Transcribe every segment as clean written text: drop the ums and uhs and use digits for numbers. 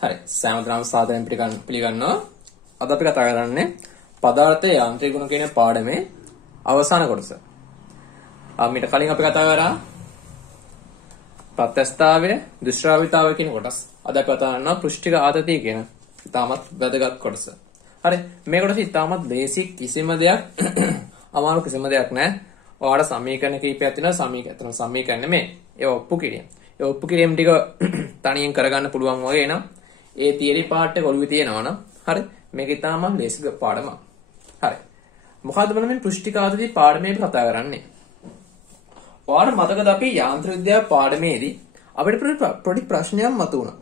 හරි සෑමදාම සාදරයෙන් පිළිගන්නවා. අද අපි කතා කරන්නේ පදාර්ථ යාන්ත්‍රික ගුණ කියන පාඩමේ අවසාන කොටස. මීට කලින් අපි කතා කරා ප්‍රත්‍යස්ථාවය, දුෂ්ටාවිතාවය කියන කොටස්. අද අපි කතා කරනවා පෘෂ්ඨික ආතතිය කියන ඉතාමත් වැදගත් කොටස. හරි මේ කොටස ඉතාමත් බේසික් කිසිම දෙයක් අමාරු කිසිම දෙයක් නැහැ. ඔයාලට සමීකරණ කීපයක් තියෙනවා. සමීකරණ නෙමෙයි. ඒ ඔප්පු කිරීම. ඒ ඔප්පු කිරීම ටික තනියෙන් කරගන්න පුළුවන් වගේ නම් ඒ තියරි පාර්ට් එක ඔළුවේ තියෙනවා නම් හරි මේක ඉතාමත් බේසික් පාඩමක්. හරි මොකද්ද මම මේ පෘෂ්ඨික ආතතිය පාඩමේ කතා කරන්නේ? ඔයාලට මතකද අපි යාන්ත්‍ර විද්‍යාව පාඩමේදී අපිට පොඩි ප්‍රශ්නයක් මතුවුණා.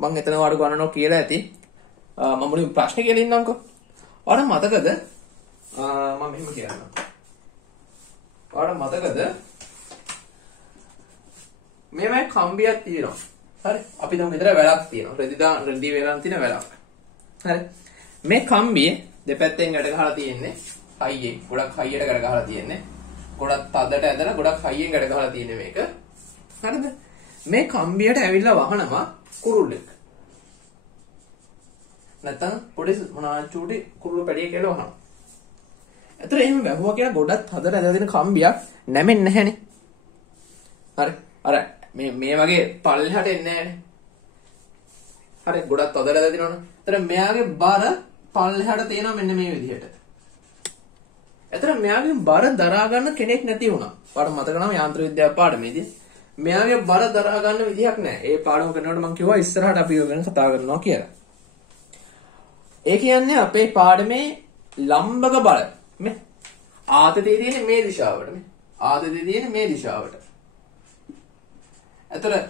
මම එතන ඔයාලට ගණනක් කියලා ඇති. මම මුලින් ප්‍රශ්නේ කියලා ඉන්නම්කෝ. ඔයාලට මතකද මම මෙහෙම කියන්නම්. ඔයාලට මතකද මේ කම්බියක් තියෙනවා. හරි අපි දැන් මෙතන වැලක් තියෙනවා. රෙදි වේලන් තියෙන වැලක්. හරි මේ කම්බියේ දෙපැත්තෙන් ගැට ගහලා තියෙන්නේ හයියෙන්. ගොඩක් හයියට ගැට ගහලා තියෙන්නේ. ගොඩක් තදට ඇදලා ගොඩක් හයියෙන් ගැට ගහලා තියෙන්නේ මේක. හරිද? මේ කම්බියට ඇවිල්ලා වහනවා කුරුල්ලෙක්. නැත්තම් පොඩි චූටි කුරුල්ල පැඩිය කියලා වහනවා. ඒතර එහෙම වැහුවා කියලා ගොඩක් හදට ඇදලා තියෙන කම්බියක් නැමෙන්නේ නැහැනේ. හරි අර මේ වගේ පල්ලෙහාට එන්නේ නැහැනේ. හරි ගොඩක් තදට ඇදලා තියෙනවනේ. ඒතර මෙයාගේ බර පල්ලෙහාට තියෙනවා මෙන්න මේ විදිහට. ඒතර මෙයාගේ බර දරා ගන්න කෙනෙක් නැති වුණා. ඔයාලට මතක නම් යාන්ත්‍ර විද්‍යාව පාඩමේදී මෙයාගේ බර දරා ගන්න විදිහක් නැහැ. ඒ පාඩම කරනකොට මම කිව්වා ඉස්සරහට අපි ඔය ගැන කතා කරනවා කියලා. ඒ කියන්නේ අපේ පාඩමේ ලම්බක බල මේ ආතතිය තියෙන්නේ මේ දිශාවට මේ. ආතතිය තියෙන්නේ මේ දිශාවට. ඒතර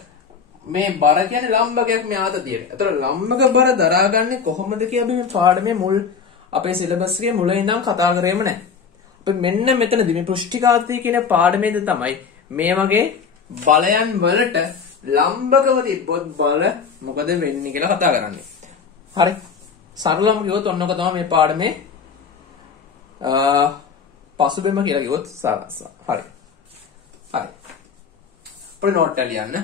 මේ බර කියන්නේ ලම්බකයක් මේ ආතතියට. ඒතර ලම්බක බර දරාගන්නේ කොහොමද කියලා අපි මේ පාඩමේ මුල් අපේ සිලබස් එකේ මුල ඉඳන් කතා කරේම නැහැ. අපි මෙන්න මෙතනදී මේ පෘෂ්ඨික ආතතිය කියන පාඩමේදී තමයි මේ වගේ බලයන් වලට ලම්බකව තිබ්බොත් බල මොකද වෙන්නේ කියලා කතා කරන්නේ. හරි. සරලවම කිව්වොත් ඔන්නක තමයි මේ පාඩමේ පසුබිම කියලා කිව්වොත් සාරාංශය. හරි. හරි. අපේ නෝට් එක ලියන්න.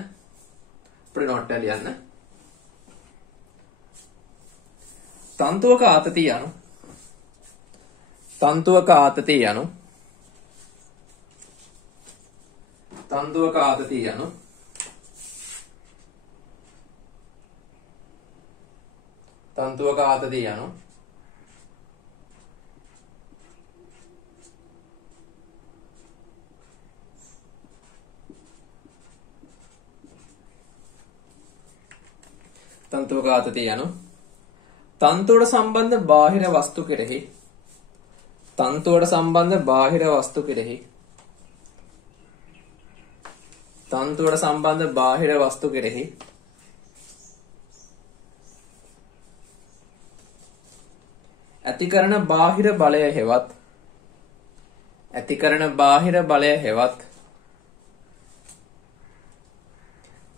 තන්තුවක ආතතිය යනු තන්තුවට සම්බන්ධ බාහිර වස්තු කෙරෙහි ඇතිකරන බාහිර බලය හෙවත්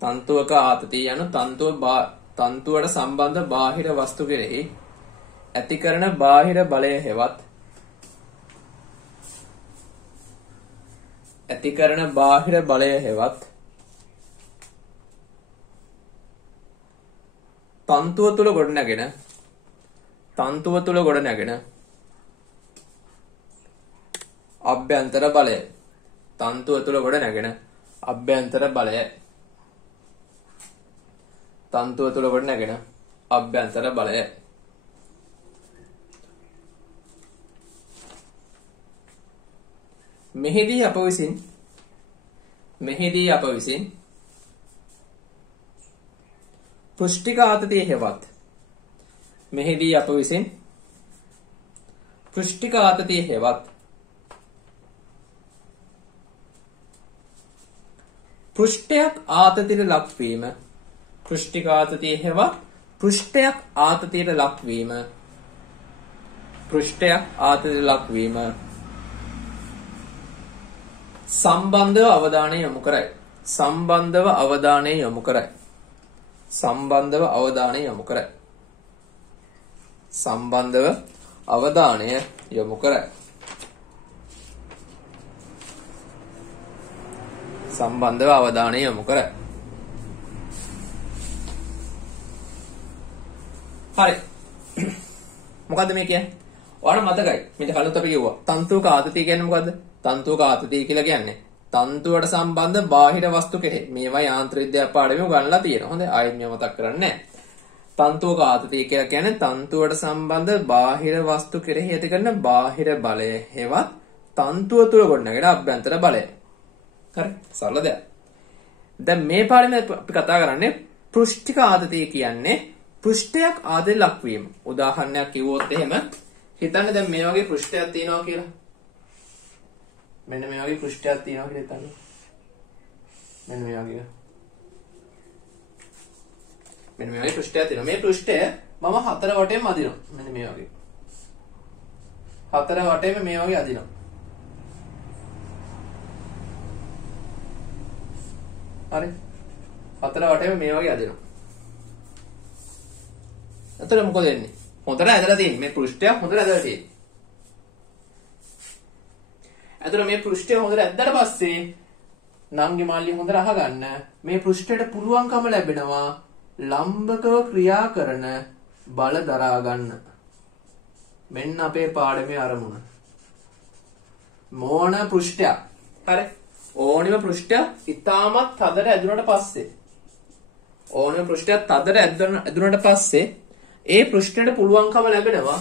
තන්තුවක ආතතිය යනු තන්තුවට සම්බන්ධ බාහිර වස්තු කෙරෙහි ඇතිකරන බාහිර බලය හෙවත් තන්තුව තුළ ගොඩනැගෙන අභ්‍යන්තර බලය. මෙහිදී අප විසින් පෘෂ්ඨික ආතතිය හෙවත් පෘෂ්ඨයක් ආතතියට ලක්වීම සම්බන්ධව අවධානය යොමු කරයි. සම්බන්ධව අවධානය යොමු කරයි. සම්බන්ධව අවධානය යොමු කරයි. සම්බන්ධව අවධානය යොමු කරයි. සම්බන්ධව අවධානය යොමු කරයි. හරි. මොකද්ද මේ කියන්නේ? ඔයාලට මතකයි. මේක කලින් අපි කිව්වා. තන්තුක ආතතිය කියන්නේ මොකද්ද? තන්තුක ආතතිය කියලා කියන්නේ තන්තුවට සම්බන්ධ බාහිර වස්තු කෙරෙහි. මේවා යාන්ත්‍රික විද්‍යාව පාඩමේ උගන්වලා තියෙනවා. හොඳයි. ආයෙත් මම මතක් කරන්නේ නැහැ. තන්තුක ආතතිය කියලා කියන්නේ තන්තුවට සම්බන්ධ බාහිර වස්තු කෙරෙහි ඇති කරන බාහිර බලය හේවත් තන්තුව තුළ ගොඩනගෙන අභ්‍යන්තර බලය. හරි. සරල දෙයක්. දැන් මේ පාඩමේ අපි කතා කරන්නේ පෘෂ්ඨික ආතතිය කියන්නේ පෘෂ්ඨයක් ආදේ ලක්වීම. උදාහරණයක් කිව්වොත් එහෙම හිතන්න දැන් මේ වගේ පෘෂ්ඨයක් තියෙනවා කියලා. මෙන්න මේ වගේ පෘෂ්ඨයක් තියෙනවා කියලා හිතන්න. මෙන්න මේ වගේ. මෙන්න මේ වගේ පෘෂ්ඨයක් තියෙනවා. මේ පෘෂ්ඨය මම හතර වටේම අදිනවා. මෙන්න මේ වගේ. හතර වටේම මේ වගේ අදිනවා. හරි. හතර වටේම මේ වගේ අදිනවා. එතකොට මොකද වෙන්නේ? හොඳට ඇදලා තියෙන්නේ. මේ පෘෂ්ඨය හොඳට ඇදලා තියෙන්නේ. එතකොට මේ පෘෂ්ඨය හොඳට ඇද්දාට පස්සේ නංගි මල්ලි හොඳට අහගන්න. මේ පෘෂ්ඨයට පුළුවන්කම ලැබෙනවා ලම්බකව ක්‍රියා කරන බල දරා ගන්න. මෙන්න අපේ පාඩමේ අරමුණ. මොන පෘෂ්ඨයක්? හරි. ඕනිම පෘෂ්ඨයක් ඉතාමත් තදට ඇදුනට පස්සේ ඕනිම පෘෂ්ඨයක් තදට ඇදුනට පස්සේ ඒ පෘෂ්ඨයට පුළුවන්කම ලැබෙනවා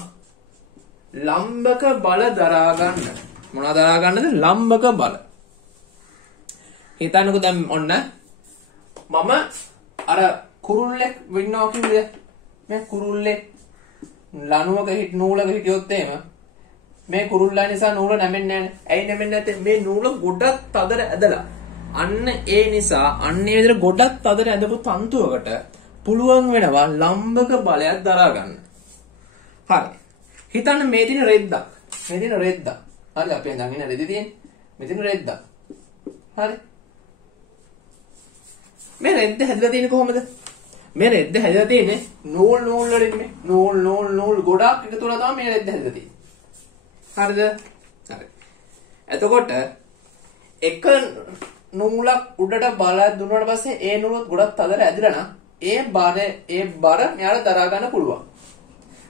ලම්බක බල දරා ගන්න. මොනවද දරා ගන්නද? ලම්බක බල. හිතන්නකෝ දැන් ඔන්න මම අර කුරුල්ලෙක් වෙන්නවා කිව්වේ. මේ කුරුල්ලෙක් ලණුවක නූලක හිටියොත් එහෙම මේ කුරුල්ලා නිසා නූල නැමෙන්නේ නැහැ. ඇයි නැමෙන්නේ නැත්තේ? මේ නූල ගොඩක් තදට ඇදලා. අන්න ඒ නිසා අන්න ඒ විදිහට ගොඩක් තදට ඇදපු තන්තුවකට පුළුවන් වෙනවා ලම්බක බලයක් දරා ගන්න. හරි. හිතන්න මේ දින රෙද්දක්. මේ දින රෙද්දක්. හරි අපි දැන් ඉන්න රෙදි තියෙන්නේ. මේ දින රෙද්දක්. හරි. මේ රෙද්ද හැදලා තියෙන්නේ කොහොමද? මේ රෙද්ද හැදලා තියෙන්නේ නූල් වලින් මේ. නූල් ගොඩක් එකතු වෙලා තමයි මේ රෙද්ද හැදලා තියෙන්නේ. හරිද? හරි. එතකොට එක නූලක් උඩට බලයක් දුන්නාට පස්සේ ඒ නූලත් ගොඩක් තදට ඇදිලා නම් ඒ බර මෙයාට දරා ගන්න පුළුවන්.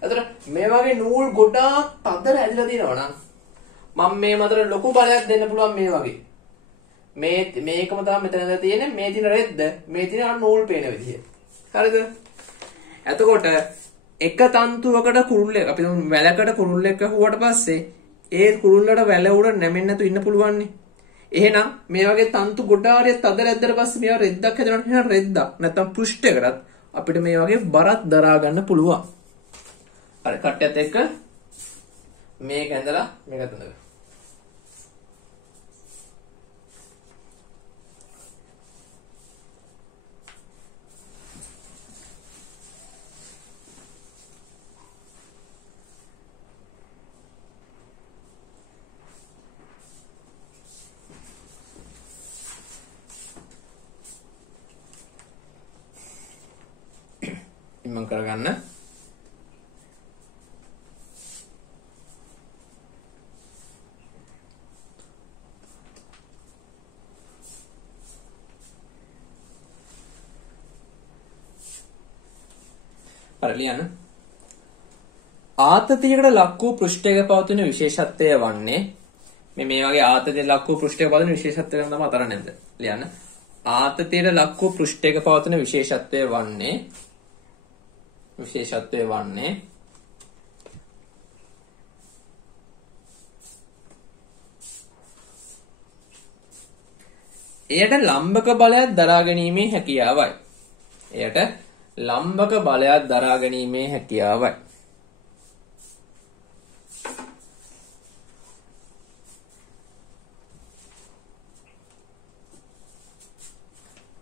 එතකොට මේ වගේ නූල් ගොඩක් තදට ඇදිලා තියෙනවා නම් මම මේ මතර ලොකු බලයක් දෙන්න පුළුවන් මේ වගේ. මේකම තමයි මෙතන තියෙන්නේ. මේ දින රෙද්ද, මේ දින නූල් පේන විදිහ. හරිද? එතකොට එක තන්තුවකට කුරුල්ලෙක් අපි වැලකට කුරුල්ලෙක් හුවට පස්සේ ඒ කුරුල්ලට වැල උඩ නැමෙන්නේ නැතු ඉන්න පුළුවන් නේ. එහෙනම් මේ වගේ තන්තු ගොඩාරිය තද රෙද්දට පස්සේ මේවා රෙද්දක් හැදෙනවා. එහෙනම් රෙද්දක් නැත්තම් පෘෂ්ඨයකටත් අපිට මේ වගේ බරක් දරා ගන්න පුළුවන්. හරි කට්ටියත් එක්ක මේක ඇඳලා මේක තුනක. ඉම්මන් කරගන්න. පරිලියන ආතතියකට ලක් වූ පෘෂ්ඨයක පවතින විශේෂත්වය වන්නේ මේ වගේ ආතතියට ලක් වූ පෘෂ්ඨයක පවතින විශේෂත්වය තමයි අතර නැද්ද? ලියන්න. ආතතියට ලක් වූ පෘෂ්ඨයක පවතින විශේෂත්වය වන්නේ එයට ලම්බක බලයක් දරා ගැනීමේ හැකියාවයි.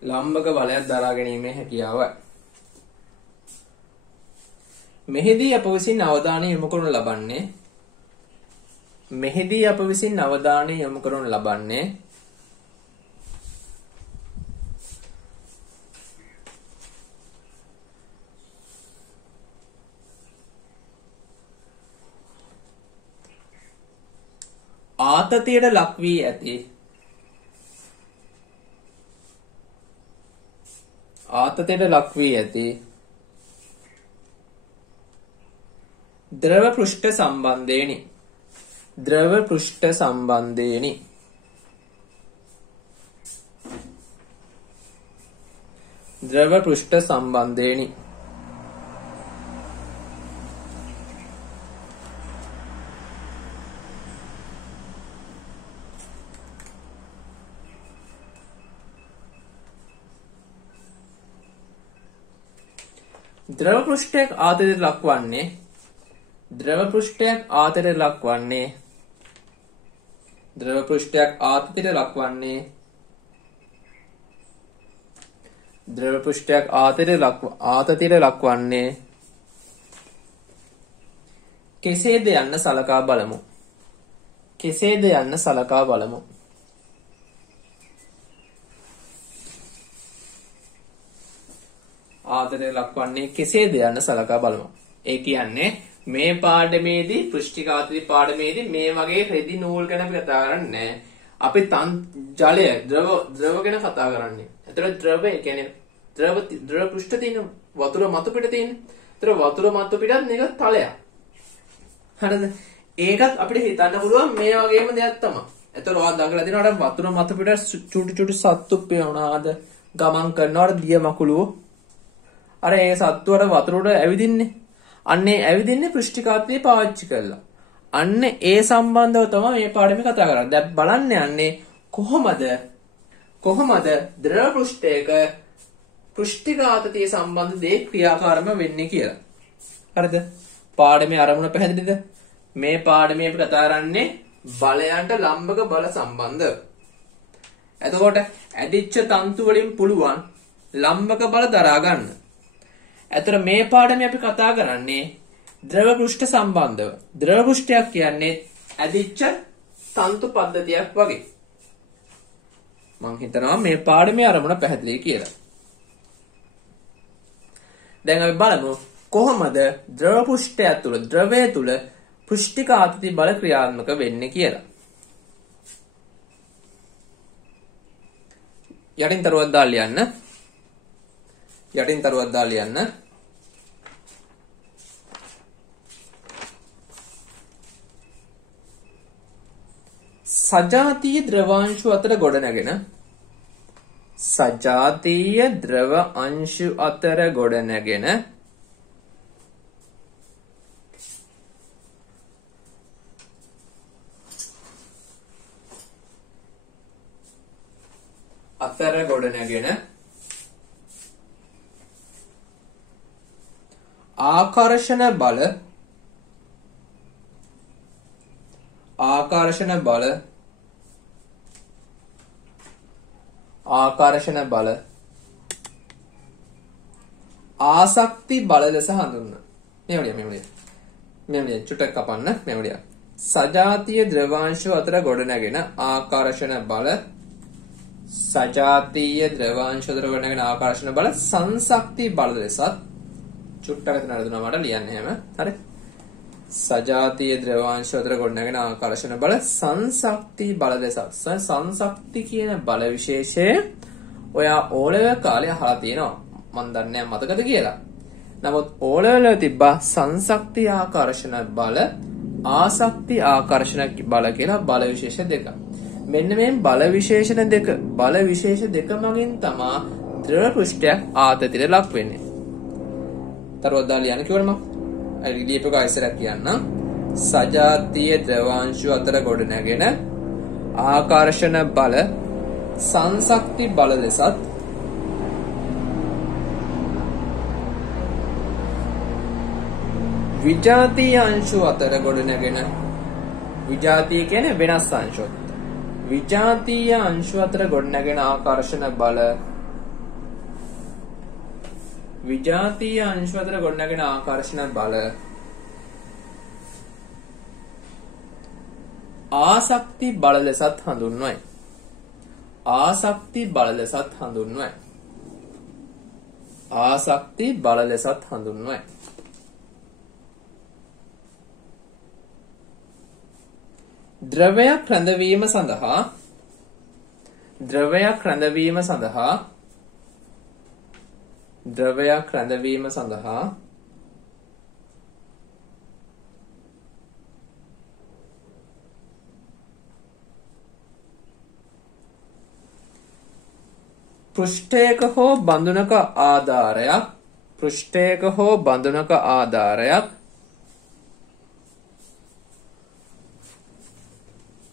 ලම්බක බලයක් දරා ගැනීමේ හැකියාවයි. මෙහිදී අප විසින් අවධානය යොමු කරනු ලබන්නේ ආතතියට ලක් වී ඇති ද්‍රව පෘෂ්ඨ සම්බන්ධේනි. ද්‍රව පෘෂ්ඨ සම්බන්ධේනි. ද්‍රව පෘෂ්ඨ සම්බන්ධේනි. ද්‍රව පෘෂ්ඨයක් ආතතියට ලක්වන්නේ ද්‍රව පෘෂ්ඨයක් ආතතියට ලක්වන්නේ ද්‍රව පෘෂ්ඨයක් ආතතියට ලක්වන්නේ ද්‍රව පෘෂ්ඨයක් ආතතියට ලක්වන්නේ කෙසේද යන්න සලකා බලමු. කෙසේද යන්න සලකා බලමු. ආතතියට ලක්වන්නේ කෙසේද යන්න සලකා බලමු. ඒ කියන්නේ මේ පාඩමේදී පෘෂ්ඨික ආතති පාඩමේදී මේ වගේ රෙදි නූල් ගැන අපි කතා කරන්නේ නැහැ. අපි ජලය ද්‍රව ගැන කතා කරන්නේ. එතකොට ද්‍රවය කියන්නේ ද්‍රව පෘෂ්ඨ තියෙන වතුර මතු පිට තියෙන. එතකොට වතුර මතු පිටත් මේක තලයක්. හරිද? ඒකත් අපිට හිතන්න පුළුවන් මේ වගේම දෙයක් තමයි. එතකොට ඔයා දඟලලා දිනවට වතුර මතු පිට චුටි චුටි සත්තු පේනවාද? ගමන් කරනවාද දිය මකුළුවෝ? අර ඒ සත්තුවට වතුරට ඇවිදින්නේ. අන්නේ ඇවිදින්නේ පෘෂ්ඨිකාත්මය පාවිච්චි කරලා. අන්න ඒ සම්බන්ධව තමයි මේ පාඩමේ කතා කරන්නේ. දැන් බලන්න යන්නේ කොහොමද ද්‍රව පෘෂ්ඨයක පෘෂ්ඨිකාතතිය සම්බන්ධ දේ ක්‍රියාකාරම වෙන්නේ කියලා. හරිද? පාඩමේ අරමුණ පැහැදිලිද? මේ පාඩමේ අපි කතා කරන්නේ බලයන්ට ලම්බක බල සම්බන්ධ. එතකොට ඇදිච්ච තන්තු වලින් පුළුවන් ලම්බක බල දරා ගන්න. ඇතර මේ පාඩමේ අපි කතා කරන්නේ ද්‍රව පෘෂ්ඨ සම්බන්ධව. ද්‍රව පෘෂ්ඨයක් කියන්නේ ඇදිච්ච තන්තු පද්ධතියක් වගේ. මම හිතනවා මේ පාඩමේ අරමුණ පැහැදිලි කියලා. දැන් අපි බලමු කොහොමද ද්‍රව පෘෂ්ඨය තුළ ද්‍රවය තුළ පෘෂ්ඨික ආතති බල ක්‍රියාත්මක වෙන්නේ කියලා. යටින් තරුවක් දාලා ලියන්න. යටින් තරුවක් දාලා ලියන්න. සජාතීය ද්‍රවාංශු අතර ගොඩනැගෙන සජාතීය ද්‍රව අංශු අතර ගොඩනැගෙන ආකර්ෂණ බල ආසක්ති බල ලෙස හඳුන්වනවා. මෙවලිය චුට්ටක් කපන්න. මෙවලිය සජාතීය ද්‍රවාංශ අතර ගොඩනැගෙන ආකර්ෂණ බල සජාතීය ද්‍රවාංශ අතර ගොඩනැගෙන ආකර්ෂණ බල සංසක්ති බල ලෙසත් චුට්ටක් එතන අරදුනා මට ලියන්න එහෙම. හරි. සජාතීය ද්‍රවාංශ අතර ගොඩනැගෙන ආකර්ෂණ බල සංසක්ති බල ලෙසත්. සංසක්ති කියන බල විශේෂය ඔයා O level කාලේ අහලා තියෙනවා. මන් දන්නේ නැහැ මතකද කියලා. නමුත් O level වල තිබ්බා සංසක්ති ආකර්ෂණ බල ආසක්ති ආකර්ෂණ බල කියලා බල විශේෂ දෙක. මෙන්න මේ බල විශේෂ දෙක මගින් තමයි ද්‍රව පෘෂ්ඨයක් ආතතියට ලක් වෙන්නේ. තරුවක් දාලා ලියන්න කිව්වම අර ලියපු එක ඉස්සරහ කියන්න. සජාතීය ද්‍රවාංශ අතර ගොඩනැගෙන ආකර්ෂණ බල සංසක්ති බල ලෙසත් විජාතීය අංශු අතර ගොඩනැගෙන විජාතීය කියන්නේ වෙනස් අංශුත්. විජාතීය අංශු අතර ගොඩනැගෙන ආකර්ෂණ බල විජාතීය අංශු අතර ගොඩනැගෙන ආකර්ෂණ බල ආසක්ති බල ලෙසත් හඳුන්වයි. ආසක්ති බල ලෙසත් හඳුන්වයි. ආසක්ති බල ලෙසත් හඳුන්වයි. ද්‍රවයක් රැඳවීම සඳහා පෘෂ්ඨයක හෝ බඳුනක ආධාරයක් පෘෂ්ඨයක හෝ බඳුනක ආධාරයක්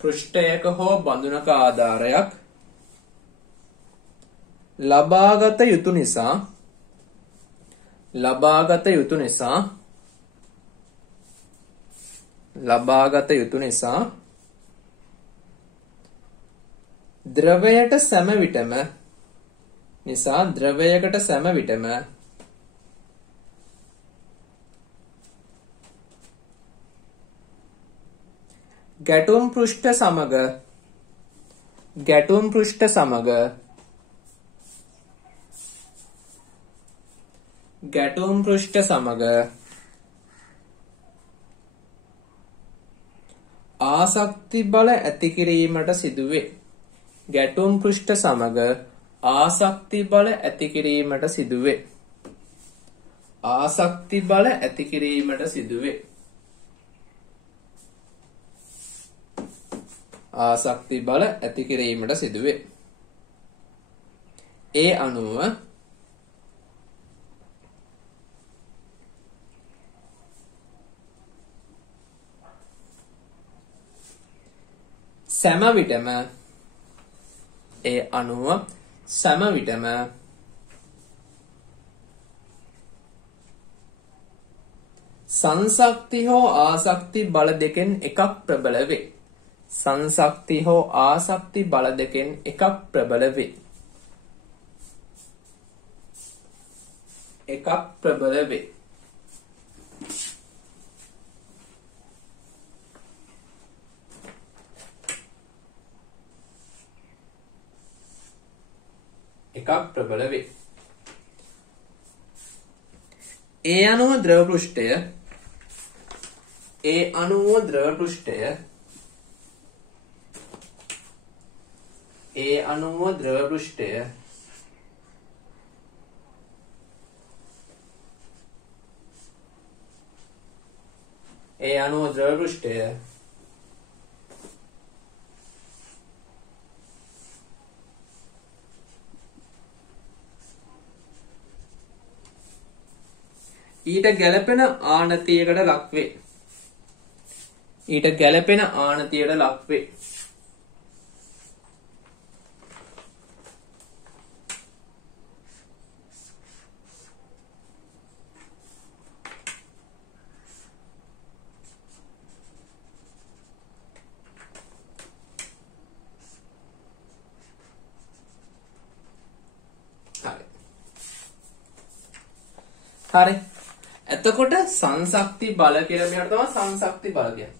පෘෂ්ඨයක හෝ බඳුනක ආධාරයක් ලබාගත යුතු නිසා ද්‍රවයට සෑම විටම ගැටුම් පෘෂ්ඨ සමග ආසක්ති බල ඇති කිරීමට සිදුවේ. ගැටුම් පෘෂ්ඨ සමග ආසක්ති බල ඇති කිරීමට සිදුවේ. ඒ අනුව සෑම විටම සංශක්ති හෝ ආසක්ති බල දෙකෙන් එකක් ප්‍රබල වේ. ඒ අනුව ද්‍රව පෘෂ්ඨය ඊට ගැළපෙන ආනතියකට ලක් වේ. හරි. එතකොට සංශක්ති බල කියලා මෙයාට තමයි සංශක්ති බල කියන්නේ.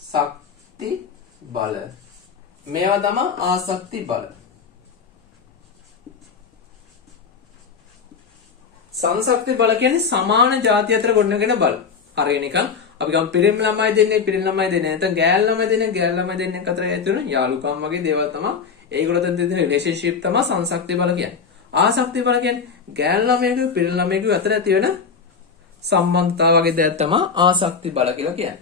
සංශක්ති බල. මේවා තමයි ආසක්ති බල. සංශක්ති බල කියන්නේ සමාන ಜಾති අතර ගොඩනගෙන බල. හරිය නිකන් අපි ගම් පිරිමි ළමයි දෙන්නේ නැත්නම් ගෑල් ළමයි දෙන්නේ අතර ඇති වෙන යාළුකම් වගේ දේවල් තමයි ඒගොල්ලෝ දෙන්න දෙන රිලේෂන්ෂිප් තමයි සංශක්ති බල කියන්නේ. ආසක්ති බල කියන්නේ ගෑල් ළමයෙකුගේ පිරිමි ළමයෙකුගේ අතර ඇති වෙන සම්බන්ධතාව වගේ දෙයක් තමයි ආසක්ති බල කියලා කියන්නේ.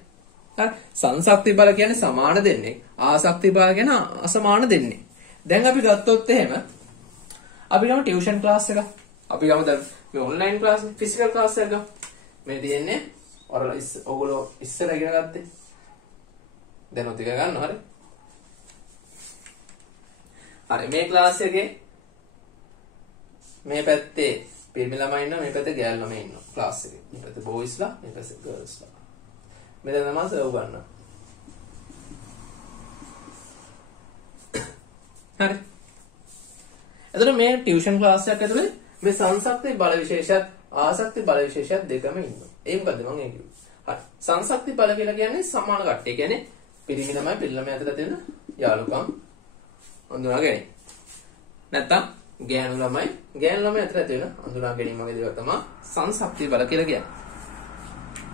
හරි. සංශක්ති බල කියන්නේ සමාන දෙන්නේ. ආසක්ති බල කියන්නේ අසමාන දෙන්නේ. දැන් අපි ගත්තොත් එහෙම අපි ගමු ටියුෂන් ක්ලාස් එක. අපි ගමු දැන් මේ ඔන්ලයින් ක්ලාස් ෆිසිකල් ක්ලාස් එක. මේ තියෙන්නේ ඔයගොල්ලෝ ඉස්සර ඉගෙන ගත්තේ. දැන් ඔතික ගන්නවා හරි. හරි මේ ක්ලාස් එකේ මේ පැත්තේ පිරිමි ළමයි ඉන්නවා මේ පැත්තේ ගෑල් ළමයි ඉන්නවා ක්ලාස් එකේ. මේ පැත්තේ බෝයිස්ලා මේ පැත්තේ ගර්ල්ස්ලා. මෙතන තමයි සර්ව් ගන්නවා. හරි. එතකොට මේ ටියුෂන් ක්ලාස් එකක් ඇතුලේ මේ සංශක්ති බල විශේෂයත් ආසක්ති බල විශේෂයත් දෙකම ඉන්නවා. ඒ මොකද්ද මම ඒ කිව්වේ. හරි. සංශක්ති බල කියලා කියන්නේ සමාන කට්ටිය. කියන්නේ පිරිමි ළමයි පිරිමි ළමයි අතර තියෙන යාළුකම් හඳුනා ගැනීම. නැත්තම් ගෑනු ළමයි අතර තියෙන හඳුනා ගැනීම වගේ දේවල් තමයි සංශක්ති බල කියලා කියන්නේ.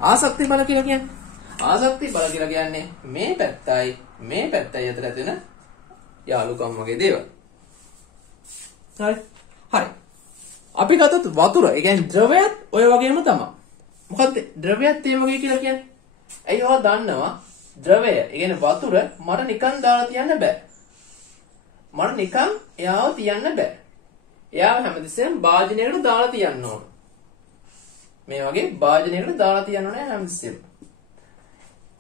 ආසක්ති බල කියලා කියන්නේ මේ පැත්තයි අතර තියෙන යාළුකම් වගේ දේවල්. හරි. අපි ගත්තොත් වතුර, ඒ කියන්නේ ද්‍රවයත් ඔය වගේම තමයි. මොකද්ද ද්‍රවයත් ඒ වගේ කියලා කියන්නේ? ඇයි ඔයා දන්නවා ද්‍රවය, ඒ කියන්නේ වතුර මට නිකන් දාලා තියන්න බෑ. මට නිකන් එයාව තියන්න බෑ. එයාව හැමතිස්සෙම භාජනයකට දාලා තියන්න ඕන. මේ වගේ භාජනයකට දාලා තියන්න ඕනේ හැමතිස්සෙම.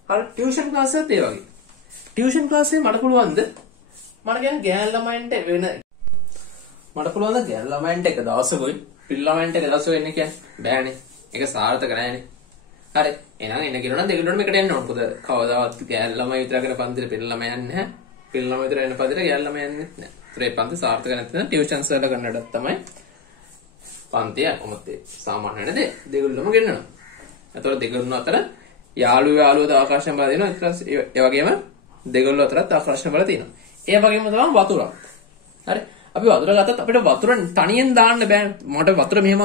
හරි ටියුෂන් ක්ලාස් එකත් ඒ වගේ. ටියුෂන් ක්ලාස් එකේ මට පුළුවන්ද මට කියන්නේ ගෑන් ළමයින්ට වෙන මට පුළුවන් ද ගෑන් ළමයින්ට එක දවසකුයි පිළි ළමයින්ට එක දවසකුයි එන්න කියන්නේ බෑනේ. ඒක සාර්ථක නෑනේ. හරි එහෙනම් එන්න කියනවා නම් දෙකලොටම එකට එන්න ඕන. මොකද කවදාවත් ගෑන් ළමයි විතරගෙන පන්තිර පිළි ළමයි යන්නේ නැහැ. පිළි ළමයි විතර එන්න පන්තිර ගෑන් ළමයි යන්නේ නැහැ. ඒතරේ පන්ති සාර්ථක නැත්නම් ටියුෂන්ස් වල කරන්නටත් තමයි පන්තිය කොහොමද සාමාන්‍ය නේද දෙකලොටම ගෙන්නනවා. එතකොට දෙකලොටම අතර යාළුවෝද ආකර්ෂණ බල දෙනවා. ඒ වගේම දෙකලොට අතරත් ආකර්ෂණ බල තියෙනවා. ඒ වගේම තමයි වතුරක්. හරි අපි වතුර ගත්තත් අපිට වතුර තනියෙන් දාන්න බෑ. මට වතුර මෙහෙම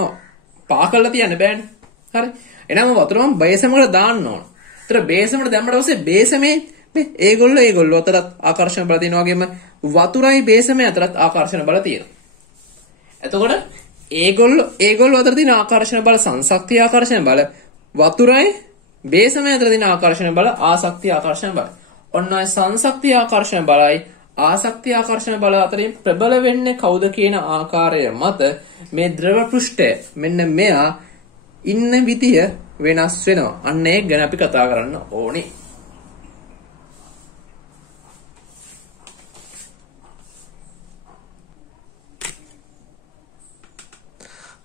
පා කරලා තියන්න බෑනේ. හරි. එහෙනම් වතුර මම බේසමකට දාන්න ඕන. ඒතර බේසමකට දැම්මට පස්සේ බේසමේ මේ ඒගොල්ලෝ අතරත් ආකර්ෂණ බල තියෙනවා වගේම වතුරයි බේසමේ අතරත් ආකර්ෂණ බල තියෙනවා. එතකොට ඒගොල්ලෝ අතර තියෙන ආකර්ෂණ බල සංසක්තිය ආකර්ෂණ බල වතුරයි බේසමේ අතර තියෙන ආකර්ෂණ බල ආසක්තිය ආකර්ෂණ බල. ඔන්න ඔය සංසක්තිය ආකර්ෂණ බලයි ආසක්තිය ආකර්ෂණ බල අතරින් ප්‍රබල වෙන්නේ කවුද කියන ආකාරය මත මේ ද්‍රව පෘෂ්ඨය මෙන්න මෙයා ඉන්න විදිය වෙනස් වෙනවා. අන්න ඒක ගැන අපි කතා කරන්න ඕනේ.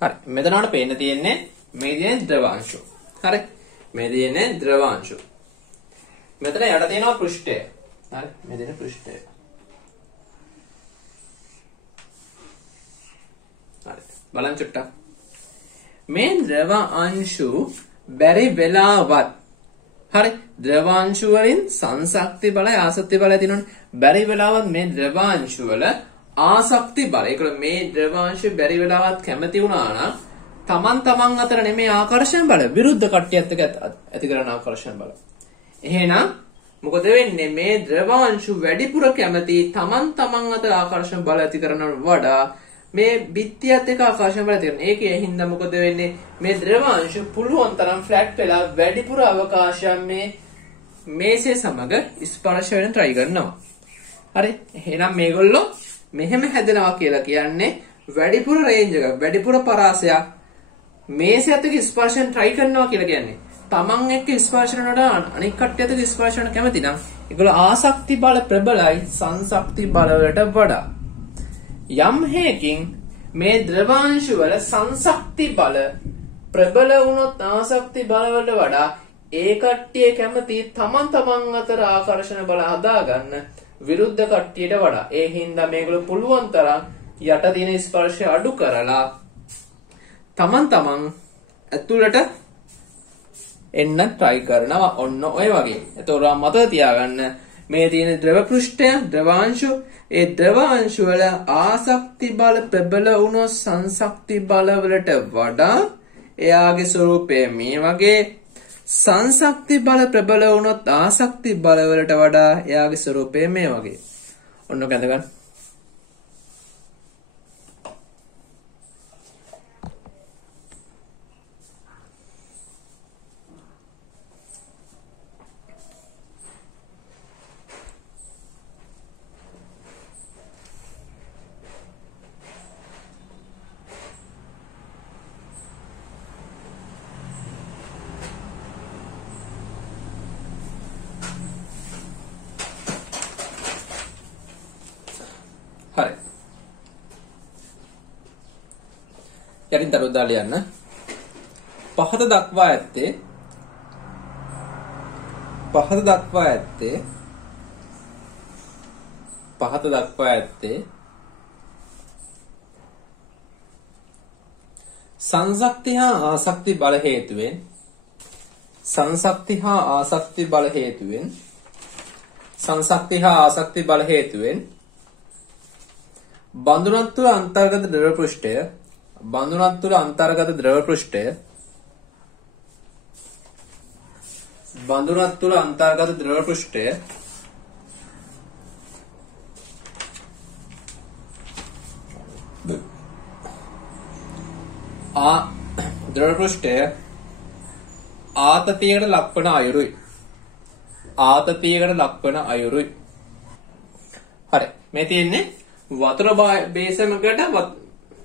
හරි මෙතන වල පේන්න තියෙන්නේ මේ තියෙන ද්‍රවාංශු. හරි මේ තියෙන්නේ ද්‍රවාංශු. මෙතන යට තියෙනවා පෘෂ්ඨය. හරි මේ තියෙන පෘෂ්ඨය. හරි බලන්න චුට්ටක්. මේ ද්‍රවාංශු බැරි වෙලාවත් හරි ද්‍රවාංශු වලින් සංසක්ති බලය ආසක්ති බලය තියෙනවනේ. බැරි වෙලාවත් මේ ද්‍රවාංශු වල ආසක්ති බලය. ඒකල මේ ද්‍රවාංශු බැරි වෙලාවත් කැමති වුණා නම් තමන් අතර නෙමේ ආකර්ෂණ බල විරුද්ධ කට්ටියත් එක්ක ඇති කරන ආකර්ෂණ බල. එහෙනම් මොකද වෙන්නේ මේ ද්‍රවාංශු වැඩිපුර කැමති තමන් අතර ආකර්ෂණ බල ඇති කරනවට වඩා මේ බිත්තියත් එක්ක ආකර්ෂණ බල ඇති කරන. ඒකේ හින්දා මොකද වෙන්නේ මේ ද්‍රවාංශු පුළුවන් තරම් ෆ්ලැට් වෙලා වැඩිපුර අවකාශයන් මේ මේසේ සමග ස්පර්ශ වෙන try කරනවා. හරි එහෙනම් මේගොල්ලෝ මෙහෙම හැදෙනවා කියලා කියන්නේ වැඩිපුර රේන්ජ් එක වැඩිපුර පරාසයක් මේසයත් එක්ක ස්පර්ශයෙන් try කරනවා කියලා කියන්නේ. තමන් එක්ක ස්පර්ශන වඩා අනික් කට්ටියත් එක්ක ස්පර්ශන කැමති නම් ඒගොල්ලෝ ආසක්ති බල ප්‍රබලයි සංසක්ති බල වලට වඩා. යම් හේකින් මේ ද්‍රවාංශු වල සංසක්ති බල ප්‍රබල වුණොත් ආසක්ති බල වලට වඩා ඒ කට්ටිය කැමති තමන් අතර ආකර්ෂණ බල හදාගන්න විරුද්ධ කට්ටියට වඩා. ඒ හින්දා මේගොල්ලෝ පුළුවන් තරම් යට තියෙන ස්පර්ශය අඩු කරලා තමන් ඇතුළට එන්න try කරනවා. ඔන්න ඔය වගේ. එතකොට මතක තියාගන්න මේ තියෙන ද්‍රව පෘෂ්ඨය ද්‍රවාංශු ඒ ද්‍රවාංශු වල ආසක්ති බල ප්‍රබල වුණොත් සංසක්ති බල වලට වඩා එයාගේ ස්වરૂපය මේ වගේ සංසක්ති බල ප්‍රබල වුණොත් ආසක්ති බල වලට වඩා එයාගේ ස්වરૂපය මේ වගේ. ඔන්න ගඳ ගන්න. හරි. යටින් තරුව දාලා යන්න. පහත දක්වා ඇත්තේ සංසක්ති හා ආසක්ති බල හේතුවෙන් බඳුනක් තුළ අන්තර්ගත ද්‍රව පෘෂ්ඨය ආතතියකට ලක්වන අයුරුයි. හරි මේ තියෙන්නේ වතුර බේසමකට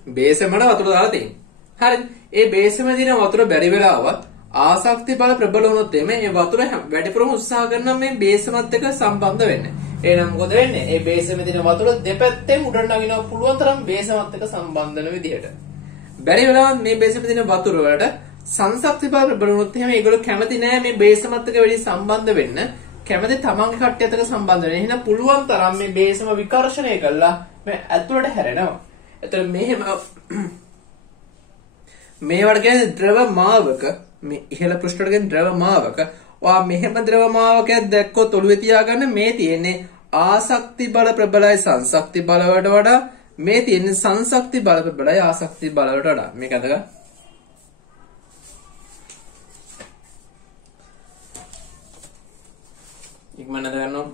බේසමකට වතුර දාලා තියෙනවා. හරි. ඒ බේසම දින වතුර බැරි වෙලාවත් ආසක්ති බල ප්‍රබල වුණොත් මේ වතුර වැඩිපුරම උත්සාහ කරනවා මේ බේසමත් එක්ක සම්බන්ධ වෙන්න. එහෙනම් මොකද වෙන්නේ? ඒ බේසම දින වතුර දෙපැත්තෙන් උඩට නගිනවා පුළුවන් තරම් බේසමත් එක්ක සම්බන්ධ වෙන විදිහට. බැරි වෙලාවත් මේ බේසම දින වතුර වලට සංසක්ති බල ප්‍රබල වුණොත් එහෙනම් ඒගොල්ලෝ කැමති නෑ මේ බේසමත් එක්ක වැඩි සම්බන්ධ වෙන්න. කැමති තමන්ගේ කට්ටියත් එක්ක සම්බන්ධ වෙන්න. එහෙනම් පුළුවන් තරම් මේ බේසම විකර්ෂණය කළා මේ ඇතුළට හැරෙනවා. එතකොට මෙහෙම මේවට කියන්නේ ද්‍රව මාවක මේ ඉහළ පෘෂ්ඨයට කියන්නේ ද්‍රව මාවක. ඔයා මෙහෙම ද්‍රව මාවකයක් දැක්කොත් ඔළුවේ තියාගන්න මේ තියෙන්නේ ආසක්ති බල ප්‍රබලයි සංසක්ති බල වලට වඩා මේ තියෙන්නේ සංසක්ති බල ප්‍රබලයි ආසක්ති බල වලට වඩා. මේක අදගන්න. ඉක්මනට ගන්නවා.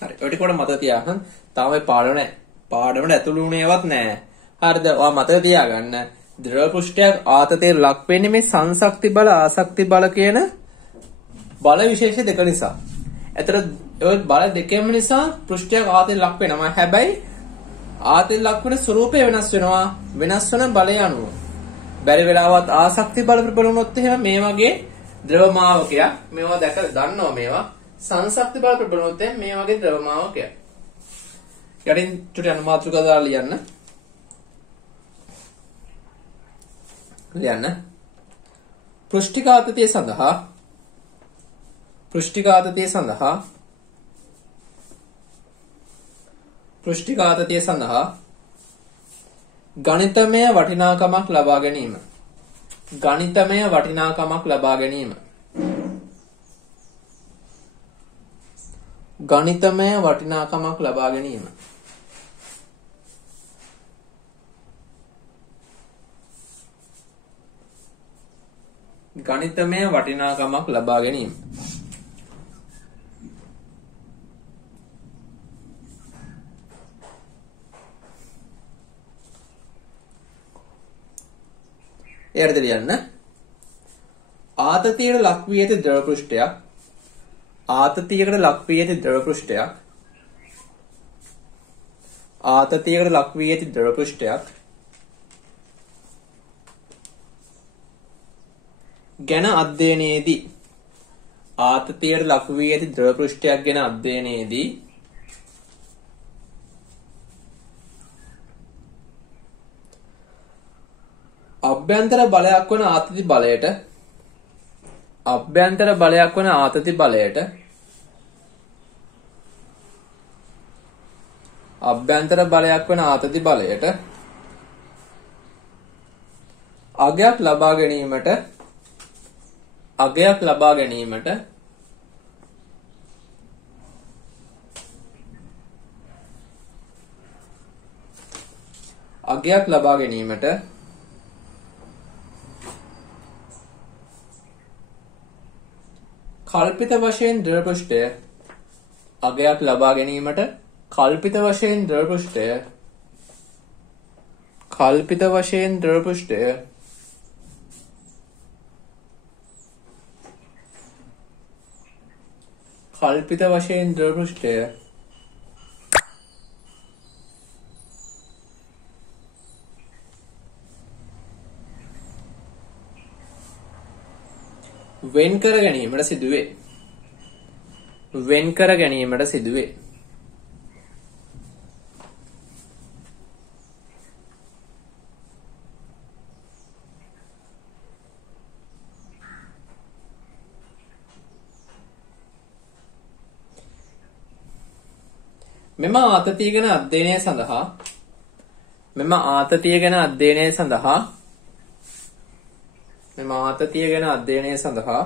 හරි ඔය ටික මතක තියාගන්න. තාම මේ පාඩමට ඇතුළු වුණේවත් නැහැ. හරිද? ඔයා මතක තියාගන්න. ද්‍රව පෘෂ්ඨයක් ආතතියට ලක් වෙන්නේ මේ සංසක්ති බල ආසක්ති බල කියන බල විශේෂ දෙක නිසා. ඒතර ඔය බල දෙකම නිසා පෘෂ්ඨයක් ආතතියට ලක් වෙනවා. හැබැයි ආතතියට ලක් වෙන ස්වરૂපය වෙනස් වෙනවා. වෙනස් වෙන බලය අනුව. බැරි වෙලාවත් ආසක්ති බල ප්‍රබල වුණොත් එහෙම මේ වගේ ද්‍රව මාවකයක් මේවා දැකලා දන්නවා මේවා. සංසක්ති බල ප්‍රබල වුණොත් මේ වගේ ද්‍රව මාවකයක්. යටින් චුටි අනුමාත්‍රිකා දාලා ලියන්න. පෘෂ්ඨිකාතතිය සඳහා ගණිතමය වටිනාකමක් ලබා ගැනීම. ගණිතමය වටිනාකමක් ලබා ගැනීම. ගණිතමය වටිනාකමක් ලබා ගැනීම. ගණිතමය වටිනාකමක් ලබා ගැනීම. එයාට ලියන්න. ආතතියට ලක් වී ඇති ද්‍රව පෘෂ්ඨයක් ආතතියකට ලක් වී ඇති ද්‍රව පෘෂ්ඨයක් ආතතියකට ලක් වී ඇති ද්‍රව පෘෂ්ඨයක් ගැන අධ්‍යයනයේදී ආතතියට ලක් වී ඇති ද්‍රව පෘෂ්ඨයක් ගැන අධ්‍යයනයේදී අභ්‍යන්තර බලයක් වන ආතති බලයට අභ්‍යන්තර බලයක් වන ආතති බලයට අභ්‍යන්තර බලයක් වන ආතති බලයට අගයක් ලබා ගැනීමට අගයක් ලබා ගැනීමට අගයක් ලබා ගැනීමට කල්පිත වශයෙන් ද්‍රව පෘෂ්ඨය අගයක් ලබා ගැනීමට කල්පිත වශයෙන් ද්‍රව පෘෂ්ඨය කල්පිත වශයෙන් ද්‍රව පෘෂ්ඨය කල්පිත වශයෙන් ද්‍රව පෘෂ්ඨය වෙන් කර ගැනීමට සිදුවේ. වෙන් කර ගැනීමට සිදුවේ. මෙම ආතතිය ගැන අධ්‍යයනය සඳහා මෙම ආතතිය ගැන අධ්‍යයනය සඳහා මෙම ආතතිය ගැන අධ්‍යයනය සඳහා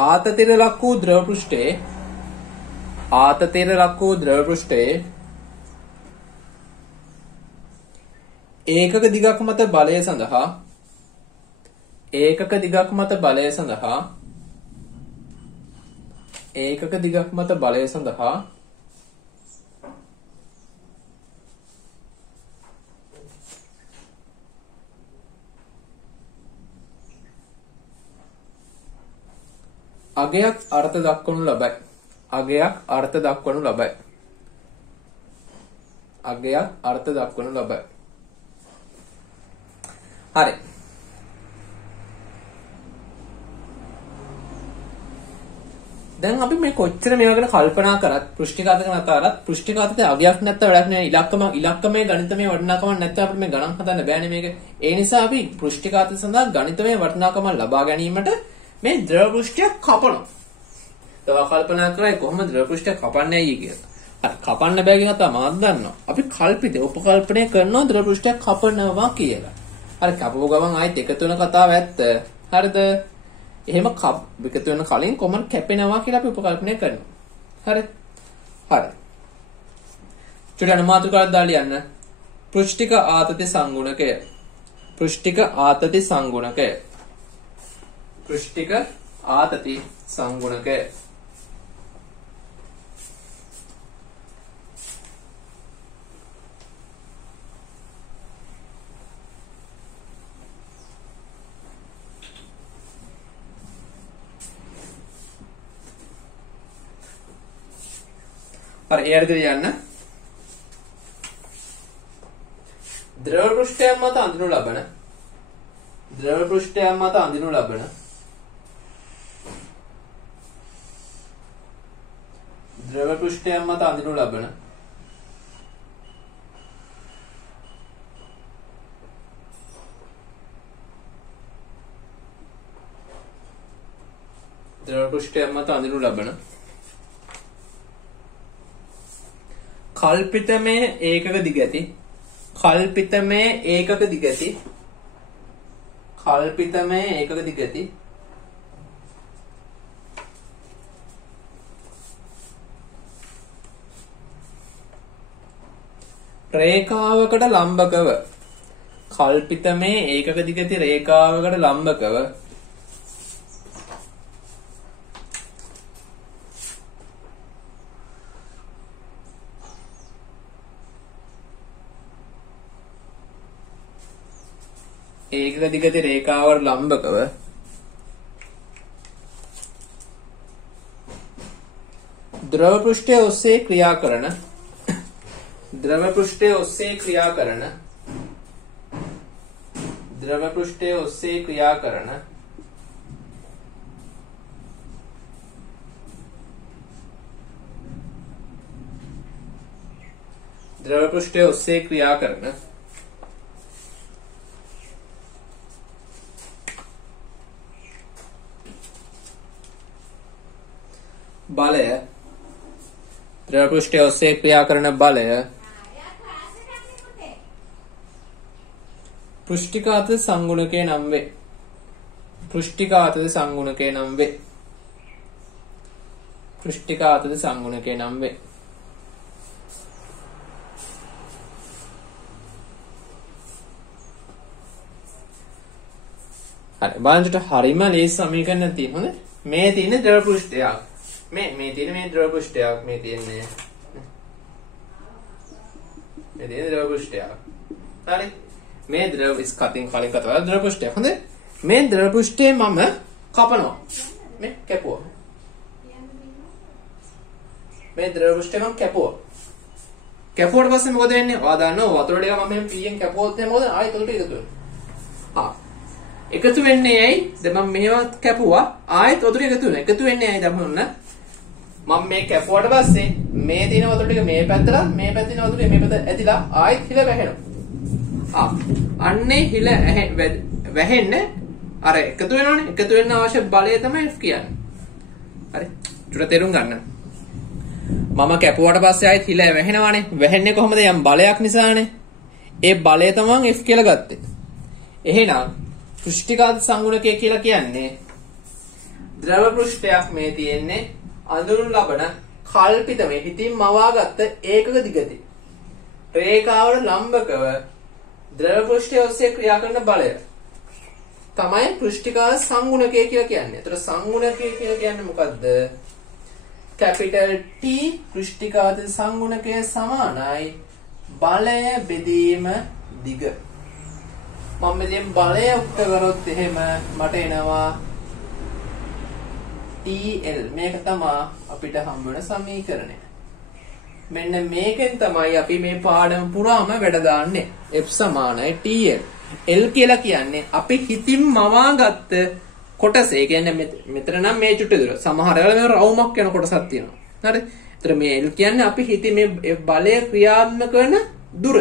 ආතතියට ලක් වූ ද්‍රව පෘෂ්ඨයේ ආතතියට ලක් වූ ද්‍රව පෘෂ්ඨයේ ඒකක දිගක් මත බලය සඳහා ඒකක දිගක් මත බලය සඳහා ඒකක දිගක් මත බලය සඳහා අගයක් අර්ථ දක්වනු ලබයි. අගයක් අර්ථ දක්වනු ලබයි. අගයක් අර්ථ දක්වනු ලබයි. හරි. දැන් අපි මේ කොච්චර මේවා ගැන කල්පනා කරත් පෘෂ්ටිඝාතක නතරත් පෘෂ්ටිඝාතකයේ අගයක් නැත්නම් වැඩක් නෑ. ඉලක්කමේ ගණිතමය වටිනාකමක් නැත්නම් අපිට මේ ගණන් හදන්න බෑනේ මේක. ඒ නිසා අපි පෘෂ්ටිඝාතක සඳහා ගණිතමය වටිනාකම ලබා ගැනීමට මේ ද්‍රව පෘෂ්ඨය කපනවා. තව කල්පනා කරයි කොහොමද ද්‍රව පෘෂ්ඨය කපන්නේ ඇයි කියලා. හරි කපන්න බෑ කියන තමයි මාත් දන්නවා. අපි කල්පිත උපකල්පනය කරනවා ද්‍රව පෘෂ්ඨය කපනවා කියලා. හරි කපපුව ගමන් ආයෙත් එකතු වෙන කතාව ඇත්ත. හරිද? එහෙම එකතු වෙන කලින් කොහොමද කැපෙනවා කියලා අපි උපකල්පනය කරනවා. හරි? හරි. චුටි අනුමාත්‍රකාවක් දාලා ලියන්න. පෘෂ්ඨික ආතති සංගුණකය. පෘෂ්ඨික ආතති සංගුණකය. පෘෂ්ඨික ආතති සංගුණකය. හරි එයාට කියන්න ද්‍රව පෘෂ්ඨයක් මත අඳිනු ලබන ද්‍රව පෘෂ්ඨයක් මත අඳිනු ලබන ද්‍රව පෘෂ්ඨයක් මත අඳිනු ලබන ද්‍රව පෘෂ්ඨයක් මත අඳිනු ලබන කල්පිතමය ඒකක දිගති කල්පිතමය ඒකක දිගති කල්පිතමය ඒකක දිගති රේඛාවකට ලම්බකව කල්පිතමය ඒකක දිගති රේඛාවකට ලම්බකව ඒකක දිගති රේඛාවට ලම්බකව ද්‍රව පෘෂ්ඨය ඔස්සේ ක්‍රියා කරන ද්‍රව පෘෂ්ඨය ඔස්සේ ක්‍රියා කරන ද්‍රව පෘෂ්ඨය ඔස්සේ ක්‍රියා කරන ද්‍රව පෘෂ්ඨය ඔස්සේ ක්‍රියා කරන බලය ද්‍රව පෘෂ්ඨය ඔස්සේ ක්‍රියා කරන බලය පෘෂ්ඨික ආතත සංගුණකේ නම් වේ. පෘෂ්ඨික ආතත සංගුණකේ නම් වේ. පෘෂ්ඨික ආතත සංගුණකේ නම් වේ. හරි බලන්නට හරිම ලේසි සමීකරණයක් තියෙනවා හොඳ. මේ තියෙන ද්‍රව පෘෂ්ඨයක්. මේ තියෙන මේ ද්‍රව පෘෂ්ඨයක් මේ තියෙන්නේ. මේ තියෙන ද්‍රව පෘෂ්ඨයක්. හරි. මේ ද්‍රව කලින් කතා කරලා ද්‍රව පෘෂ්ඨය. හොඳ. මේ ද්‍රව පෘෂ්ඨය මම කපනවා. මේ කැපුවා. මේ ද්‍රව පෘෂ්ඨය මම කැපුවා. කැපුවට පස්සේ මොකද වෙන්නේ? ඔයා දන්නවා වතුර ටික මම මෙහෙම පීයෙන් කැපුවොත් එහෙනම් මොකද? ආයෙත් උඩට එකතු වෙනවා. එකතු වෙන්නේ ඇයි? දැන් මම මෙහෙම කැපුවා. ආයෙත් වතුර එකතු වෙනවා. එකතු වෙන්නේ ඇයි? දැන් මොන්න මම මේ කැපුවට පස්සේ මේ තියෙන වතුර ටික මේ පැත්තට මේ පැත්තේ තියෙන වතුර ටික මේ පැත්තට ඇදිලා ආයෙත් හිල වැහෙනවා. අන්නේ හිල වැහෙන්න අර එකතු වෙනවනේ. එකතු වෙන්න අවශ්‍ය බලය තමයි F කියන්නේ. හරි. චුට තේරුම් ගන්න. මම කැපුවට පස්සේ ආයෙත් හිල වැහෙනවනේ. වැහෙන්නේ කොහොමද? යම් බලයක් නිසානේ. ඒ බලය තමයි F කියලා ගත්තේ. එහෙනම් පෘෂ්ඨිකාත සංගුණකය කියලා කියන්නේ ද්‍රව පෘෂ්ඨයක් මේ තියෙන්නේ අඳුරු ලබන කල්පිතමේ හිතින් මවාගත්ත ඒකක දිගති රේඛාවට ලම්බකව ද්‍රව පෘෂ්ඨය ඔස්සේ ක්‍රියා කරන බලය තමයි පෘෂ්ඨිකාත සංගුණකය කියලා කියන්නේ. ඒතර සංගුණකය කියලා කියන්නේ මොකද්ද? කැපිටල් T පෘෂ්ඨිකාත සංගුණකය සමානයි බලය බෙදීම දිග. මම මෙතෙන් බලය උක්ත කරොත් එහෙම මට එනවා TL. මේක තමයි අපිට හම්බ වෙන සමීකරණය. මෙන්න මේකෙන් තමයි අපි මේ පාඩම පුරාම වැඩ දාන්නේ. F සමානයි TL. L කියලා කියන්නේ අපි හිතින් මවාගත්ත කොටස. ඒ කියන්නේ මෙතන නම් මේ චුට්ට දුර. සමහර වෙලාවට මේ රවුමක් යන කොටසක් තියෙනවා. හරි. ඒතර මේ L කියන්නේ අපි හිතින් මේ බලය ක්‍රියාත්මක කරන දුර.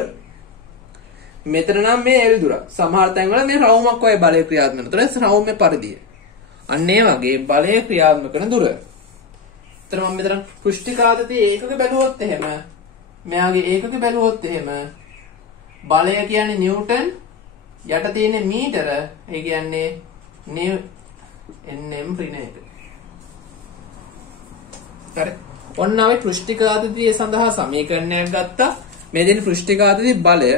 මෙතන නම් මේ L දුර. සමහර තැන්වල මේ රවුමක් වගේ බලය ක්‍රියාත්මක කරන. ඒතර රවුමේ පරිධිය. අන්න ඒ වගේ බලය ක්‍රියාත්මක කරන දුර. ඒතර මම මෙතන පෘෂ්ඨිකාතතිය ඒකක බැලුවොත් එහෙම මෙයාගේ ඒකක බැලුවොත් එහෙම බලය කියන්නේ නිව්ටන් යට තියෙන මීටර ඒ කියන්නේ nm ඍණ 1. හරි. ඔන්න අපි පෘෂ්ඨිකාතතිය සඳහා සමීකරණයක් ගත්තා. මේ දෙන පෘෂ්ඨිකාතති බලය,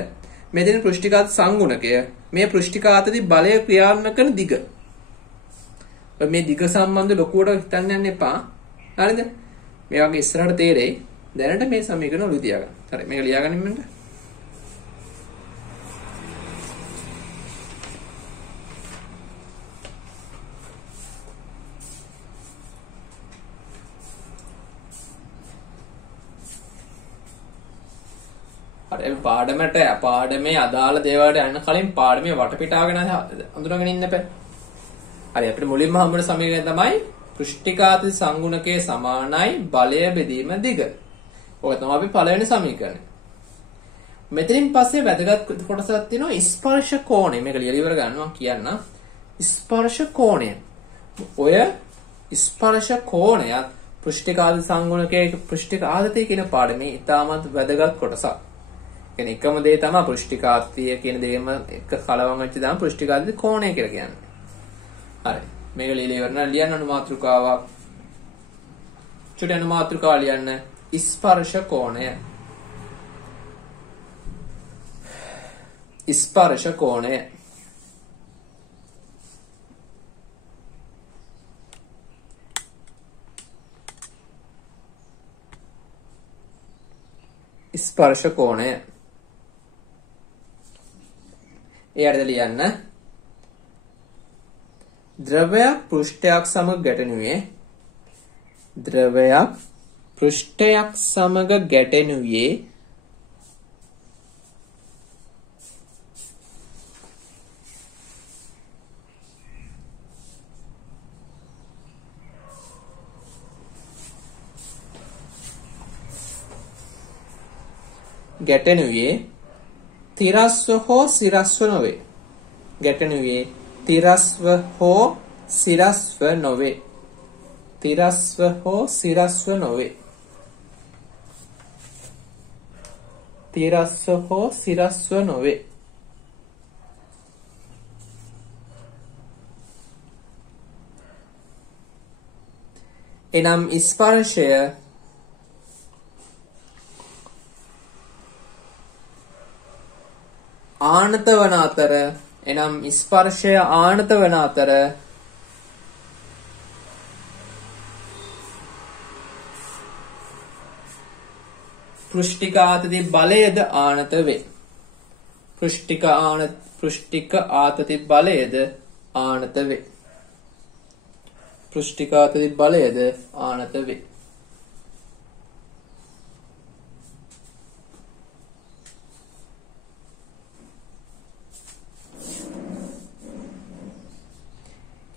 මේ දෙන පෘෂ්ඨිකාත සංගුණකය, මේ පෘෂ්ඨිකාතති බලය ක්‍රියාත්මක කරන දිග. මේ දිග සම්බන්ධ ලොකුවට හිතන්න යන්න එපා. හරිද? මේ වගේ ඉස්සරහට තේරෙයි. දැනට මේ සමීකරණ ඔලුව තියාගන්න. හරි. මේක ලියාගන්න ඉන්න. හරි. පාඩමේ අදාළ දේවල්ට යන්න කලින් පාඩමේ වටපිටාව ගැන අඳුරගෙන ඉන්න එපා. හරි. අපිට මුලින්ම හම්බුන සමීකරණය තමයි පෘෂ්ඨිකාත සංගුණකයේ සමානයි බලය බෙදීම දිග. ඔය තමයි අපි පළවෙනි සමීකරණය. මෙතනින් පස්සේ වැදගත් කොටසක් තියෙනවා ස්පර්ශ කෝණය. මේක ලියලා ඉවර ගන්නවා කියන්න. ස්පර්ශ කෝණය. ඔය ස්පර්ශ කෝණයත් පෘෂ්ඨිකාත සංගුණකයේ පෘෂ්ඨික ආදතය කියන පාඩමේ ඉතාමත් වැදගත් කොටසක්. කියන්නේ එකම දේ තමයි පෘෂ්ඨිකාත්තිය කියන දේම එක කලවම් වෙච්ච දාම පෘෂ්ඨිකාත්ති කෝණය කියලා කියන්නේ. හරි. මේක ලියලා ඉවරන ලියන්න අනුමාත්‍රිකාවක්. චුටි අනුමාත්‍රිකාව ලියන්න ස්පර්ශ කෝණය. ස්පර්ශ කෝණය. ස්පර්ශ කෝණය. එයාට ලියන්න ද්‍රවයක් පෘෂ්ඨයක් සමග ගැටෙනුයේ ද්‍රවයක් පෘෂ්ඨයක් සමග ගැටෙනුයේ තිරස්ව හෝ සිරස්ව නොවේ. ගැටෙනුයේ තිරස්ව හෝ සිරස්ව නොවේ. තිරස්ව හෝ සිරස්ව නොවේ. තිරස්ව හෝ සිරස්ව නොවේ. එනම් ස්පර්ශය ආනත වන අතර පෘෂ්ඨික ආතති බලයද ආනත වේ. පෘෂ්ඨික ආතති බලයද ආනත වේ. පෘෂ්ඨික ආතති බලයද ආනත වේ.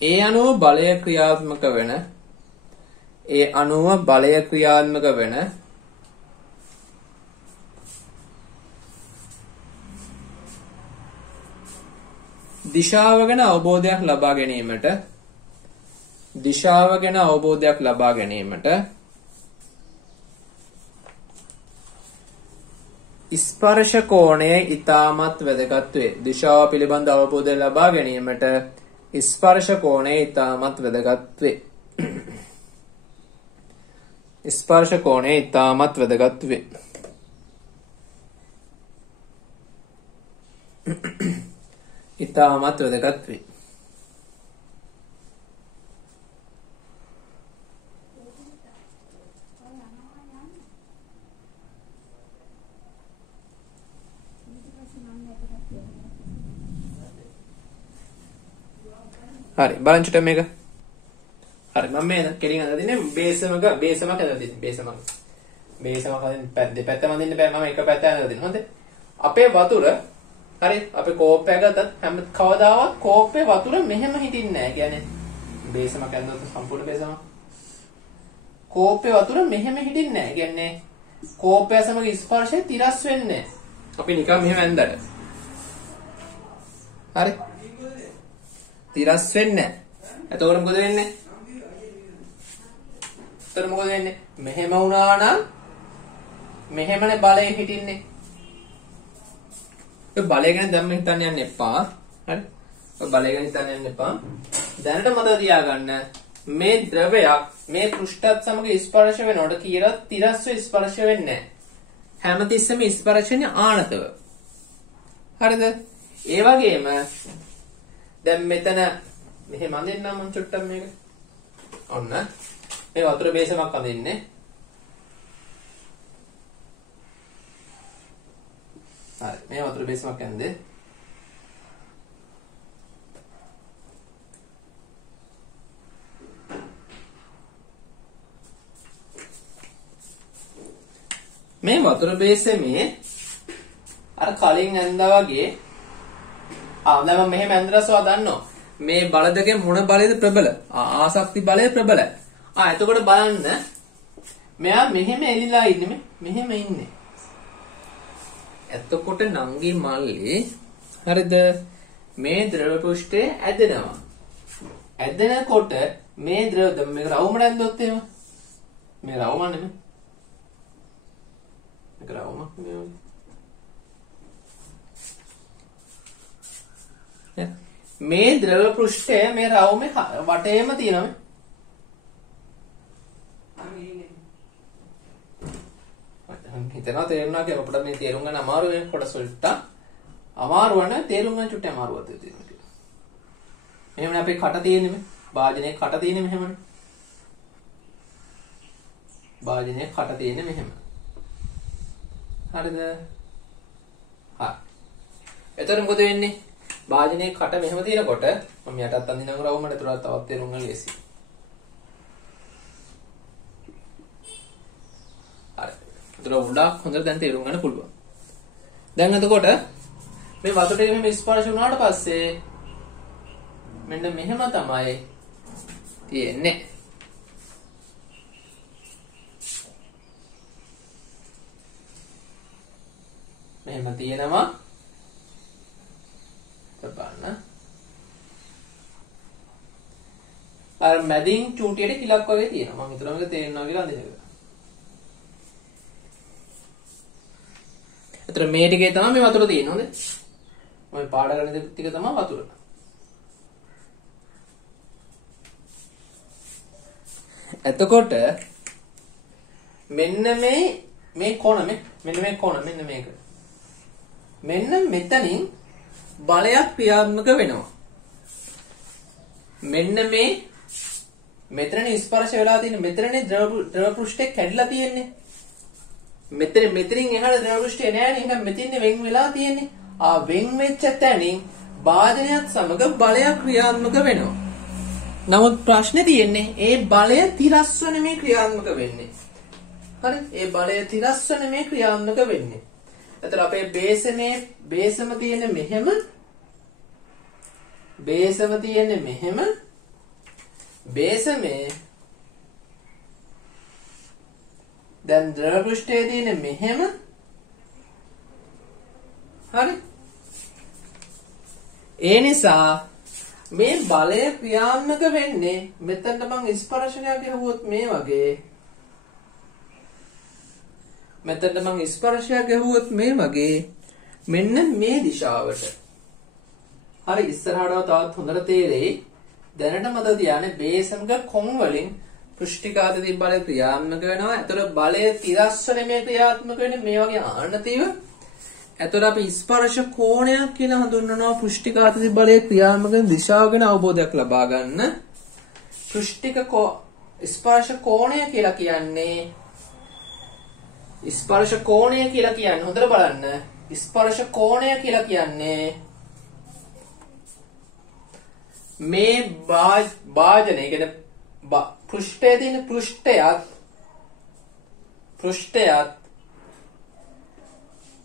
ඒ අනුව බලය ක්‍රියාත්මක වෙන දිශාව ගැන අවබෝධයක් ලබා ගැනීමට ස්පර්ශ කෝණය ඉතාමත් වැදගත් වේ. දිශාව පිළිබඳ අවබෝධය ලබා ගැනීමට ස්පර්ශ කෝණය ඉතාමත් වැදගත් වේ. ස්පර්ශ කෝණය ඉතාමත් වැදගත් වේ. ඉතාමත් වැදගත් වේ. හරි බලන්න චුට්ටක් මේක. හරි මම මේ කෙලින් අදලා දින්නේ බේසමක ඇදලා දින්නේ බේසමක් හදින්න දෙපැත්තම අදින්න බෑ මම එක පැත්ත ඇදලා දින්න. හොඳයි. අපේ වතුර හරි අපේ කෝප්පය ගත්තත් හැම කවදාවත් කෝප්පේ වතුර මෙහෙම හිටින්නේ නැහැ. කියන්නේ බේසමක් ඇදලා සම්පූර්ණ බේසමක් කෝප්පේ වතුර මෙහෙම හිටින්නේ නැහැ. කියන්නේ කෝප්පය සමග ස්පර්ශය තිරස් වෙන්නේ නැහැ. අපි නිකන් මෙහෙම ඇඳලා. හරි. තිරස් වෙන්නේ නැහැ. එතකොට මොකද වෙන්නේ? මොකද වෙන්නේ? මෙහෙම වුණා නම් මෙහෙමනේ බලය හිටින්නේ. ඒ බලය ගැන දැම්ම හිතන්න යන්න එපා. හරි? ඔය බලය ගැන හිතන්න යන්න එපා. දැනට මතක තියාගන්න මේ ද්‍රවයක් මේ පෘෂ්ඨත් සමග ස්පර්ශ වෙනකොට කියලා තිරස්ව ස්පර්ශ වෙන්නේ නැහැ. හැමතිස්සෙම ස්පර්ශන්නේ ආනතව. හරිද? ඒ වගේම දැන් මෙතන මෙහෙම අඳින්නම් මම චුට්ටක් මේක. ඔන්න මේ වතුර බේසමක් අඳින්නේ. හරි මේ වතුර බේසමක් ඇඳේ. මේ වතුර බේසමේ අර කලින් ඇඳා වගේ දැන් මම මෙහෙම ඇඳලා දන්නවා. මේ බල දෙකෙන් මොන බලයද ප්‍රබල? ආසක්ති බලය ප්‍රබලයි. එතකොට බලන්න මෙයා මෙහෙම එලිලා ඉන්නේ මෙහෙම ඉන්නේ. එතකොට නංගි මල්ලි හරිද මේ ද්‍රව පෘෂ්ඨය ඇදෙනවා. ඇදෙනකොට මේ ද්‍රව මේක රවුමට ඇද්දොත් එහෙම මේ රවුම නෙමෙයි. මේක රවුමක් නෙමෙයි. මේ ද්‍රව පෘෂ්ඨය මේ රවුමේ වටේම තියෙනවා. හිතනවා තේරුණා කියලා අපිට මේ තේරුම් ගන්න අමාරු වෙන කොටස වලට අමාරු වන තේරුම් ගන්න චුට්ටක් අමාරුවක් තියෙනවා. මෙහෙමනේ අපේ කට තියෙන්නේ මේ වාජනයේ කට තියෙන්නේ මෙහෙමනේ. වාජනයේ කට තියෙන්නේ මෙහෙම. හරිද? හා. එතකොට මොකද වෙන්නේ? වාජනයේ කට මෙහෙම තියෙනකොට මම යටත් අඳිනම රවුමට ඒතරත් තවත් තේරුම් ගන්න ලේසි. හරි. ඒතර උඩක් හොඳට දැන් තේරුම් ගන්න පුළුවන්. දැන් එතකොට මේ වතුරේ මෙහෙම ස්පර්ශ වුණාට පස්සේ මෙන්න මෙහෙම තමයි තියෙන්නේ. මෙහෙම තියෙනවා. බලන්න. අර මැදින් චූටියට කිලක් වගේ තියෙනවා. මම හිතනවා මේක තේරෙනවා කියලා අඳිනවා. ඒතර මේ ටිකේ තමයි මේ වතුර තියෙන්නේ හොඳේ. මම පාඩ ගන්න ටික තමයි වතුර. එතකොට මෙන්න මේ කොන මෙන්න මේ කොන මෙන්න මේක. මෙන්න මෙතනින් බලයක් ක්‍රියාත්මක වෙනවා. මෙන්න මෙතනනේ ස්පර්ශ වෙලා තියෙන්නේ. මෙතනනේ ද්‍රව පෘෂ්ඨය කැඩිලා තියෙන්නේ. මෙතනින් එහාට ද්‍රව පෘෂ්ඨය නෑනේ. එහෙනම් මෙතින්නේ වෙන් වෙලා තියෙන්නේ. වෙන් වෙච්ච තැනින් වාදනයත් සමග බලයක් ක්‍රියාත්මක වෙනවා. නමුත් ප්‍රශ්නේ තියෙන්නේ ඒ බලය තිරස්ව නෙමෙයි ක්‍රියාත්මක වෙන්නේ. හරි? ඒ බලය තිරස්ව නෙමෙයි ක්‍රියාත්මක වෙන්නේ. එතකොට අපේ බේසම තියෙන්නේ මෙහෙම. බේසම තියෙන්නේ මෙහෙම. බේසමේ දැන් ද්‍රව පෘෂ්ඨයේ තියෙන්නේ මෙහෙම. හරි? ඒ නිසා මේ බලය ක්‍රියාත්මක වෙන්නේ මෙතනට මං ස්පර්ශනයක් ගහුවොත් මේ වගේ. මෙතනට මං ස්පර්ශයක් ගහුවොත් මේ වගේ මෙන්න මේ දිශාවට. හරි ඉස්සරහට තවත් හොඳට තේරෙයි. දැනට මතක තියාගන්න බේසමක කොන් වලින් පෘෂ්ඨිකාතී බලය ක්‍රියාත්මක වෙනවා. ඒතර බලය තිරස්ව නෙමෙයි ක්‍රියාත්මක වෙන්නේ මේ වගේ ආනතිව එතකොට අපි ස්පර්ශ කෝණයක් කියලා හඳුන්වනවා පෘෂ්ඨික ආතති බලයේ ක්‍රියාත්මක වෙන දිශාව ගැන අවබෝධයක් ලබා ගන්න. ස්පර්ශ කෝණය කියලා කියන්නේ හොඳට බලන්න. ස්පර්ශ කෝණය කියලා කියන්නේ මේ භාජනය කියන්නේ පෘෂ්ඨයේ තියෙන පෘෂ්ඨයත්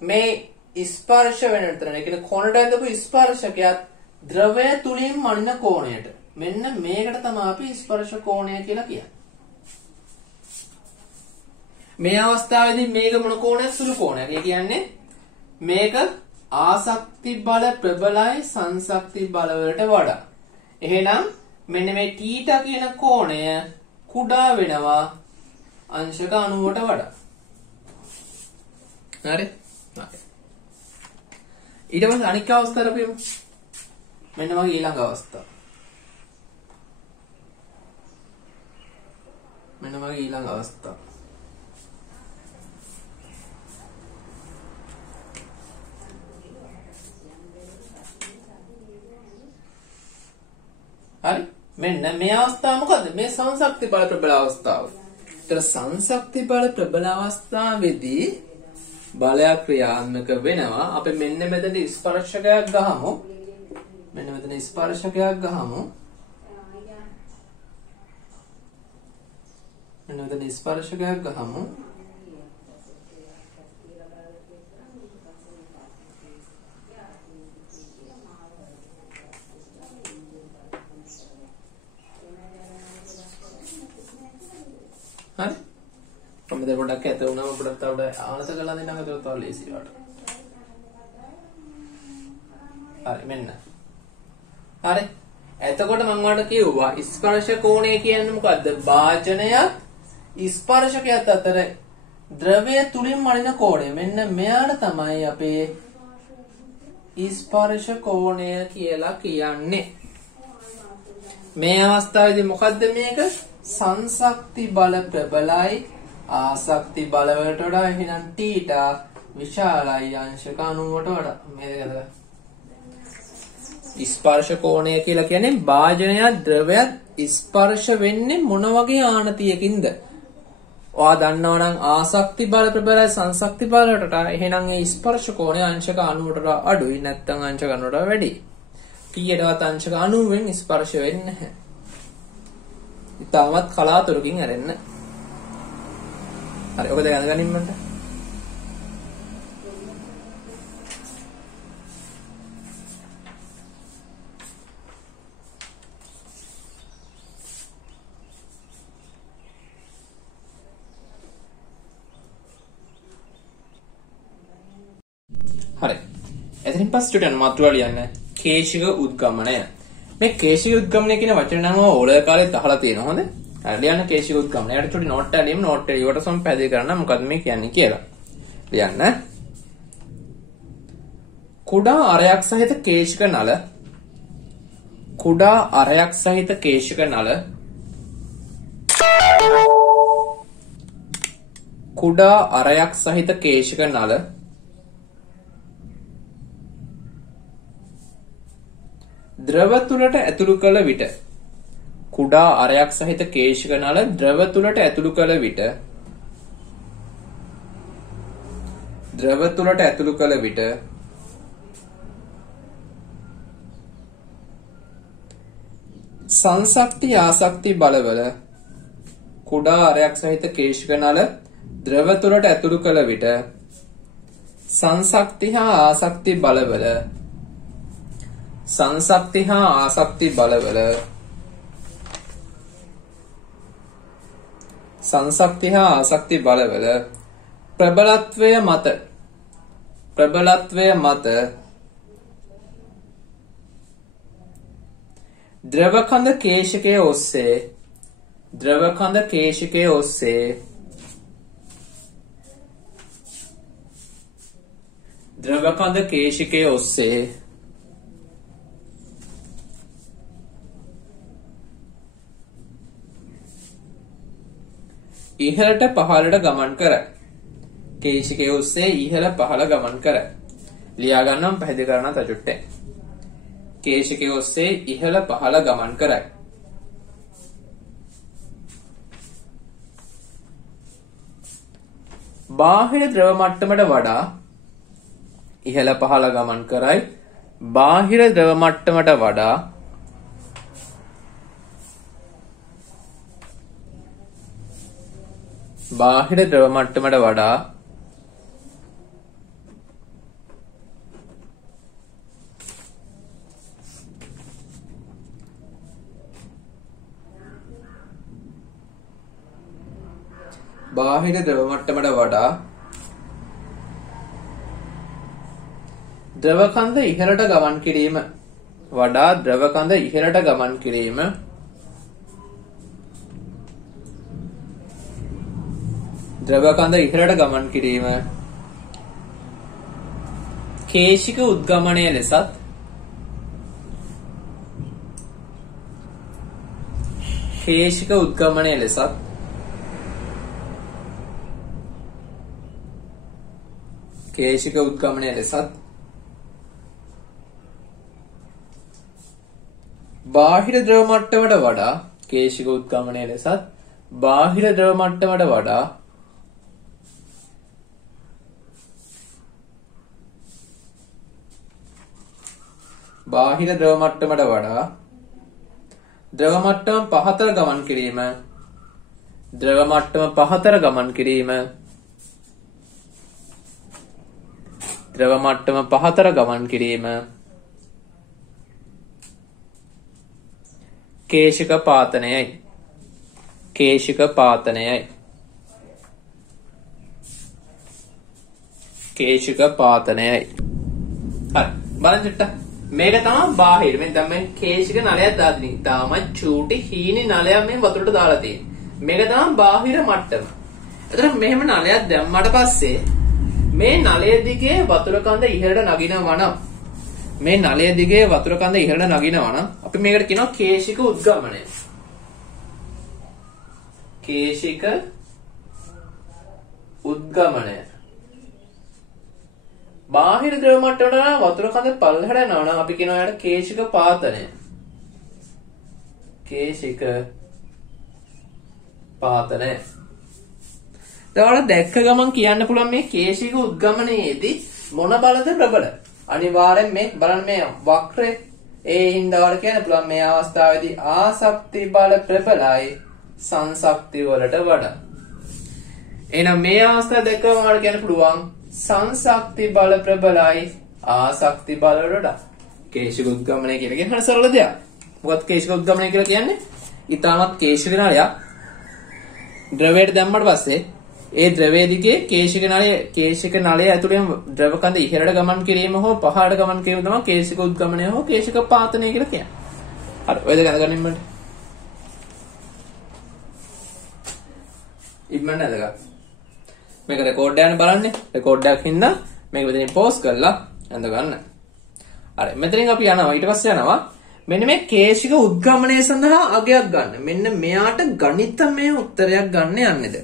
මේ ස්පර්ශ වෙන විතරනේ. ඒ කියන්නේ කොනට ඇඳපු ස්පර්ශකයක් ද්‍රවය තුලින් මනින කෝණයට. මෙන්න මේකට තමයි අපි ස්පර්ශ කෝණය කියලා කියන්නේ. මේ අවස්ථාවේදී මේක මොන කෝණයක්? සුළු කෝණයක්. ඒ කියන්නේ මේක ආසක්ති බල ප්‍රබලයි සංසක්ති බල වලට වඩා. එහෙනම් මෙන්න මේ θ කියන කෝණය කුඩා වෙනවා අංශක 90ට වඩා. හරි? ඊට පස්සේ අනික් අවස්ථාව කරපියමු. මෙන්න වගේ ඊළඟ අවස්ථාව. හරි? මෙන්න මේ අවස්ථාව මොකද්ද? මේ සංසක්ති බල ප්‍රබල අවස්ථාව. ඒතර සංසක්ති බල ප්‍රබල අවස්ථාවේදී බලයක් ක්‍රියාත්මක වෙනවා. අපි මෙන්න මෙතන ස්පර්ශකයක් ගහමු. හරි? කොහොමද පොඩක් ඇත වුණාම පොඩක් තව ආනත කරලා දෙන්නම් ඒක තව ලේසි වට. හරි මෙන්න. හරි. එතකොට මම ඔයාලට කිව්වා ස්පර්ශ කෝණය කියන්නේ මොකද්ද? භාජනයත් ස්පර්ශකයත් අතර ද්‍රවය තුලින් මනින කෝණය. මෙන්න මෙයාට තමයි අපේ ස්පර්ශ කෝණය කියලා කියන්නේ. මේ අවස්ථාවේදී මොකද්ද මේක? සංසක්ති බල ප්‍රබලයි ආසක්ති බල වලට වඩා. එහෙනම් θ විශාලයි අංශක 90ට වඩා. මේක ගදලා ස්පර්ශ කෝණය කියලා කියන්නේ භාජනයත් ද්‍රවයත් ස්පර්ශ වෙන්නේ මොන වගේ ආනතියකින්ද? ඔයා දන්නවා නම් ආසක්ති බල ප්‍රබලයි සංසක්ති බල වලට එහෙනම් ඒ ස්පර්ශ කෝණය අංශක 90ට වඩා අඩුයි නැත්නම් අංශක 90ට වඩා වැඩි. කීයටවත් අංශක 90 වෙන් ස්පර්ශ වෙන්නේ නැහැ. ඉතාමත් කලාතුරකින් ඇරෙන්න. හරි ඔක දැනගනින්න මන්ට. හරි. එතනින් පස්සේ ස්ටුඩන්ට් මාතෘකාව ලියන්න. කේශික උද්ගමනය. මේ කේශික උද්ගමනය කියන වචන නම ඕලේ කාලෙත් අහලා තියෙනවා. හොඳ? හරි ලියන්න කේශික උද්ගමනය. ඊට චුටි නෝට් එකක් ලියමු. නෝට් එක ඉවට සම පැහැදිලි කරන්න මොකද්ද මේ කියන්නේ කියලා. ලියන්න. කුඩා අරයක් සහිත කේශික නල ද්‍රව තුලට ඇතුළු කළ විට සංසක්ති ආසක්ති බලවල කුඩා අරයක් සහිත කේශික නල ද්‍රව තුලට ඇතුළු කළ විට සංසක්ති හා ආසක්ති බලවල ප්‍රබලත්වය මත ද්‍රව කඳ කේශකයේ ඔස්සේ ඉහළට පහළට ගමන් කරයි. කේශිකයේ ඔස්සේ ඉහළ පහළ ගමන් කරයි. ලියා ගන්නම් පැහැදිලි කරන තචුට්ටේ. කේශිකය ඔස්සේ ඉහළ පහළ ගමන් කරයි. බාහිර ද්‍රව මට්ටමට වඩා ඉහළ පහළ ගමන් කරයි. බාහිර ද්‍රව මට්ටමට වඩා බාහිර ද්‍රව මට්ටමට වඩා බාහිර ද්‍රව මට්ටමට වඩා ද්‍රව කන්ද ඉහළට ගමන් කිරීම ද්‍රව කන්ද ඉහළට ගමන් කිරීම ද්‍රව කන්ද ඉහළට ගමන් කිරීම කේශික උද්ගමනය ලෙසත් කේශික උද්ගමනය ලෙසත් කේශික උද්ගමනය ලෙසත් බාහිර ද්‍රව මට්ටමට වඩා කේශික උද්ගමනය ලෙසත් බාහිර ද්‍රව මට්ටමට වඩා බාහිර ද්‍රව මට්ටමට වඩා ද්‍රව මට්ටම පහතර ගමන් කිරීම ද්‍රව මට්ටම පහතර ගමන් කිරීම ද්‍රව මට්ටම පහතර ගමන් කිරීම කේශික පාතනයයි කේශික පාතනයයි කේශික පාතනයයි. හරි බලන්න චුට්ටක් මේක තමයි බාහිර. මේ දැන් මේ කේශික නලයක් දාන්නේ. තාමත් චූටි හීනි නලයක් මේ වතුරට දාලා තියෙන්නේ. මේක තමයි බාහිර මට්ටම. එතකොට මෙහෙම නලයක් දැම්මට පස්සේ මේ නලය දිගේ වතුර කඳ ඉහළට නගිනවා නම් මේ නලය දිගේ වතුර කඳ ඉහළට නගිනවා නම් අපි මේකට කියනවා කේශික උද්ගමනය. කේශික උද්ගමනය. බාහිර ද්‍රව මට්ටමට වතුර කඳ පල්ලෙහාට යනවා නම් අපි කියනවා යාට කේශික පාතනය. කේශික පාතනය. දැන් දැක්ක ගමන් කියන්න පුළුවන් මේ කේශික උද්ගමනයේදී මොන බලද ප්‍රබල? අනිවාර්යෙන් මේ බලන්න මේ වක්‍රය ඒ හින්දාවට කියන්න පුළුවන් මේ අවස්ථාවේදී ආසක්ති බල ප්‍රබලයි සංසක්ති වලට වඩා. එහෙනම් මේ අවස්ථාව දැක්කම ඔයාලට කියන්න පුළුවන් සංසක්ති බල ප්‍රබලයි ආසක්ති බල වලට වඩා. කේශික උද්ගමනය කියලා කියන හරිය සරල දෙයක්. මොකක්ද කේශික උද්ගමනය කියලා කියන්නේ? ඊටමත් කේශික නලයක් ද්‍රවයට දැම්මට පස්සේ ඒ ද්‍රවයේ දිගේ කේශික නලය ඇතුළෙන් ද්‍රව කඳ ඉහළට ගමන් කිරීම හෝ පහළට ගමන් කිරීම තමයි කේශික උද්ගමනය හෝ කේශික පාතනය කියලා කියන්නේ. හරි ඔය දෙක අඳගන්න ඉන්නට. ඉක්මනට අඳගන්න. මේක රෙකෝඩ් එකක් බලන්න. රෙකෝඩ් එකක් හින්දා මේක මෙතනින් පෝස් කරලා අඳගන්න. හරි මෙතනින් අපි යනවා ඊට පස්සේ යනවා මෙන්න මේ කේශික උද්ගමනය සඳහා අගයක් ගන්න. මෙන්න මෙයාට ගණිතමය උත්තරයක් ගන්න යන්නේද?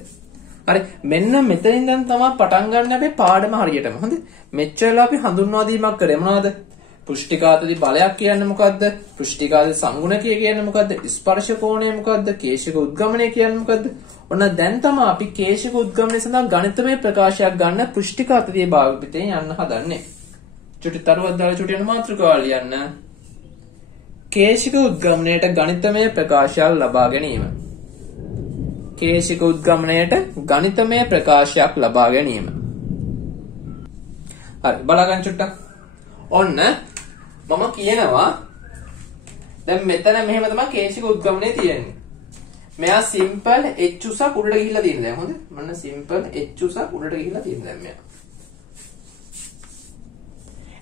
හරි මෙන්න මෙතනින් දැන් තමයි පටන් ගන්න අපේ පාඩම හරියටම. හොඳ මෙච්චරලා අපි හඳුන්වා දීමක් කරේ මොනවද? පෘෂ්ඨිකාතදී බලයක් කියන්නේ මොකද්ද? පෘෂ්ඨිකාතදී සංගුණකය කියන්නේ මොකද්ද? ස්පර්ශ කෝණය මොකද්ද? කේශික උද්ගමනය කියන්නේ මොකද්ද? ඔන්න දැන් තමයි අපි කේශික උද්ගමනය සඳහා ගණිතමය ප්‍රකාශයක් ගන්න පෘෂ්ඨිකාතදී භාවිතයෙන් යන්න හදන්නේ. චුටි තරුවක් දාලා චුටි යන මාතෘකාව ලියන්න. කේශික උද්ගමනයට ගණිතමය ප්‍රකාශයක් ලබා ගැනීම. කේශික උද්ගමනයට ගණිතමය ප්‍රකාශයක් ලබා ගැනීම. හරි බලගන්න චුට්ටක්. ඔන්න මම කියනවා දැන් මෙතන මෙහෙම තමයි කේශික උද්ගමනය තියෙන්නේ. මෙයා සිම්පල් h උසක් උඩට ගිහිල්ලා තියෙනවා. හොඳ මන්න සිම්පල් h උසක් උඩට ගිහිල්ලා තියෙනවා දැන් මෙයා.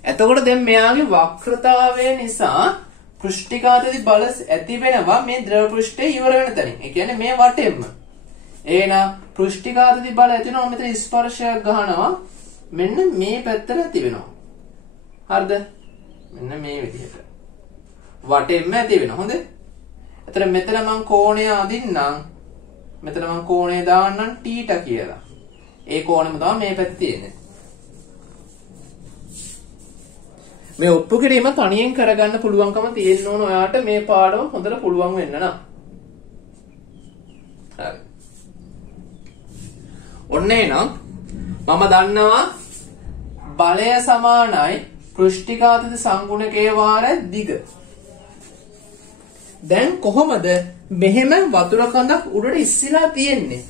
එතකොට දැන් මෙයාගේ වක්‍රතාවය නිසා පෘෂ්ඨිකාතදී බල ඇති වෙනවා මේ ද්‍රව පෘෂ්ඨයේ ඉවර වෙන තැනින්. ඒ කියන්නේ මේ වටෙන්ම. එහෙනම් පෘෂ්ඨිකාතදී බල ඇති වෙනවා මෙතන ස්පර්ශයක් ගහනවා මෙන්න මේ පැත්තට ඇති වෙනවා. හරිද? මෙන්න මේ විදිහට. වටෙන්ම ඇති වෙනවා. හොඳ? එතන මෙතන මම කෝණය අදින්නම්. මෙතන මම කෝණය දාන්නම් θ කියලා. ඒ කෝණයම තමයි මේ පැත්තේ තියෙන්නේ. මේ ඔප්පු කිරීම තනියෙන් කරගන්න පුළුවන්කම තියෙන්න ඕන ඔයාට මේ පාඩම හොඳට පුළුවන් වෙන්න නම්. හරි. ඔන්න එහෙනම් මම දන්නවා බලය සමානයි පෘෂ්ඨිකාතද සංගුණකයේ වාරය දිග. දැන් කොහොමද මෙහෙම වතුර කඳක් උඩට ඉස්සිලා තියෙන්නේ?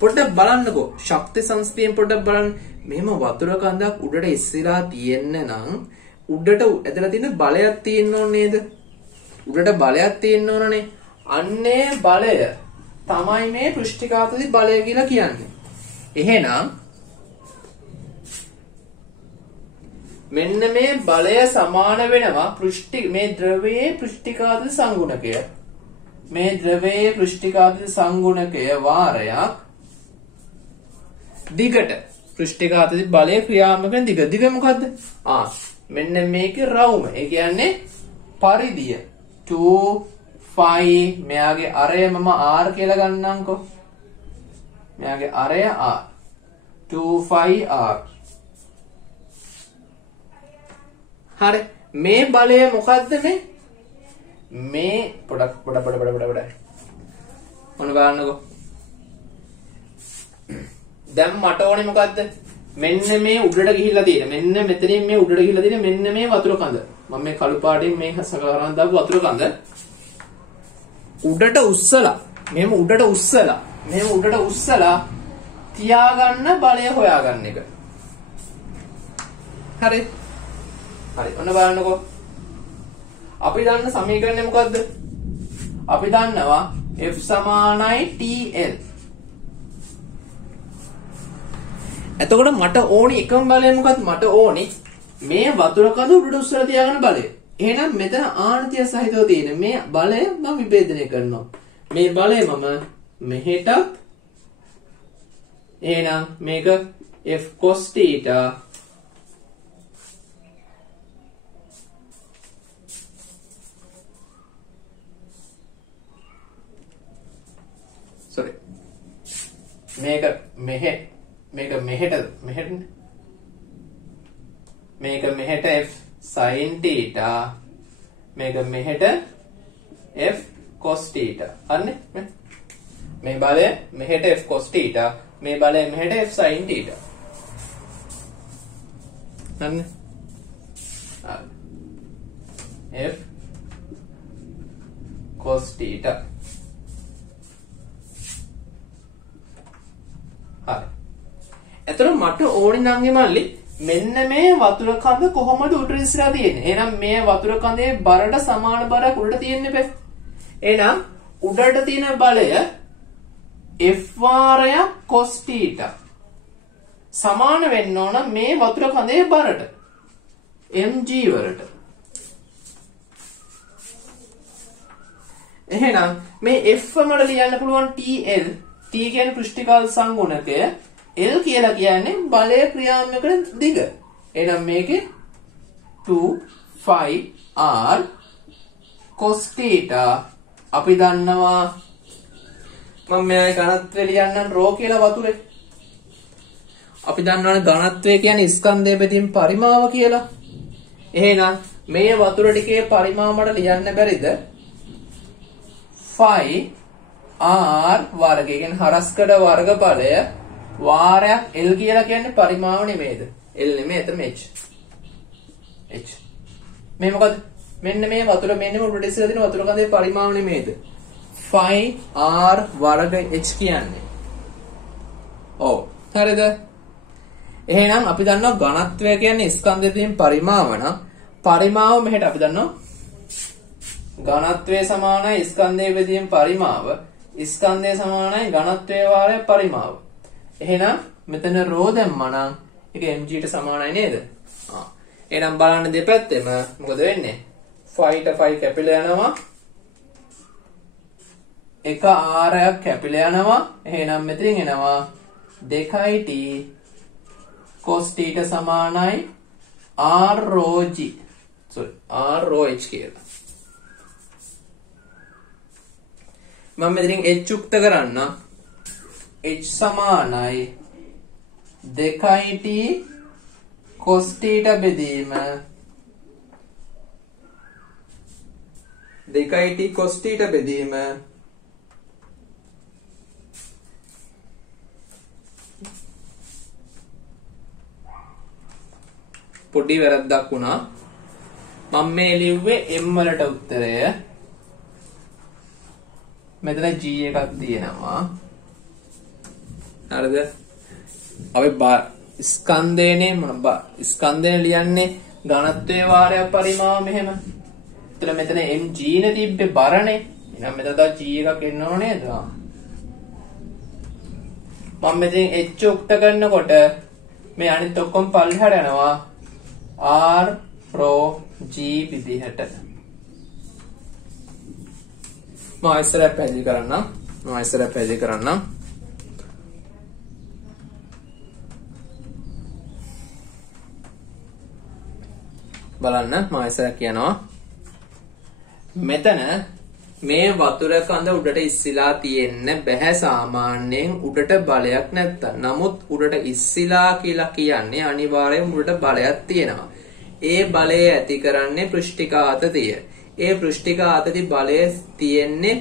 පොඩ්ඩක් බලන්නකෝ. ශක්ති සංස්පියෙන් පොඩ්ඩක් බලන්න. මෙහෙම වතුර කඳක් උඩට ඉස්සිලා තියෙන්න නම් උඩට ඇදලා තියෙන බලයක් තියෙන්න ඕනේ නේද? උඩට බලයක් තියෙන්න ඕනනේ. අන්නේ බලය තමයි මේ පෘෂ්ඨිකාතදී බලය කියලා කියන්නේ. එහෙනම් මෙන්න මේ බලය සමාන වෙනවා මේ ද්‍රවයේ පෘෂ්ඨිකාතද සංගුණකය. මේ ද්‍රවයේ පෘෂ්ඨිකාතද සංගුණකය වාරයක් දිගට පෘෂ්ඨිකාතද බලය ක්‍රියාත්මක වෙන දිග මොකද්ද? මෙන්න මේකේ රවුම. ඒ කියන්නේ පරිධිය 2 5 මෙයාගේ අරය මම r කියලා ගන්නම්කෝ. මෙයාගේ අරය r 2 5 r. හරි. මේ බලය මොකද්ද මේ පොඩක් මොන ගන්නකෝ. දැන් මට ඕනේ මොකද්ද? මෙන්න මේ උඩට ගිහිල්ලා තියෙන. මෙන්න මෙතනින් මේ උඩට ගිහිල්ලා තියෙන මෙන්න මේ වතුර කඳ. මම මේ කළු පාටින් මේ සකරන දාපු වතුර කඳ උඩට උස්සලා මෙහෙම උඩට උස්සලා තියාගන්න බලය හොයාගන්න එක. හරි. ඔන්න බලන්නකෝ. අපි දන්න සමීකරණය මොකද්ද? අපි දන්නවා F සමානයි TL. එතකොට මට ඕනි එකම බලය මොකද්ද? මට ඕනි මේ වතුර කඳ උඩට උස්සලා තියාගන්න බලය. එහෙනම් මෙතන ආනතිය සහිතව තියෙන මේ බලය මම විභේදනය කරනවා. මේ බලය මම මෙහෙටත් එහෙනම් මේක F cos theta මේක මෙහෙට F sin theta මේක මෙහෙට F cos theta. හරිනේ? මේ බලය මෙහෙට F cos theta මේ බලය මෙහෙට F sin theta. හරිනේ? F cos theta. හරි. එතකොට මට ඕනි නම් එමල්ලි මෙන්න මේ වතුර කඳ කොහොමද උඩට ඉස්සරහා තියෙන්නේ? එහෙනම් මේ වතුර කඳේ බරට සමාන බරක් උඩට තියෙන්න බෑ. එහෙනම් උඩට තියෙන බලය F වාරයක් cos theta සමාන වෙන්න ඕන මේ වතුර කඳේ බරට mg වලට. එහෙනම් මේ F වල ලියන්න පුළුවන් TL. T කියන්නේ පෘෂ්ඨිකාත සංගුණකය. L කියලා කියන්නේ බලය ක්‍රියාත්මක කරන දිග. එහෙනම් මේකේ 2 5 r cos theta අපි දන්නවා මම මෙයාගේ ඝනත්වය ලියන්නම් ρ කියලා වතුරේ. අපි දන්නවනේ ඝනත්වය කියන්නේ ස්කන්ධය බෙදීම පරිමාව කියලා. එහෙනම් මේ වතුර ටිකේ පරිමාව මට ලියන්න බැරිද? 5 r වර්ගය කියන්නේ හරස්කඩ වර්ගඵලය වාරයක් L කියලා කියන්නේ පරිමාව නෙමෙයිද? L නෙමෙයි එතන h. මේ මොකද? මෙන්න මේ වතුර මෙන්න උඩට ඉස්සලා තියෙන වතුර කඳේ පරිමාව නෙමෙයිද? 5r වර්ග h කියන්නේ. ඔව්. හරිද? එහෙනම් අපි දන්නවා ඝනත්වය කියන්නේ ස්කන්ධයේ තියෙන පරිමාව නම් පරිමාව මෙහෙට අපි දන්නවා ඝනත්වය සමානයි ස්කන්ධයේ බෙදීම පරිමාව. ස්කන්ධය සමානයි ඝනත්වයේ වාරය පරිමාව. එහෙනම් මෙතන ρ දැම්මා නම් ඒක mg ට සමානයි නේද? එහෙනම් බලන්න දෙපැත්තෙම මොකද වෙන්නේ? 5 ට 5 කැපිලා යනවා. එක r-යක් කැපිලා යනවා. එහෙනම් මෙතනින් එනවා 2t cos θ සමානයි r ρg. r ρh කියලා. මම මෙතනින් h යුක්ත කරන්න. h සමානයි 2t cos θ බෙදීම 2t cos θ බෙදීම පොඩි වැරද්දක් වුණා. මම මේ ලිව්වේ m වලට උත්තරය. මෙතන g එකක් තියෙනවා. හරිද? අපි ස්කන්ධයනේ ස්කන්ධය ලියන්නේ ඝනත්වයේ වාරයක් පරිමාව මෙහෙම. එතන මෙතන mg නේ තිබ්බේ බරනේ. එහෙනම් මෙතන තව g එකක් එන්න ඕන නේද? මම මෙතෙන් h උක්ත කරනකොට මේ අනිත් ඔක්කොම පල්ලෙහාට යනවා. r rho g විදිහට. මම ඉස්සරහ පැහැදිලි කරන්නම්. බලන්න මම ඉස්සරහ කියනවා. මෙතන මේ වතුර කඳ උඩට ඉස්සිලා තියෙන්න බෑ සාමාන්‍යයෙන් උඩට බලයක් නැත්තම්. නමුත් උඩට ඉස්සිලා කියලා කියන්නේ අනිවාර්යයෙන් උඩට බලයක් තියෙනවා. ඒ බලය ඇති කරන්නේ පෘෂ්ඨික ආතතිය. ඒ පෘෂ්ඨික ආතති බලය තියෙන්නේ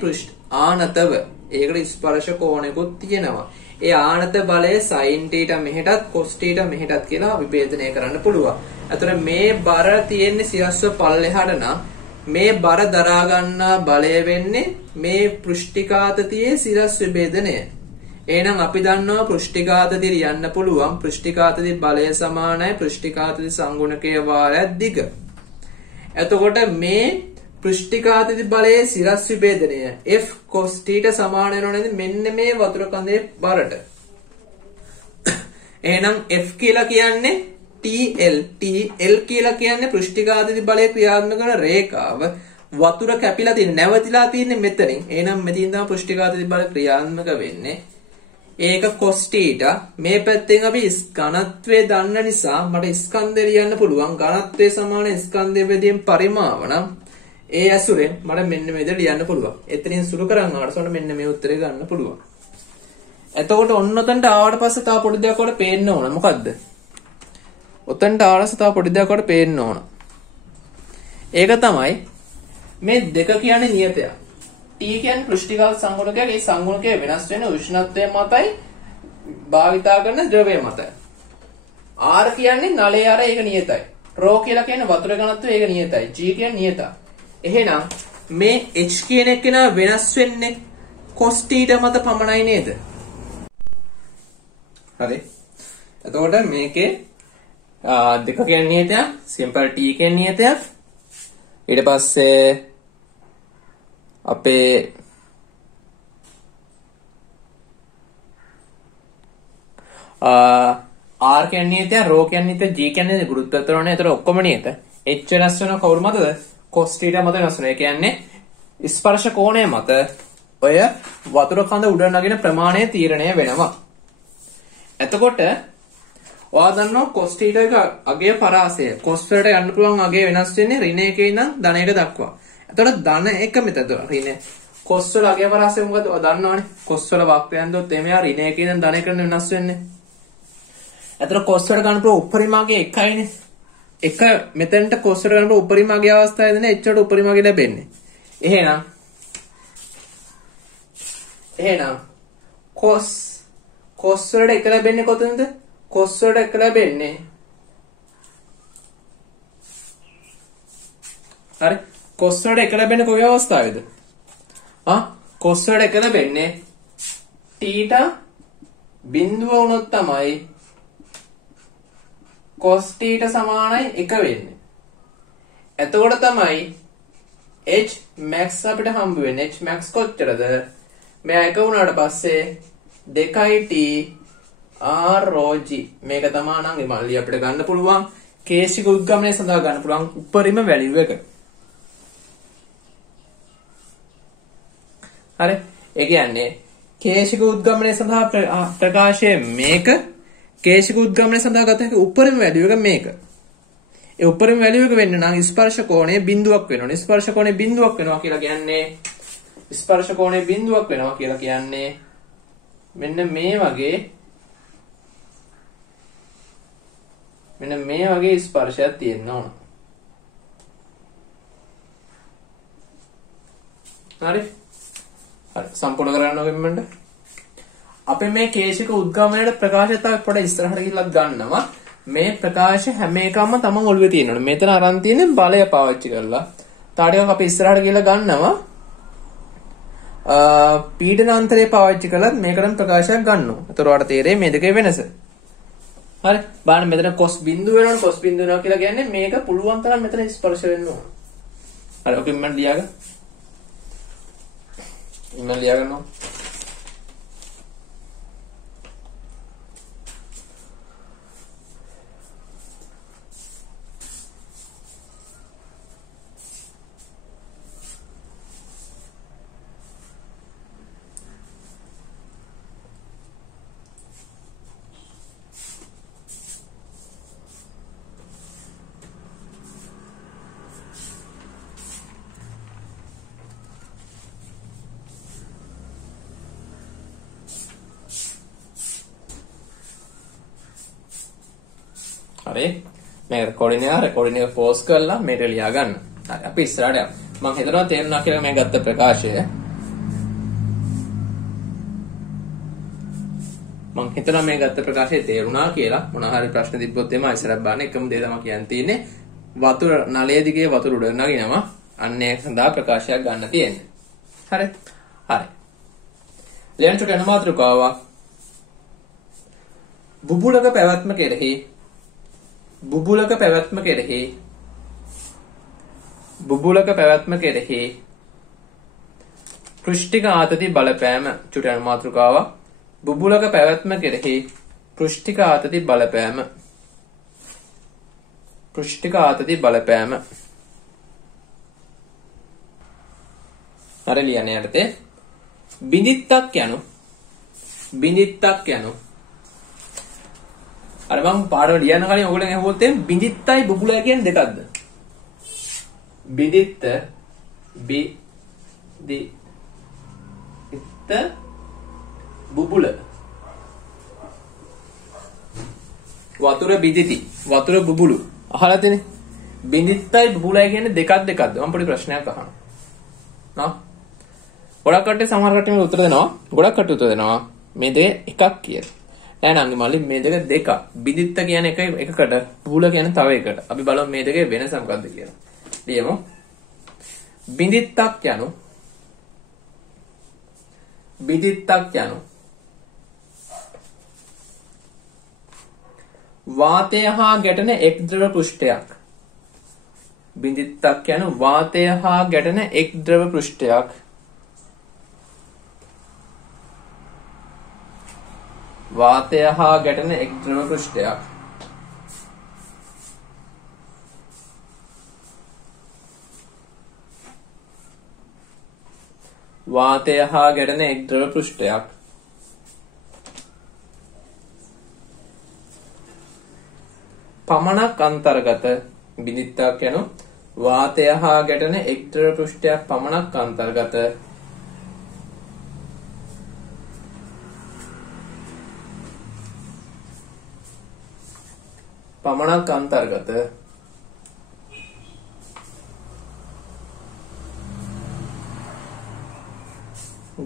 ආනතව. ඒකට ස්පර්ශ කෝණයකුත් තියෙනවා. ඒ ආනත බලය sin θ මෙහෙටත් cos θ මෙහෙටත් කියලා විභේදනය කරන්න පුළුවන්. අතන මේ බර තියෙන්නේ සිරස්ව පල්ලෙහාට නම් මේ බර දරා ගන්නා බලය වෙන්නේ මේ පෘෂ්ඨිකාතතියේ සිරස් විභේදනය. එහෙනම් අපි දන්නවා පෘෂ්ඨිකාතතිය ලියන්න පුළුවන්. පෘෂ්ඨිකාතති බලය සමානයි පෘෂ්ඨිකාතති සංගුණකයේ වාරයක් දිග. එතකොට මේ පෘෂ්ඨිකාතති බලයේ සිරස් විභේදනය F cos θ සමාන වෙනව නේද? මෙන්න මේ වතුර කඳේ බරට. එහෙනම් F කියලා කියන්නේ TL කියලා කියන්නේ පෘෂ්ඨිකාතති බලය ක්‍රියාත්මක කරන රේඛාව. වතුර කැපිලා තියෙන නැවතිලා තියෙන්නේ මෙතනින්. එහෙනම් මෙතනින් තමයි පෘෂ්ඨිකාතති බලය ක්‍රියාත්මක වෙන්නේ. ඒක cos θ. මේ පැත්තෙන් අපි ඝනත්වය දන්න නිසා මට ස්කන්ධය ලියන්න පුළුවන්. ඝනත්වය සමාන ස්කන්ධය බෙදීම පරිමාව නම් ඒ ඇසුරෙන් මට මෙන්න මේ විදිහට ලියන්න පුළුවන්. එතනින් සුළු කරන් ආවම මෙන්න මේ උත්තරේ ගන්න පුළුවන්. එතකොට ඔන්න ඔතනට ආවට පස්සේ තව පොඩි දෙයක් වල පේන්න ඕන. මොකද්ද? ඔතනට ආවම තව පොඩි දෙයක් වල පේන්න ඕන. ඒක තමයි මේ දෙක කියන්නේ නියතයක්. T කියන්නේ පෘෂ්ඨිකාත සංගුණකයක්. ඒ සංගුණකය වෙනස් වෙන උෂ්ණත්වය මතයි භාවිතා කරන ද්‍රවය මතයි. R කියන්නේ නලයේ අර ඒක නියතයි. ρ කියලා කියන්නේ වතුර ඝනත්වය ඒක නියතයි. G කියන්නේ නියතයි. එහෙනම් මේ H කියන එක වෙනස් වෙන්නේ cos θ මත පමණයි නේද? හරි. එතකොට මේකේ දෙක කියන්නේ නියතයක්, simple T කියන්නේ නියතයක්. ඊට පස්සේ අපේ R කියන්නේ නියතය, ρ කියන්නේ නියතය, G කියන්නේ ගුරුත්වාකර්ෂණය. ඒතර ඔක්කොම නියත. H වෙනස් වෙන කවුරු මතද? cos θ මත වෙනස් වෙනවා. ඒ කියන්නේ ස්පර්ශ කෝණය මත ඔය වතුර කඳ උඩ නගින ප්‍රමාණය තීරණය වෙනවා. එතකොට ඔයා දන්නවා cos θ එක අගය පරාසය. cos වලට යන්න පුළුවන් අගය වෙනස් වෙන්නේ ඍණ එකේ ඉඳන් ධන එක දක්වා. එතකොට ධන එක මෙතන ඍණ cos වල අගය පරාසය මොකද? ඔයා දන්නවනේ. cos වල වාක්‍යයන් දොත් එමෙයා ඍණ එකේ ඉඳන් ධන එකට වෙනස් වෙන්නේ. එතකොට cos වලට ගන්න පුළුවන් උපරිම අගය එකයිනේ. එක මෙතනට cos වලට ගන්න පුළුවන් උපරිම අගය අවස්ථාවේ දෙන h වලට උපරිම අගය ලැබෙන්නේ. එහෙනම් cos වලට එක ලැබෙන්නේ කොතනද? cos වලට එක ලැබෙන්නේ හරි cos වලට එක ලැබෙන්නේ කොයි අවස්ථාවේද? cos වලට එක ලැබෙන්නේ θ බිඳුව වුණොත් තමයි cos θ සමානයි 1 වෙන්නේ. එතකොට තමයි h max අපිට හම්බ වෙන්නේ. h max කොච්චරද? මෙයා 1 වුණාට පස්සේ 2t r rho g මේක තමයි නම් මල්ලි අපිට ගන්න පුළුවන් කේශික උද්ගමනය සඳහා ගන්න පුළුවන් උපරිම වැලියු එක. හරි. ඒ කියන්නේ කේශික උද්ගමනය සඳහා ප්‍රකාශය මේක, කේශික උද්ගමනය සඳහා ගත හැකි උපරිම වැලියු එක මේක. ඒ උපරිම වැලියු එක වෙන්න නම් ස්පර්ශ කෝණය බිඳුවක් වෙනවා. ස්පර්ශ කෝණය බිඳුවක් වෙනවා කියලා කියන්නේ මෙන්න මේ වගේ ස්පර්ශයක් තියෙන්න ඕන. හරි හරි සම්පූර්ණ කරන්න ඕක මෙන්න අපි මේ කේශික උද්ගමනයේ ප්‍රකාශය තව පොඩ ඉස්සරහට ගිහිල්ලා ගන්නවා මේ ප්‍රකාශ හැම එකම තමන් ඔළුවේ තියෙනවනේ මෙතන අරන් තියෙන බලය පාවිච්චි කරලා තාඩියක් අපි ඉස්සරහට ගිහිල්ලා ගන්නවා පීඩන අන්තරය පාවිච්චි කළත් මේකටම ප්‍රකාශයක් ගන්නවා. ඒතර ඔයාලට තේරෙයි මේ දෙකේ වෙනස. හරි. බලන්න මෙතන cos බිඳුව වෙනවනේ cos බිඳුව වෙනවා කියලා කියන්නේ මේක පුළුවන් තරම් මෙතන ස්පර්ශ වෙන්න ඕන. හරි. ඔක මම ලියාගන්න. මම ලියාගන්නවා. හරි මේ රෙකෝඩින් එක පෝස් කරලා මේක ලියා ගන්න. හරි අපි ඉස්සරහට යමු. මම හිතනවා තේරුණා කියලා මේ ගත්ත ප්‍රකාශය. මම හිතනවා මේ ගත්ත ප්‍රකාශය තේරුණා කියලා. මොනවා හරි ප්‍රශ්න තිබ්බොත් එම ඉස්සරහ බලන්න එකම දේ තමයි කියන්න තියෙන්නේ. වතුර නලයේ දිගේ වතුර උඩ නගිනවා. අන්න ඒක සඳහා ප්‍රකාශයක් ගන්න තියෙන්නේ. හරි. හරි. ලියන්න චුටි අනුමාත්‍රකාවක්. බුබුලක පැවැත්ම කෙරෙහි බුබුලක පැවැත්ම කෙරෙහි පෘෂ්ඨික ආතති බලපෑම චුටි අනුමාත්‍රකාවක්. බුබුලක පැවැත්ම කෙරෙහි පෘෂ්ඨික ආතති බලපෑම හරි ලියන්න යටතේ බිඳිත්තක් යනු අර මම පාඩම ලියන්න කලින් ඔයගොල්ලන් අහුවොත් බිඳිත්තයි බුබුලයි කියන්නේ දෙකක්ද? බිඳිත්ත බුබුල වතුර බිඳිති වතුර බුබුලු අහලා තියෙන්නේ බිඳිත්තයි බුබුලයි කියන්නේ දෙකක්ද මම පොඩි ප්‍රශ්නයක් අහනවා නා ගොඩක් කට්ටිය සමහර කට්ටිය උත්තර දෙනවා ගොඩක් කට්ටිය උත්තර දෙනවා මේ දෙක එකක් කියලා නෑ නංගි මල්ලි මේ දෙක දෙකක් බිඳිත්ත කියන්නේ එකකට බුබුල කියන්නේ තව එකකට අපි බලමු මේ දෙකේ වෙනස මොකක්ද කියලා ලියමු බිඳිත්තක් යනු වාතය හා ගැටෙන එක් ද්‍රව පෘෂ්ඨයක් බිඳිත්තක් යනු වාතය හා ගැටෙන එක් ද්‍රව පෘෂ්ඨයක් වාතය හා ගැටෙන එක් ද්‍රව පෘෂ්ඨයක් වාතය හා ගැටෙන එක් ද්‍රව පෘෂ්ඨයක් පමණක් අන්තර්ගත බිඳිත්තක් යනු වාතය හා ගැටෙන එක් ද්‍රව පෘෂ්ඨයක් පමණක් අන්තර්ගත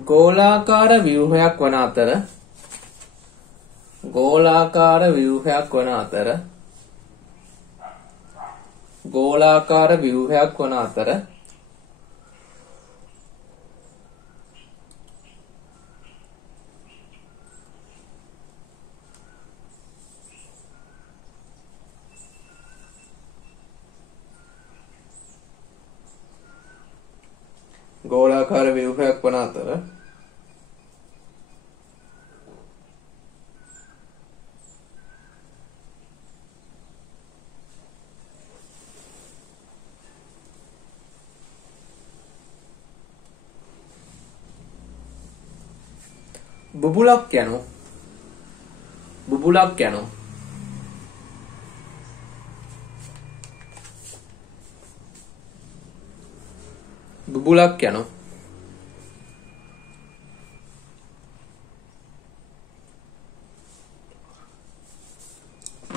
ගෝලාකාර ව්‍යුහයක් වන අතර ගෝලාකාර ව්‍යුහයක් වන අතර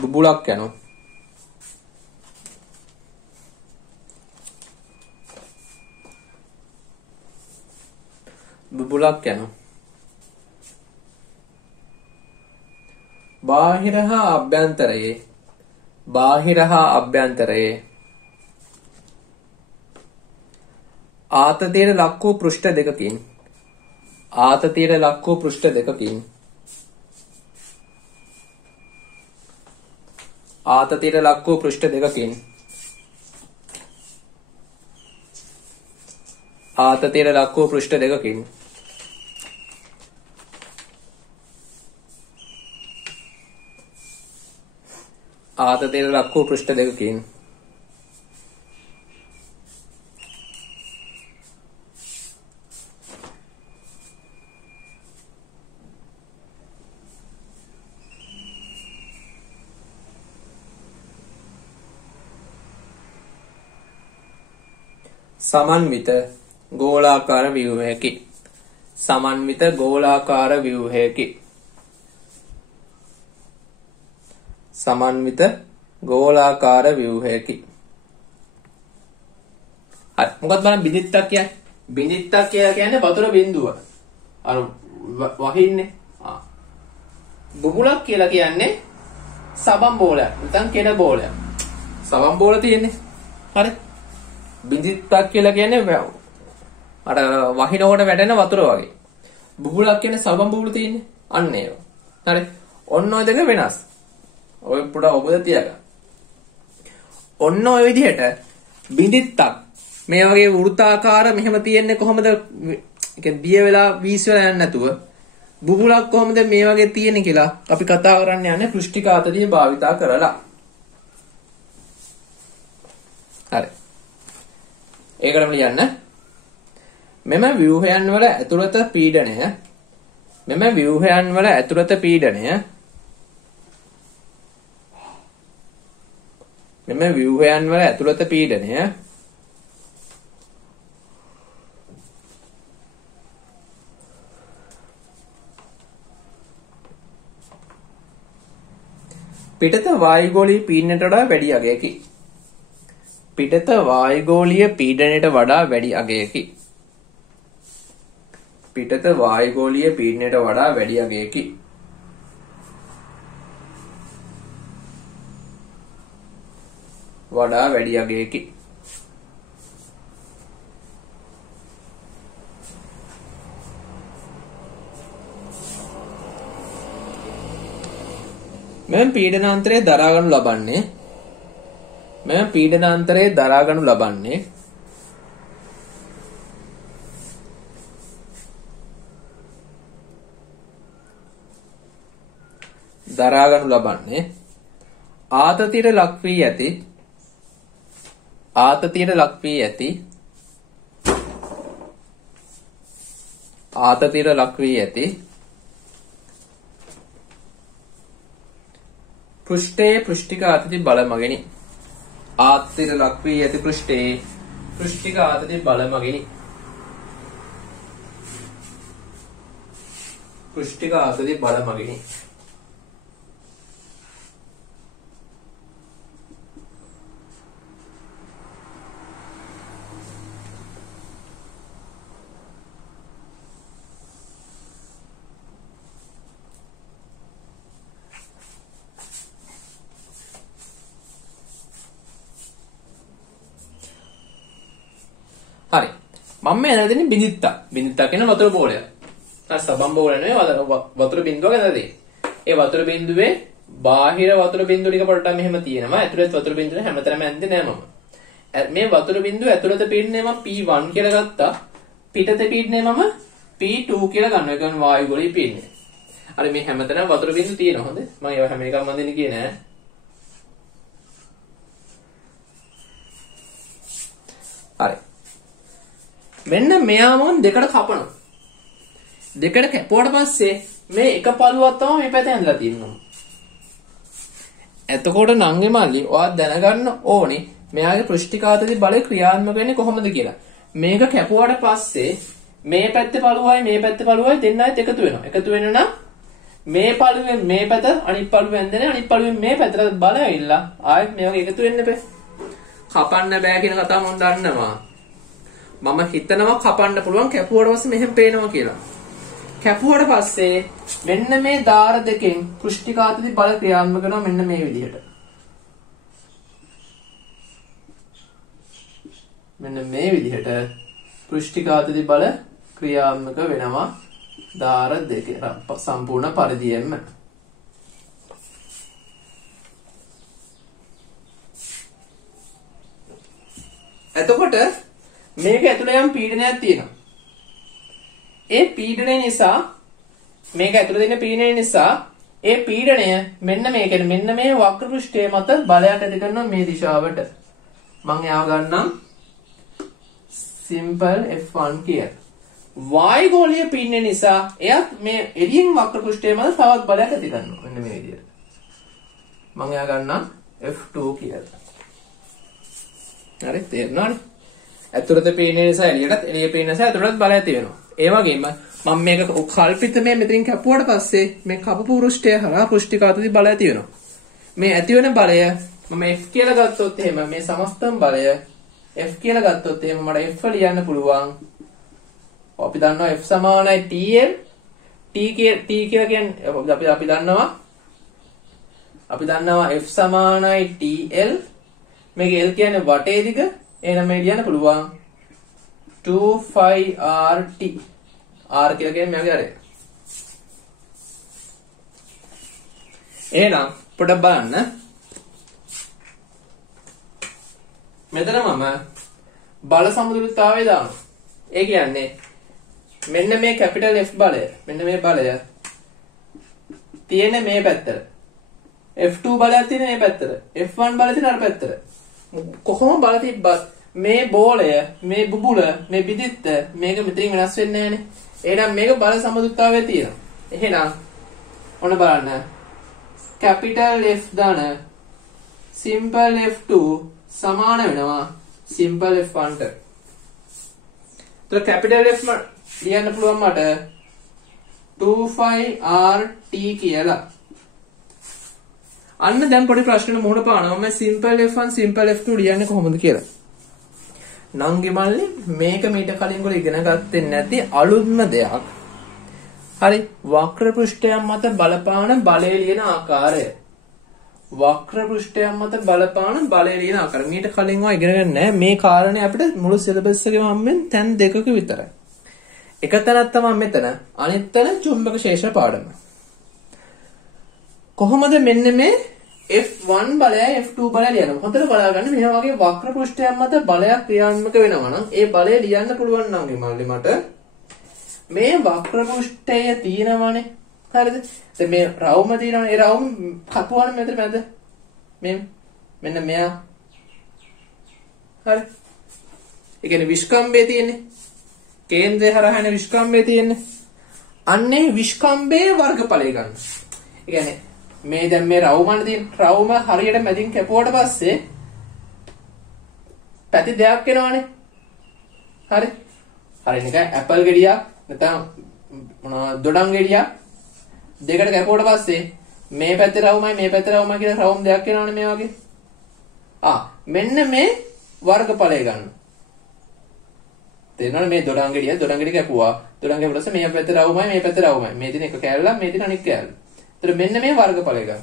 බුබුලක් යනු බුබුලක් යනවා. බාහිර හා අභ්‍යන්තරයේ ආතතියට ලක් වූ පෘෂ්ඨ දෙකකින් සමන්විත ගෝලාකාර ව්‍යුහයකි. හරි මොකක්ද බලන්න බිඳිත්තක් කියන්නේ? බිඳිත්තක් කියන්නේ වතුර බිඳුව. අර වහින්නේ. බුබුලක් කියලා කියන්නේ සබන් බෝලයක්. නැත්නම් කෙන බෝලයක්. සබන් බෝල තියෙන්නේ. හරි. බිඳිත්තක් කියලා කියන්නේ අර වහිනකොට වැටෙන වතුර වගේ. බුබුලක් කියන්නේ සබන් බුබුල තියෙන්නේ. අන්න ඒව. හරි. ඔන්න ඔය දෙක වෙනස්. ඔය පොඩ ඔබද තියාගන්න. ඔන්න ඔය විදිහට බිඳිත්තක් මේ වගේ වෘත්තාකාර මෙහෙම තියෙන්නේ කොහොමද? බිය වෙලා වීස් වෙලා යන්නේ නැතුව බුබුලක් කොහොමද මේ වගේ තියෙන්නේ කියලා අපි කතා කරන්න යන්නේ පෘෂ්ඨික ආතතිය භාවිතා කරලා. හරි. ඒකටම ලියන්න. මෙම ව්‍යුහයන් වල ඇතුළත පීඩනය පිටත වායුගෝලීය පීඩනයට වඩා වැඩි අගයකි. මෙම පීඩනාන්තරයේ දරාගනු ලබන්නේ ආතතියට ලක් වී ඇති පෘෂ්ඨයේ පෘෂ්ඨික ආතති බල මගිනි. ආතතියට ලක් වී ඇති පෘෂ්ඨයේ පෘෂ්ඨික ආතති බල මගිනි. හරි. මම මේ ඇදලා දෙන්නේ බිඳිත්තක්. බිඳිත්තක් කියන වතුර බෝලයක්. හරි සබන් බෝල නෙවෙයි වතුර බිඳුවක ඇදලා දෙන්නේ. ඒ වතුර බිඳුවේ බාහිර වතුර බිඳුව ටික පොඩ්ඩක් මෙහෙම තියෙනවා. ඇතුළත වතුර බිඳුව හැමතැනම ඇන්දේ නෑ මම. මේ වතුර බිඳුව ඇතුළත පීඩනය මම P1 කියලා ගත්තා. පිටත පීඩනය මම P2 කියලා ගන්නවා. ඒ කියන්නේ වායුගෝලීය පීඩනය. හරි මේ හැමතැනම වතුර බිඳුව තියෙනවා. හොඳ. මම ඒවා හැම එකක්ම දෙන්නේ කියේ නෑ. හරි. මෙන්න මෙයා මම දෙකට කපනවා. දෙකට කැපුවට පස්සේ මේ එක පළුවක් තමයි මේ පැත්තේ ඇඳලා තියෙනවා. එතකොට නංගේ මල්ලි ඔයා දැනගන්න ඕනේ මෙයාගේ පෘෂ්ඨික ආතති බලය ක්‍රියාත්මක වෙන්නේ කොහොමද කියලා. මේක කැපුවාට පස්සේ මේ පැත්තේ පළුවයි මේ පැත්තේ පළුවයි දෙන්න ආයෙත් එකතු වෙනවා. එකතු වෙන නම් මේ පළුවෙන් මේ පැත්ත අනිත් පළුවෙන් දෙන්නේ අනිත් පළුවෙන් මේ පැත්තට බලය ඇවිල්ලා ආයෙත් මේ වගේ එකතු වෙන්න බෑ. කපන්න බෑ කියන කතාව මම දන්නවා. මම හිතනවා කපන්න පුළුවන් කැපුවට පස්සේ මෙහෙම පේනවා කියලා. කැපුවට පස්සේ මෙන්න මේ දාර දෙකෙන් පෘෂ්ඨිකාතදී බල ක්‍රියාත්මක වෙනවා මෙන්න මේ විදිහට. මෙන්න මේ විදිහට පෘෂ්ඨිකාතදී බල ක්‍රියාත්මක වෙනවා දාර දෙක සම්පූර්ණ පරිදියෙන්ම. එතකොට මේක ඇතුළේ යම් පීඩනයක් තියෙනවා. ඒ පීඩනය නිසා මේක ඇතුළේ තියෙන පීඩනය නිසා ඒ පීඩනය මෙන්න මේකෙන් මෙන්න මේ වක්‍ර පෘෂ්ඨය මත බලයක් ඇති කරනවා මේ දිශාවට. මම එයාව ගන්නම් simple F1 කියලා. y ගෝලීය පීඩනය නිසා එයත් මේ එළියෙන් වක්‍ර පෘෂ්ඨය මත තවත් බලයක් ඇති කරනවා මෙන්න මේ විදිහට. මම එයා ගන්නම් F2 කියලා. හරි තේරුණානේ? ඇතුළත පීඩනය නිසා එළියටත් එළිය පීඩනය නිසා ඇතුළට බලය ඇති වෙනවා. ඒ වගේම මම මේක කල්පිතමේ මෙතනින් කැපුවට පස්සේ මේ කපපු පෘෂ්ඨය හරහා පෘෂ්ඨිකාතදී බලය ඇති වෙනවා. මේ ඇති වෙන බලය මම F කියලා ගත්තොත් එහෙම මේ සමස්තම් බලය F කියලා ගත්තොත් එහෙම මට F ලියන්න පුළුවන්. අපි දන්නවා F සමානයි TL T කියලා කියන්නේ අපි දන්නවා F සමානයි TL මේක L කියන්නේ වටේ දිග එහෙනම් මේ ලියන්න පුළුවන් 2πrt r කියලා කියන්නේ මගේ අරේ. එහෙනම් පොඩ්ඩක් බලන්න. මෙතන මම බල සමතුලිතතාවය දානවා. ඒ කියන්නේ මෙන්න මේ කැපිටල් F බලය මෙන්න මේ බලය තියෙන මේ පැත්තට. F2 බලයක් තියෙන මේ පැත්තට. F1 බලය තියෙන අර පැත්තට. කොහොම බල තිබ්බත් මේ බෝලය මේ බුබුල මේ බිදිත්ත මේක මෙතනින් වෙනස් වෙන්නේ නැහනේ. එහෙනම් මේක බල සමතුලිතතාවය තියෙනවා. එහෙනම් ඔන්න බලන්න. කැපිටල් F දාන සිම්පල් F2 සමාන වෙනවා සිම්පල් F1 ට. તો කැපිටල් F ලියන්න පුළුවන් මට 2πrt කියලා. අන්න දැන් පොඩි ප්‍රශ්නෙට මුහුණ පානවා මම සිම්පල් F1 සිම්පල් F2 ලියන්නේ කොහොමද කියලා. නංගි මල්ලි මේක මීට කලින් ගොල්ලෝ ඉගෙන ගත්තේ නැති අලුත්ම දෙයක්. හරි වක්‍ර පෘෂ්ඨයන් මත බලපාන බලය ලියන ආකාරය. වක්‍ර පෘෂ්ඨයන් මත බලපාන බලය ලියන ආකාරය. මීට කලින් ඔය ඉගෙන ගන්න නැහැ. මේ කාරණේ අපිට මුළු සිලබස් එකේම හම්බෙන් තැන් දෙකක විතරයි. එක තැනක් තමයි මෙතන. අනිත් තැන චුම්බක ශේෂ පාඩම. කොහොමද මෙන්න මේ F1 බලයයි F2 බලය ලියනවා. හොඳට බලාගන්න මේ වගේ වක්‍ර පෘෂ්ඨයන් මත බලයක් ක්‍රියාත්මක වෙනවා නම් ඒ බලය ලියන්න පුළුවන් නම් මල්ලි මට මේ වක්‍ර පෘෂ්ඨය තියෙනවනේ. හරිද? දැන් මේ රවුම තියෙනවනේ. ඒ රවුම කපුවානේ මෙතන මැද. මෙන්න මෙයා. හරි. ඒ කියන්නේ විස්කම්බේ තියෙන්නේ. කේන්ද්‍රය හරහා යන විස්කම්බේ තියෙන්නේ. අන්නේ විස්කම්බේ වර්ගඵලය ගන්න. ඒ කියන්නේ මේ දැන් මේ රවුමනේ තියෙන රවුම හරියට මැදින් කැපුවට පස්සේ පැති දෙකක් එනවනේ. හරි. හරි නිකන් ඇපල් ගෙඩියක් නැත්නම් මොනවා දොඩම් ගෙඩියක් දෙකට කැපුවට පස්සේ මේ පැත්තේ රවුමයි මේ පැත්තේ රවුමයි කියලා රවුම් දෙකක් එනවනේ මේ වගේ. මෙන්න මේ වර්ගඵලය ගන්න. තේරෙනවද මේ දොඩම් ගෙඩිය කැපුවා. දොඩම් කැපුවාට පස්සේ මේ පැත්තේ රවුමයි මේ පැත්තේ රවුමයි. මේ දින එක කෑල්ලක් මේ දින අනිත් කෑල්ල. ඒතර මෙන්න මේ වර්ගඵලය ගන්න.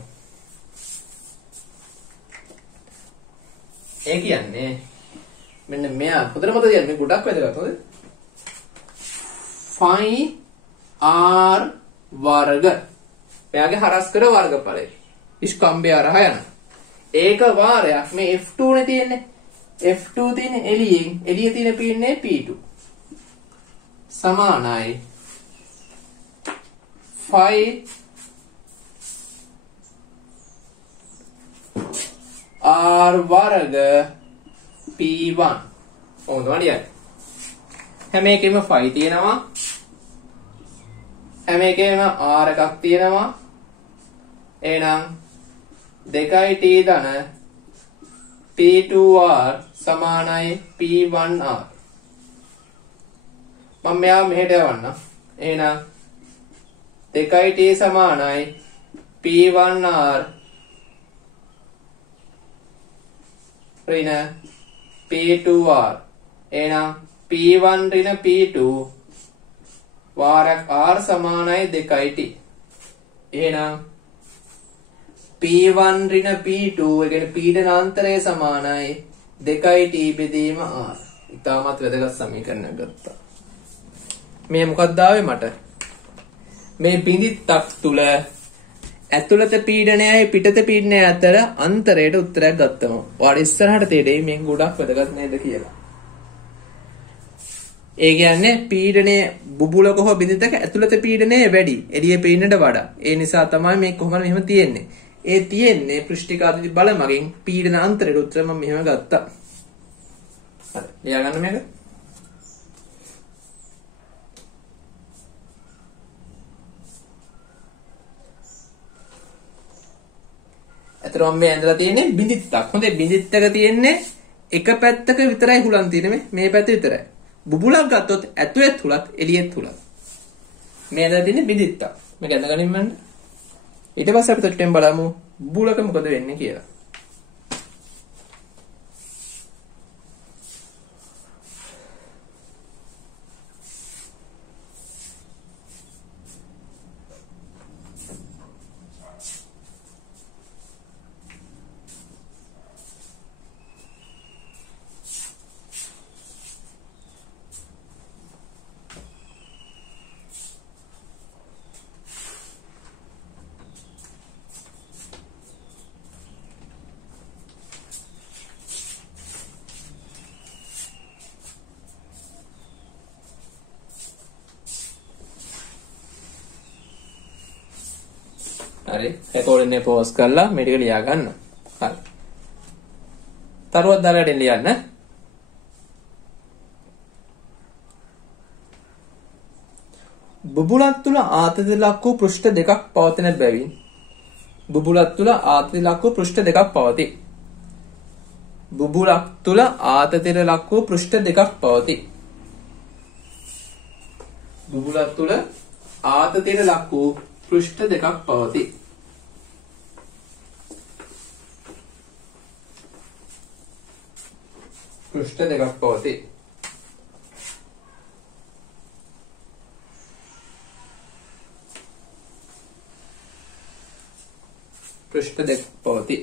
ඒ කියන්නේ මෙන්න මෙයා හොඳට මතක තියාගන්න. මේ ගොඩක් වැදගත් හොඳ. phi r වර්ග. එයාගේ හරස්කර වර්ගඵලය. ඉස්කම්බේ හරහා යන. ඒක වාරයක් මේ F2 නේ තියෙන්නේ. F2 තියෙන එළිය තියෙන පීඩනය P2 සමානයි phi r වර්ග P1 කොහොමද හැම එකෙම phi තියෙනවා. හැම එකෙම r එකක් තියෙනවා. එහෙනම් 2t ධන P2r සමානයි P1r. මම මෙයා මෙහෙට යවන්න. එහෙනම් 2t සමානයි P1r ඍණ P2r. එහෙනම් P1 ඍණ P2 වාරයක් R සමානයි 2යි t. එහෙනම් P1 ඍණ P2 ඒ කියන්නේ පීඩනාන්තරය සමානයි 2යි t බෙදීම R. ඉතාමත් වැදගත් සමීකරණයක් ගත්තා. මේ මොකක්ද ආවේ මට? මේ බිඳිත්තක් තුල ඇතුළත පීඩනයයි පිටත පීඩනයයි අතර අන්තරයට උත්තරයක් ගත්තම ඔයාලා ඉස්සරහට තේරෙයි මේක ගොඩක් වැදගත් නේද කියලා. ඒ කියන්නේ පීඩනයේ බුබුලක හෝ බිඳිත්තක ඇතුළත පීඩනය වැඩි එළිය පීඩනයට වඩා. ඒ නිසා තමයි මේක කොහොමද මෙහෙම තියෙන්නේ. ඒ තියෙන්නේ පෘෂ්ඨික ආදී බල මගින් පීඩන අන්තරයට උත්තර මම මෙහෙම ගත්තා. හරි. ලියා ගන්න මේක. අතරම මේ ඇඳලා තියෙන්නේ බිඳිත්තක්. හොඳේ බිඳිත්තක තියෙන්නේ එක පැත්තක විතරයි හුලන් තියෙන්නේ මේ පැත්ත විතරයි. බුබුලක් ගත්තොත් ඇතුලෙත් හුලත් එළියෙත් හුලත්. මේ ඇඳලා තියෙන්නේ බිඳිත්තක්. මේක ඇඳගනින්න මන්න. ඊට පස්සේ අපි තොට්ටෙන් බලමු බුබුලක මොකද වෙන්නේ කියලා. හරි රෙකෝඩින් එක පෝස් කරලා මේ ටික ලියා ගන්න. හරි. තරුවක් දාලා ලියන්න. බුබුලක් තුල ආතති ලක් වූ පෘෂ්ඨ දෙකක් පවතින බැවින් බුබුලක් තුල ආතති ලක් වූ පෘෂ්ඨ දෙකක් පවතී. බුබුලක් තුල ආතතිර ලක් වූ පෘෂ්ඨ දෙකක් පවතී. බුබුලක් තුල ආතතිර ලක් වූ පෘෂ්ඨ දෙකක් පවතී. පෘෂ්ඨ දෙකක් පවතී. පෘෂ්ඨ දෙකක් පවතී.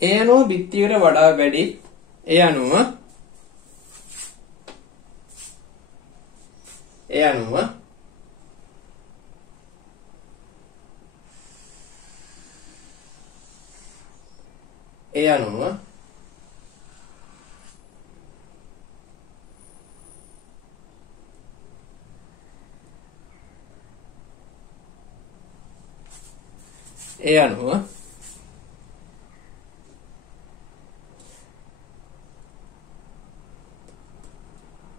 ඒ අනුව බිත්තියට වඩා වැඩි ඒ අනුව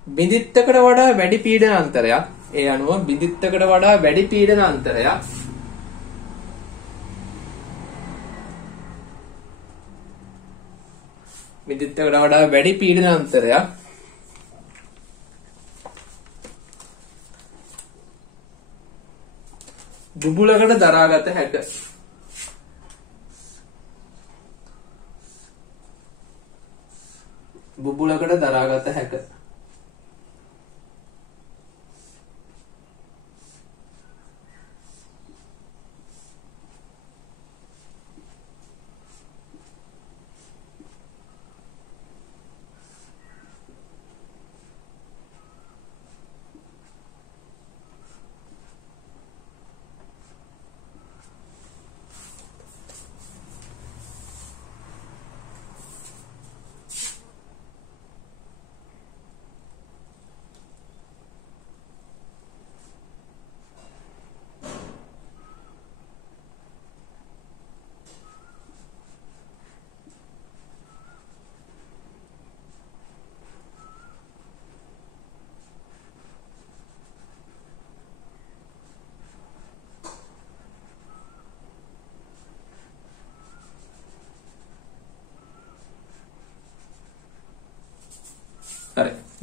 බිඳිත්තකට වඩා වැඩි පීඩන අන්තරයක් ඒ අනුව බිඳිත්තකට වඩා වැඩි පීඩන අන්තරයක් බිඳිත්තකට වඩා වැඩි පීඩන අන්තරයක් බුබුලකට දරාගත හැක. බුබුලකට දරාගත හැක.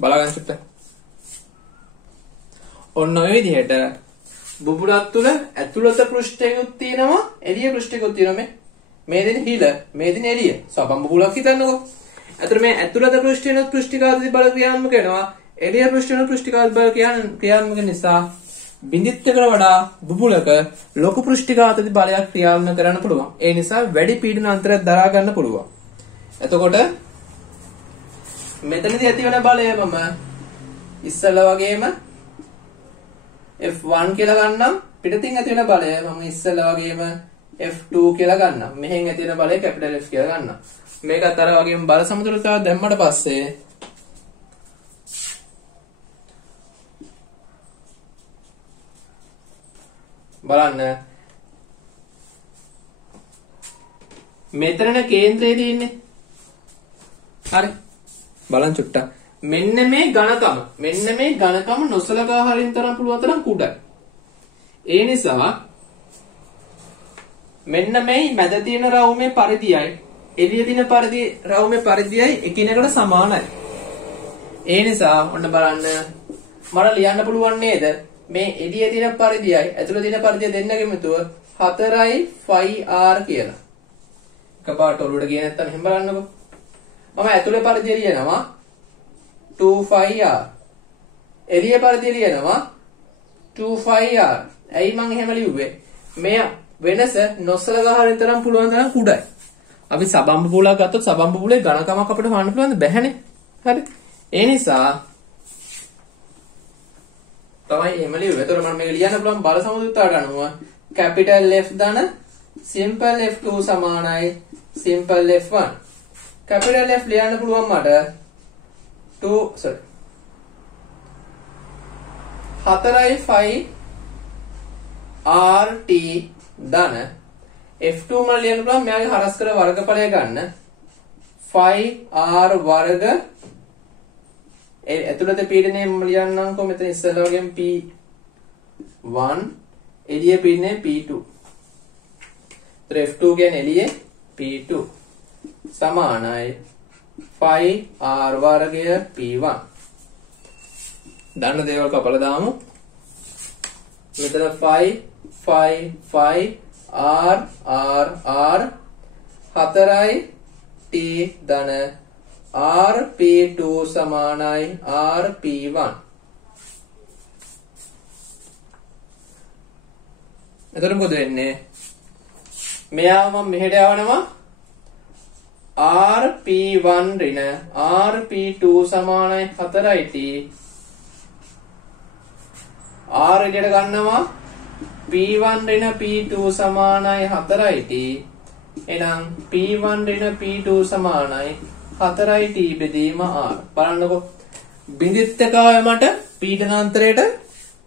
බලාගන්න චුට්ට. ඔන්න ඔය විදිහට බුබුලක් තුල ඇතුළත පෘෂ්ඨයකුත් තියෙනවා එළිය පෘෂ්ඨයකුත් තියෙනවා මේ දෙන හිල මේ දෙන එළිය සබම් බුබුලක් හිතන්නකෝ. අතර මේ ඇතුළත පෘෂ්ඨයනොත් පෘෂ්ඨිකාදී බල ක්‍රියාත්මක වෙනවා එළිය පෘෂ්ඨයනොත් ක්‍රියාත්මක බල ක්‍රියාත්මක නිසා බිඳිත්තකට වඩා බුබුලක ලොකු පෘෂ්ඨිකාදී බලයක් ක්‍රියාත්මක කරන්න පුළුවන්. ඒ නිසා වැඩි පීඩන අන්තරයක් දරා ගන්න පුළුවන්. එතකොට මෙතනදී ඇති වෙන බලය මම ඉස්සෙල්ලා වගේම F1 කියලා ගන්නම්. පිටතින් ඇති වෙන බලය මම ඉස්සෙල්ලා වගේම F2 කියලා ගන්නම්. මෙහෙන් ඇති වෙන බලය කැපිටල් F කියලා ගන්නම්. මේකත් අර වගේම බල සමතුලිතතාව දැම්මට පස්සේ බලන්න මෙතන කේන්ද්‍රයේ තියෙන්නේ. හරි. බලන්න චුට්ටක්. මෙන්න මේ ඝනකම නොසලකා හරින්න තරම් පුළුවන් තරම් කුඩයි. ඒ නිසා මෙන්න මේ මැද තියෙන රවුමේ පරිධියයි එළිය තියෙන රවුමේ පරිධියයි එකිනෙකට සමානයි. ඒ නිසා ඔන්න බලන්න මට ලියන්න පුළුවන් නේද මේ එළිය තියෙන පරිධියයි ඇතුළේ තියෙන පරිධිය දෙන්නගෙම තුව 4යි 5r කියලා. එකපාරට ඔලුවට ගියේ නැත්තම් එහෙම බලන්නකෝ. මම ඇතුළේ පරිධිය ලියනවා 2πr. එළිය පරිධිය ලියනවා 2πr. ඇයි මං එහෙම ලිව්වේ? මේ වෙනස නොසලකා හරින්න තරම් පුළුවන් තරම් කුඩයි. අපි සබම්බ බුලක් ගත්තොත් සබම්බ බුලේ ඝනකමක් අපිට හොයන්න පුළුවන්ද? බැහැනේ. හරි. ඒ නිසා තමයි එහෙම ලිව්වේ. ඒතර මම මේක ලියන්න පුළුවන් බල සමතුලිතතාවට අනුව capital F ධන simple F2 සමානයි simple F1. capital F ලියන්න පුළුවන් මට 4යි 5 RT ධන F2 මම ලියන්න පුළුවන් මෙයාගේ හරස් කර වර්ගඵලය ගන්න 5R වර්ග ඇතුළත පීඩනය මම ලියන්නම්කෝ මෙතන ඉස්සෙල්ලා වගේම P1 එළිය පීඩනය P2. ඒතර F2 කියන්නේ එළියේ P2 සමානයි 5R වර්ගය P1. දන්න දේවල් කපලා දාමු. මෙතන 5 R 4යි T ධන RP2 සමානයි RP1. එතකොට මොකද වෙන්නේ? මෙයාව මම මෙහෙට යවනවා RP1 ඍණ RP2 සමානයි 4යි T. R එකට ගන්නවා P1 ඍණ P2 සමානයි 4යි T. එහෙනම් P1 ඍණ P2 සමානයි 4යි T බෙදීම R. බලන්නකෝ බිඳිත්තකාවේ මට පීඩනාන්තරයට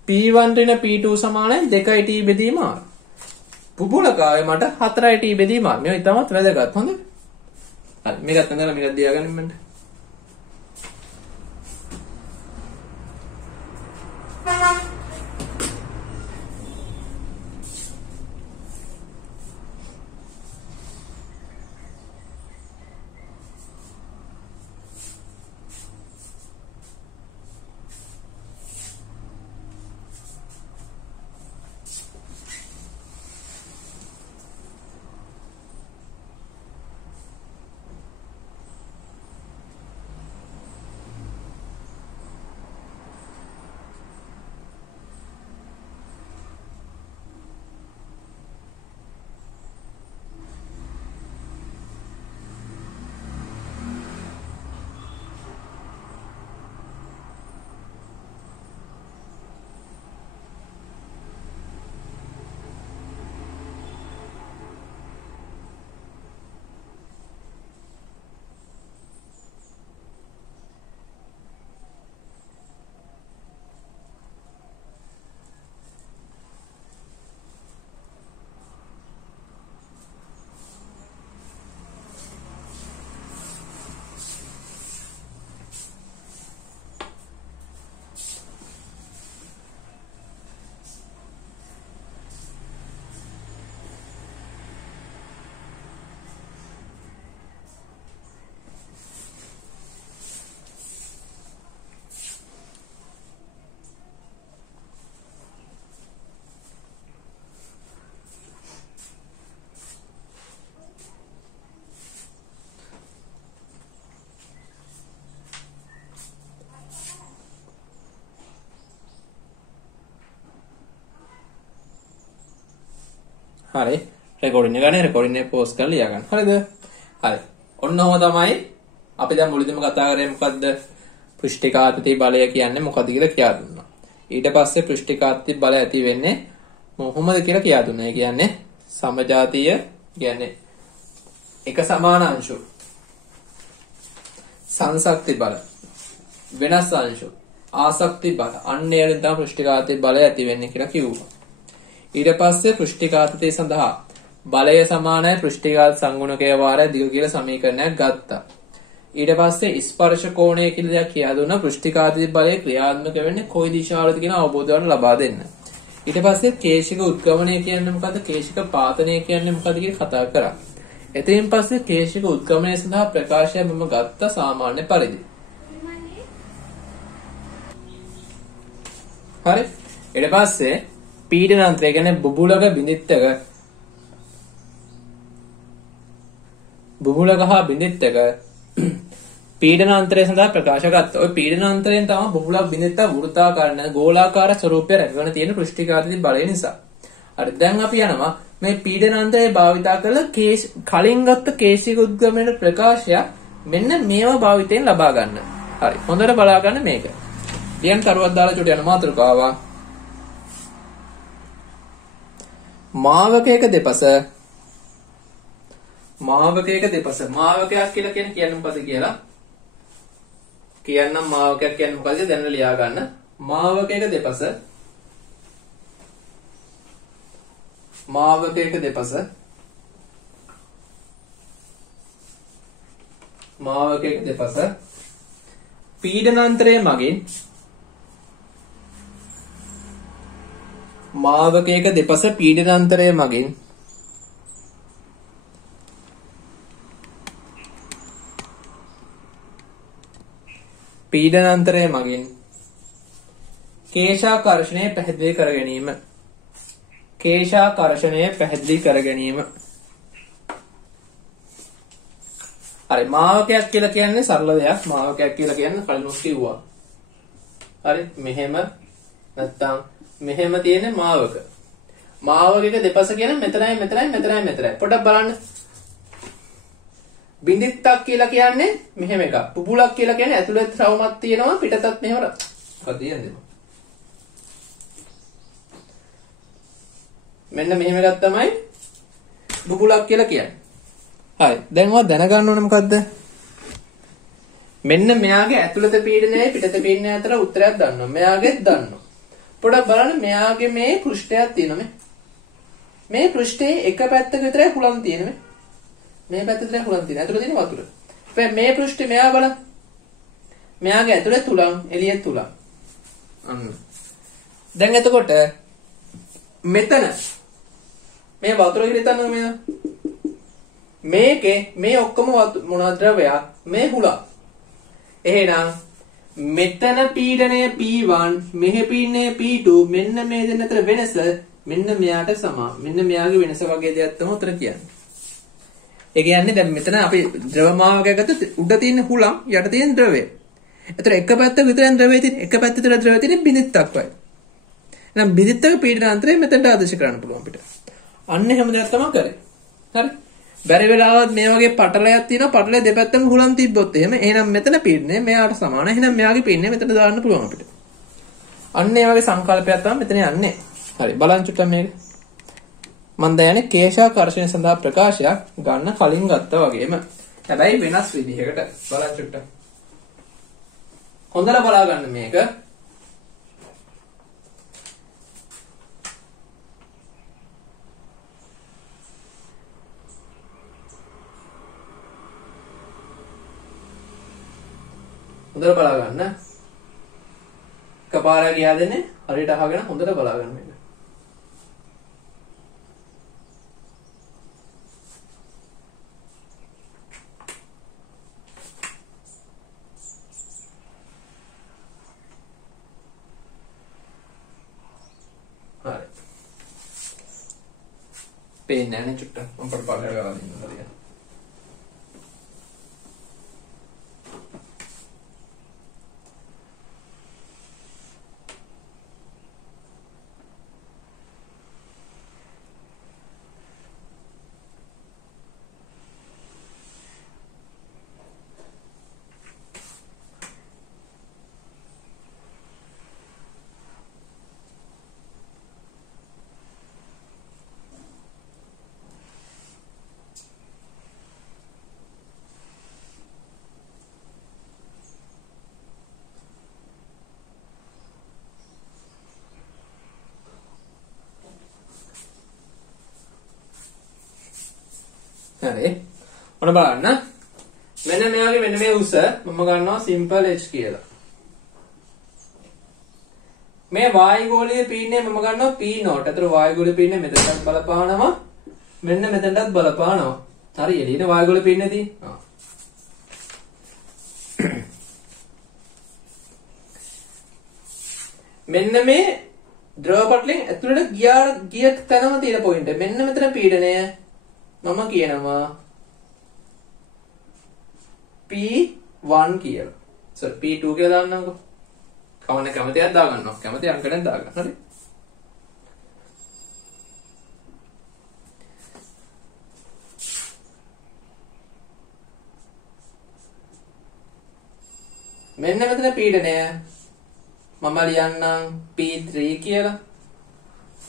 P1 ඍණ P2 සමානයි 2යි T බෙදීම R. පුබුලකාවේ මට 4යි T බෙදීම R. මේක ඉතාමත් වැදගත්. හොඳයි. හරි මේකත් නේද මේක දියාගන්න මෙන්න. හරි. රෙකෝඩින් එක ගන්න රෙකෝඩින් එක පෝස්ට් කරලා ලියා ගන්න. හරිද? හරි. ඔන්නම තමයි අපි දැන් මුලදීම කතා කරේ මොකද්ද? පෘෂ්ටිකාතති බලය කියන්නේ මොකද්ද කියලා කියා දුන්නා. ඊට පස්සේ පෘෂ්ටිකාතති බලය ඇති වෙන්නේ මොහොමද කියලා කියා දුන්නා. ඒ කියන්නේ සමජාතීය කියන්නේ එක සමාන අංශු සංසක්ති බල වෙනස් අංශු ආසක්ති බල අන්නේ වලින් තමයි පෘෂ්ටිකාතති බලය ඇති වෙන්නේ කියලා කිව්වා. ඊට පස්සේ පෘෂ්ටිකාතතිය සඳහා බලය සමානයි පෘෂ්ටිඝාත සංගුණකයේ වාරය දිග කියලා සමීකරණයක් ගත්තා. ඊට පස්සේ ස්පර්ශ කෝණය කියලා දෙයක් කියා දුන්නා. පෘෂ්ටිඝාතී බලය ක්‍රියාත්මක වෙන්නේ කොයි දිශාවලද කියන අවබෝධයක් ලබා දෙන්න. ඊට පස්සේ කේශික උද්ගමනය කියන්නේ මොකද්ද? කේශික පාතනය කියන්නේ මොකද්ද කියලා කතා කරා. එතනින් පස්සේ කේශික උද්ගමනය සඳහා ප්‍රකාශය මම ගත්ත සාමාන්‍ය පරිදි. හරි. ඊට පස්සේ පීඩනාන්තරය කියන්නේ බුබුලක බිඳිත්තක බුබුලක හා බිඳිත්තක පීඩනාන්තරය සඳහා ප්‍රකාශ ගත්තා. ඔය පීඩනාන්තරයෙන් තමයි බුබුලක් බිඳිත්ත වෘත්තාකාර නැත්නම් ගෝලාකාර ස්වරූපය රැකගෙන තියෙන පෘෂ්ටිකාතී බලය නිසා. හරි. දැන් අපි යනවා මේ පීඩනාන්තරය භාවිතා කරලා කලින් ගත්ත කේශික උද්ගමනයේ ප්‍රකාශය මෙන්න මේවා භාවිතයෙන් ලබා ගන්න. හරි. හොඳට බලා ගන්න මේක. ලියන් කරුවක් දාලා චුටි යන මාතෘකාව. මාවකයක දෙපස මාවකයක් කියලා කියන්නේ මොකද කියලා කියන්නම්. මාවකයක් කියන්නේ මොකද දැන් ලියා ගන්න. මාවකයක දෙපස පීඩනාන්තරයේ මගින් කේශාකර්ෂණය පැහැදිලි කර ගැනීම. හරි. මාවකයක් කියලා කියන්නේ සරල දෙයක්. මාවකයක් කියලා කියන්නේ කලිනුත් කිව්වා. හරි. මෙහෙම නැත්තම් මෙහෙම තියෙන මාවක. මාවකයක දෙපස කියන්නේ මෙතනයි. පොඩ්ඩක් බලන්න. බිඳිත්තක් කියලා කියන්නේ මෙහෙම එකක්. පුපුලක් කියලා කියන්නේ ඇතුළත රවුමක් තියෙනවා පිටතත් මෙහෙම හදින්නේ. මෙන්න මෙහෙම එකක් තමයි පුපුලක් කියලා කියන්නේ. හරි. දැන් ඔයා දැනගන්න ඕනේ මොකද්ද? මෙන්න මෙයාගේ ඇතුළත පීඩනයයි පිටත පීඩනය අතර උත්තරයක් දන්නවා. මෙයාගෙත් දන්නවා. පොඩ්ඩක් බලන්න මෙයාගේ මේ පෘෂ්ඨයක් තියෙනවා මේ පෘෂ්ඨයේ එක පැත්තක විතරයි හුලං තියෙන්නේ. මේ පැත්ත විතරයි හුලං තියෙන්නේ. ඇතුළේ තියෙන වතුර. මේ පෘෂ්ඨේ මෙයා බලන්න. මෙයාගේ ඇතුළේ තුලං එළියේ තුලං. අන්න. දැන් එතකොට මෙතන මේ වතුර කියලා හිතන්න මෙයා. මේකේ මේ ඔක්කොම මොනවද ද්‍රවයක් මේ හුලං. එහෙනම් මෙතන පීඩනය P1 මෙහි පීඩනය P2 මෙන්න මේ දෙන්න අතර වෙනස මෙන්න මෙයාට සමාන. මෙන්න මෙයාගේ වෙනස වගේ දෙයක් තමයි උතර කියන්නේ. ඒ කියන්නේ දැන් මෙතන අපි ද්‍රව මාවකයක් ගත්ත උඩ තියෙන හුලං යට තියෙන ද්‍රවය. ඒතර එක පැත්තක විතරෙන් ද්‍රවය තියෙන එක පැත්තක විතර ද්‍රවය තියෙන බිඳිත්තක් වයි. එහෙනම් බිඳිත්තක පීඩනාන්තරය මෙතනට ආදේශ කරන්න පුළුවන් අපිට. අන්න එහෙම දෙයක් තමයි කරේ. හරි. බැරි වෙලාවත් මේ වගේ පටලයක් තියෙනවා. පටලය දෙපැත්තම හුලං තිබ්බොත් එහෙනම් මෙතන පීඩනය මෙයාට සමානයි. එහෙනම් මෙයාගේ පීඩනය මෙතන දාන්න පුළුවන් අපිට. අන්න ඒ වගේ සංකල්පයක් තමයි මෙතන යන්නේ. හරි. බලන්න චුට්ටක් මේක. මම දැන් යන්නේ කේශාකර්ෂණය සඳහා ප්‍රකාශයක් ගන්න කලින් ගත්තා වගේම. හැබැයි වෙනස් විදිහකට. බලන්න චුට්ටක්. හොඳට බලා ගන්න මේක. හොඳට බලා ගන්න. එකපාරට ගියා දෙන්නේ හරියට අහගෙන හොඳට බලා ගන්න මේක. හරි. පේන්නේ නැහැ නේ චුට්ටක්. මම පොඩ්ඩක් බලලා ගාලා දෙන්න හරියට. ඔන්න බලන්න. මෙන්න මෙයාගේ මෙන්න මේ උස මම ගන්නවා සිම්පල් h කියලා. මේ වායුගෝලීය පීඩනය මම ගන්නවා p නෝට්. ඒතර වායුගෝලීය පීඩනය මෙතනටත් බලපානවා. මෙන්න මෙතනටත් බලපානවා. හරි එළියට වායුගෝලීය පීඩනය තියෙනවා. මෙන්න මේ ද්‍රව පටලෙන් ඇතුළට ගිය තැනම තියෙන පොයින්ට් එක. මෙන්න මෙතන පීඩනය මම කියනවා P1 කියලා. P2 කියලා දාන්නම්කෝ. කවන්න කැමතියක් දාගන්නවා. කැමති අංකයක් දාගන්න. හරි. මෙන්න මෙතන පීඩනය මම ලියන්නම් P3 කියලා.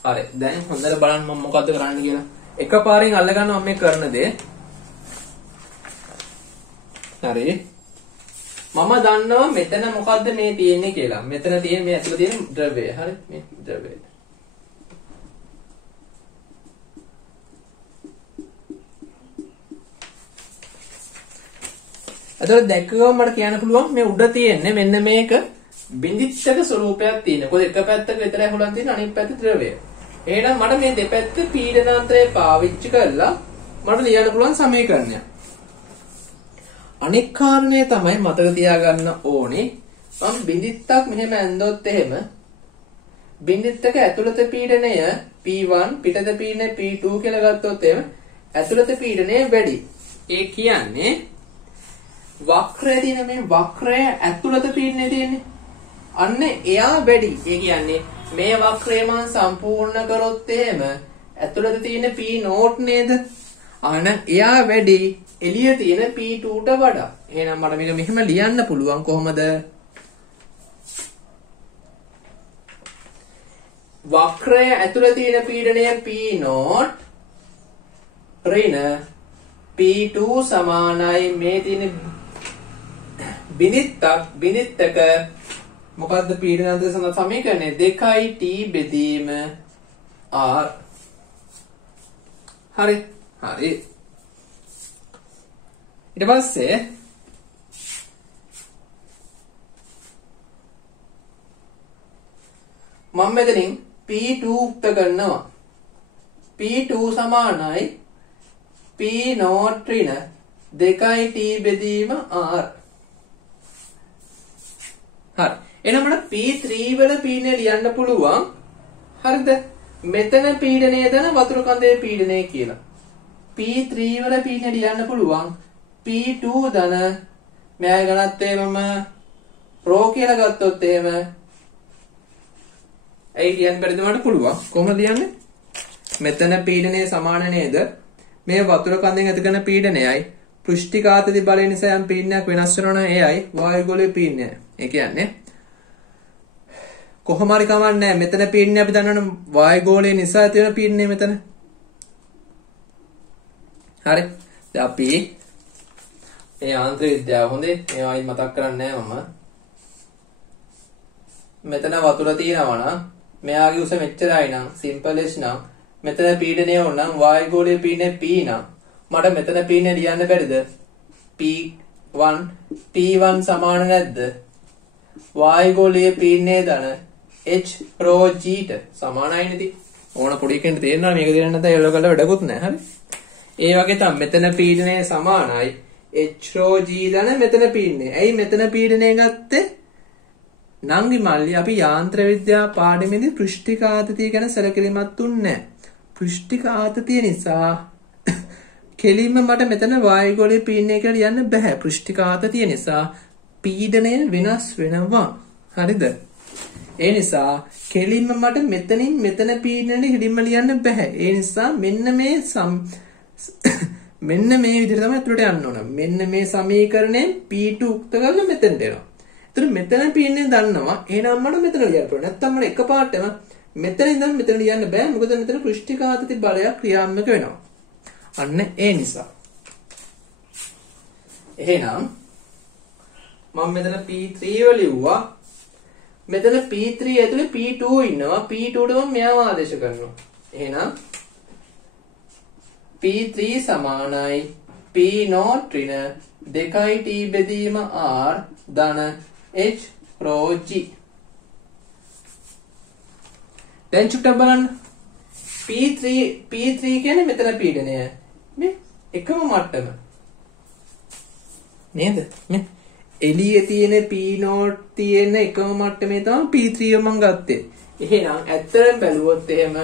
හරි. දැන් හොඳට බලන්න මම මොකද්ද කරන්න කියලා. එකපාරින් අල්ල ගන්නවා මම මේ කරන දේ. හරි. මම දන්නවා මෙතන මොකද්ද මේ තියෙන්නේ කියලා. මෙතන තියෙන මේ ඇතුළේ තියෙන ද්‍රව්‍යය. හරි. මේ ද්‍රව්‍යය. එතකොට දැක්කම මට කියන්න පුළුවන් මේ උඩ තියෙන්නේ මෙන්න මේක බිඳිත්තක ස්වරූපයක් තියෙන. කොහොද එක පැත්තක විතරයි හුලන් තියෙන අනිත් පැත්ත ද්‍රවය. එහෙනම් මට මේ දෙපැත්ත පීඩනාන්තරය පාවිච්චි කරලා මට ලියන්න පුළුවන් සමීකරණයක්. අනෙක් කාරණේ තමයි මතක තියාගන්න ඕනේ මම බිඳිත්තක් මෙහෙම ඇන්දොත් එහෙම බිඳිත්තක ඇතුළත පීඩනය P1 පිටත පීඩනය P2 කියලා ගත්තොත් එහෙම ඇතුළත පීඩනය වැඩි. ඒ කියන්නේ වක්‍රය තියෙන මේ වක්‍රය ඇතුළත පීඩනය තියෙන්නේ. අන්න එයා වැඩි. ඒ කියන්නේ මේ වක්‍රය මම සම්පූර්ණ කරොත් එහෙම ඇතුළත තියෙන P නෝට් නේද? අන්න එයා වැඩි එළිය තියෙන P2ට වඩා. එහෙනම් මට මේක මෙහෙම ලියන්න පුළුවන් කොහොමද? වක්‍රය ඇතුළත තියෙන පීඩනය P නෝට් ඍණ P2 සමානයි මේ තියෙන බිඳිත්තක මොකද්ද පීඩනාන්තර සමීකරණය 2t බෙදීම r. හරි. ඊට පස්සේ මම මෙතනින් P2 උක්ත කරනවා. P2 සමානයි P නෝට් ඍණ 2t බෙදීම r. හරි. එහෙනම් මට P3 වල පීඩනය ලියන්න පුළුවන්. හරිද? මෙතන පීඩනය දන වතුර කඳේ පීඩනය කියලා. P3 වල පීඩනය ලියන්න පුළුවන්. P2 දන මෙයා ගණත්තේ මම රෝ කියලා ගත්තොත් එහෙම ඇයි ලියන්න බැරිද මට පුළුවන්. කොහොමද ලියන්නේ? මෙතන පීඩනය සමාන නේද? මේ වතුර කඳෙන් ඇති කරන පීඩනයයි පෘෂ්ඨික ආතති බලය නිසා යම් පීඩනයක් වෙනස් වෙනවා නම් එයයි වායුගෝලීය පීඩනය. ඒ කියන්නේ කොහොම හරි කමන්නේ නැහැ. මෙතන පීඩනය අපි දන්නවනේ වායුගෝලීය නිසා ඇති වෙන පීඩනය මෙතන. හරි. දැන් අපි මේ යාන්ත්‍රික විද්‍යාව හොඳේ. මේවායි මතක් කරන්නේ නැහැ මම. මෙතන වතුර තියෙනවා නම් මෙයාගේ උස මෙච්චරයි නම් සිම්පල් h නම් මෙතන පීඩනය ඕනනම් වායුගෝලීය පීඩනය P නම් මට මෙතන පීඩනය ලියන්න බැරිද? P1 T1 සමාන නැද්ද? වායුගෝලීය පීඩනය දන h ρ g ට සමානයි නේද? ඕන පොඩි කෙනෙක් තේරෙනවා මේක තේරෙන්නේ නැත්නම් ඒවල කරලා වැඩකුත් නැහැ. හරි. ඒ වගේ තමයි මෙතන පීඩනය සමානයි h ρ g දන මෙතන පීඩනය. ඇයි මෙතන පීඩනය ගත්තේ? නංගි මල්ලි අපි යාන්ත්‍ර විද්‍යාව පාඩමේදී පෘෂ්ඨික ආතතිය ගැන සැලකිලිමත් උන්නේ නැහැ. පෘෂ්ඨික ආතතිය නිසා කෙලින්ම මට මෙතන වායුගෝලීය පීඩනය කියලා ලියන්න බෑ. පෘෂ්ඨික ආතතිය නිසා පීඩනය වෙනස් වෙනවා. හරිද? ඒ නිසා කෙලින්ම මට මෙතනින් මෙතන පීඩනය හිලින්ම ලියන්න බෑ. ඒ නිසා මෙන්න මේ විදිහට තමයි අතුලට යන්න ඕන. මෙන්න මේ සමීකරණයෙන් P2 උක්ත කරලා මෙතනට එනවා. එතන මෙතන පීඩනය දන්නවා. එහෙනම් මට මෙතන ලියන්න ඕන. නැත්තම් මට එකපාරටම මෙතන ඉඳන් මෙතන ලියන්න බෑ. මොකද මෙතන පෘෂ්ඨික ආතති බලයක් ක්‍රියාත්මක වෙනවා. අන්න ඒ නිසා. එහෙනම් මම මෙතන P3 වල ලිව්වා. මෙතන P3 ඇතුලේ P2 ඉන්නවා. P2ට මම මෙයාව ආදේශ කරනවා. එහෙනම් P3 සමානයි P not ඍණ 2t බෙදීම R ධන H rho G. දැන් චුට්ටක් බලන්න. P3 කියන්නේ මෙතන පීඩනය. මේ එකම මට්ටම. නේද? මේ එළියේ තියෙන P not තියෙන එකම මට්ටමේ තමයි P3 මම ගත්තේ. එහෙනම් ඇත්තටම බැලුවොත් එහෙම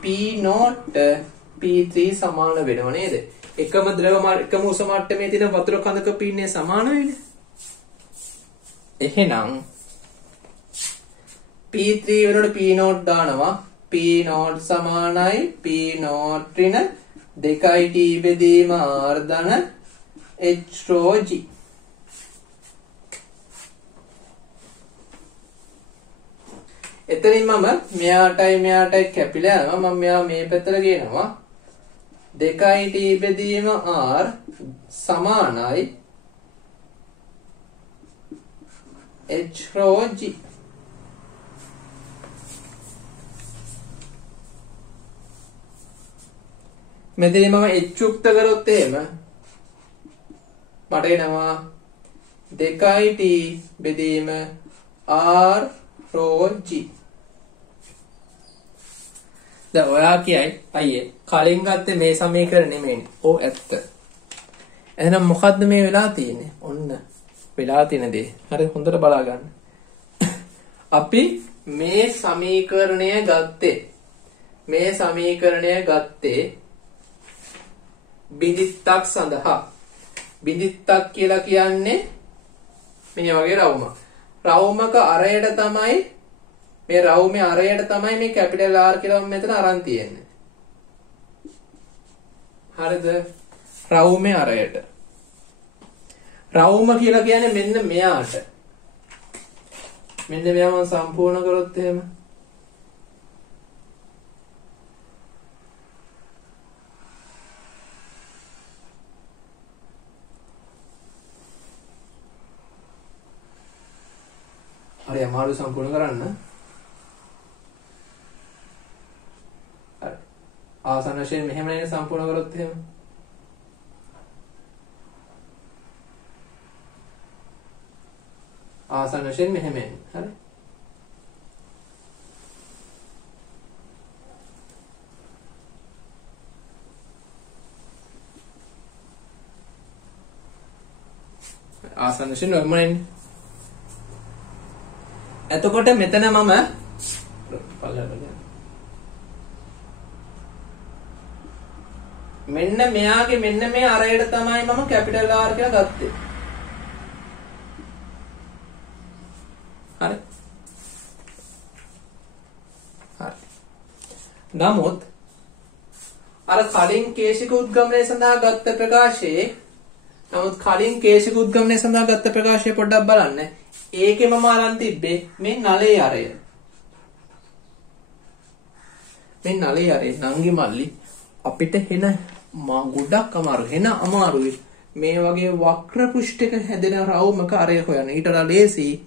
P not P3 සමාන වෙනව නේද? එකම එකම උස මට්ටමේ තියෙන වතුර කඳක පීඩනය සමාන වෙන්නේ. එහෙනම් P3 වෙනකොට P not දානවා. P not සමානයි P not ඍණ 2t බෙදීම R ධන H rho G. එතනින් මම මෙයාටයි කැපිලා යනවා. මම මෙයා මේ පැත්තට ගේනවා. 2t බෙදීම R සමානයි H rho G. මෙතන මම H යුක්ත කරොත් එහෙම මට එනවා 2t බෙදීම R rho G. දැන් ඔයා කියයි අයියේ කලින් ගත්තේ මේ සමීකරණ නෙමෙයිනේ. ඔව් ඇත්ත. එහෙනම් මොකද්ද මේ වෙලා තියෙන්නේ? ඔන්න වෙලා තියෙන දේ. හරි හොඳට බලා ගන්න. අපි මේ සමීකරණය ගත්තේ බිඳිත්තක් සඳහා. බිඳිත්තක් කියලා කියන්නේ මේ වගේ රවුමක්. රවුමක අරයට තමයි මේ රවුමේ අරයට තමයි මේ කැපිටල් R කියලා මම මෙතන අරන් තියෙන්නේ. හරිද? රවුමේ අරයට. රවුම කියලා කියන්නේ මෙන්න මෙයාට. මෙන්න මෙයා මම සම්පූර්ණ කරොත් එහෙම හරි අමාරු සම්පූර්ණ කරන්න. හරි. ආසන්න වශයෙන් මෙහෙම නේ සම්පූර්ණ කරොත් එහෙම. ආසන්න වශයෙන් මෙහෙම එන්නේ. හරි. ආසන්න වශයෙන් ඔයම එන්නේ. එතකොට මෙතන මම මෙන්න මෙයාගේ මෙන්න මේ අරයට තමයි මම කැපිටල් R කියලා ගත්තේ. හරි. හරි. නමුත් අර කලින් කේශික උද්ගමනය සඳහා ගත්ත ප්‍රකාශයේ පොඩ්ඩක් බලන්න. ඒකේ මම අරන් තිබ්බේ මේ නලේ අරය. මේ නලේ අරය නංගි මල්ලි අපිට හෙන ගොඩක් අමාරුයි. මේ වගේ වක්‍ර පෘෂ්ඨයක හැදෙන රවුමක අරය හොයන්න. ඊට වඩා ලේසි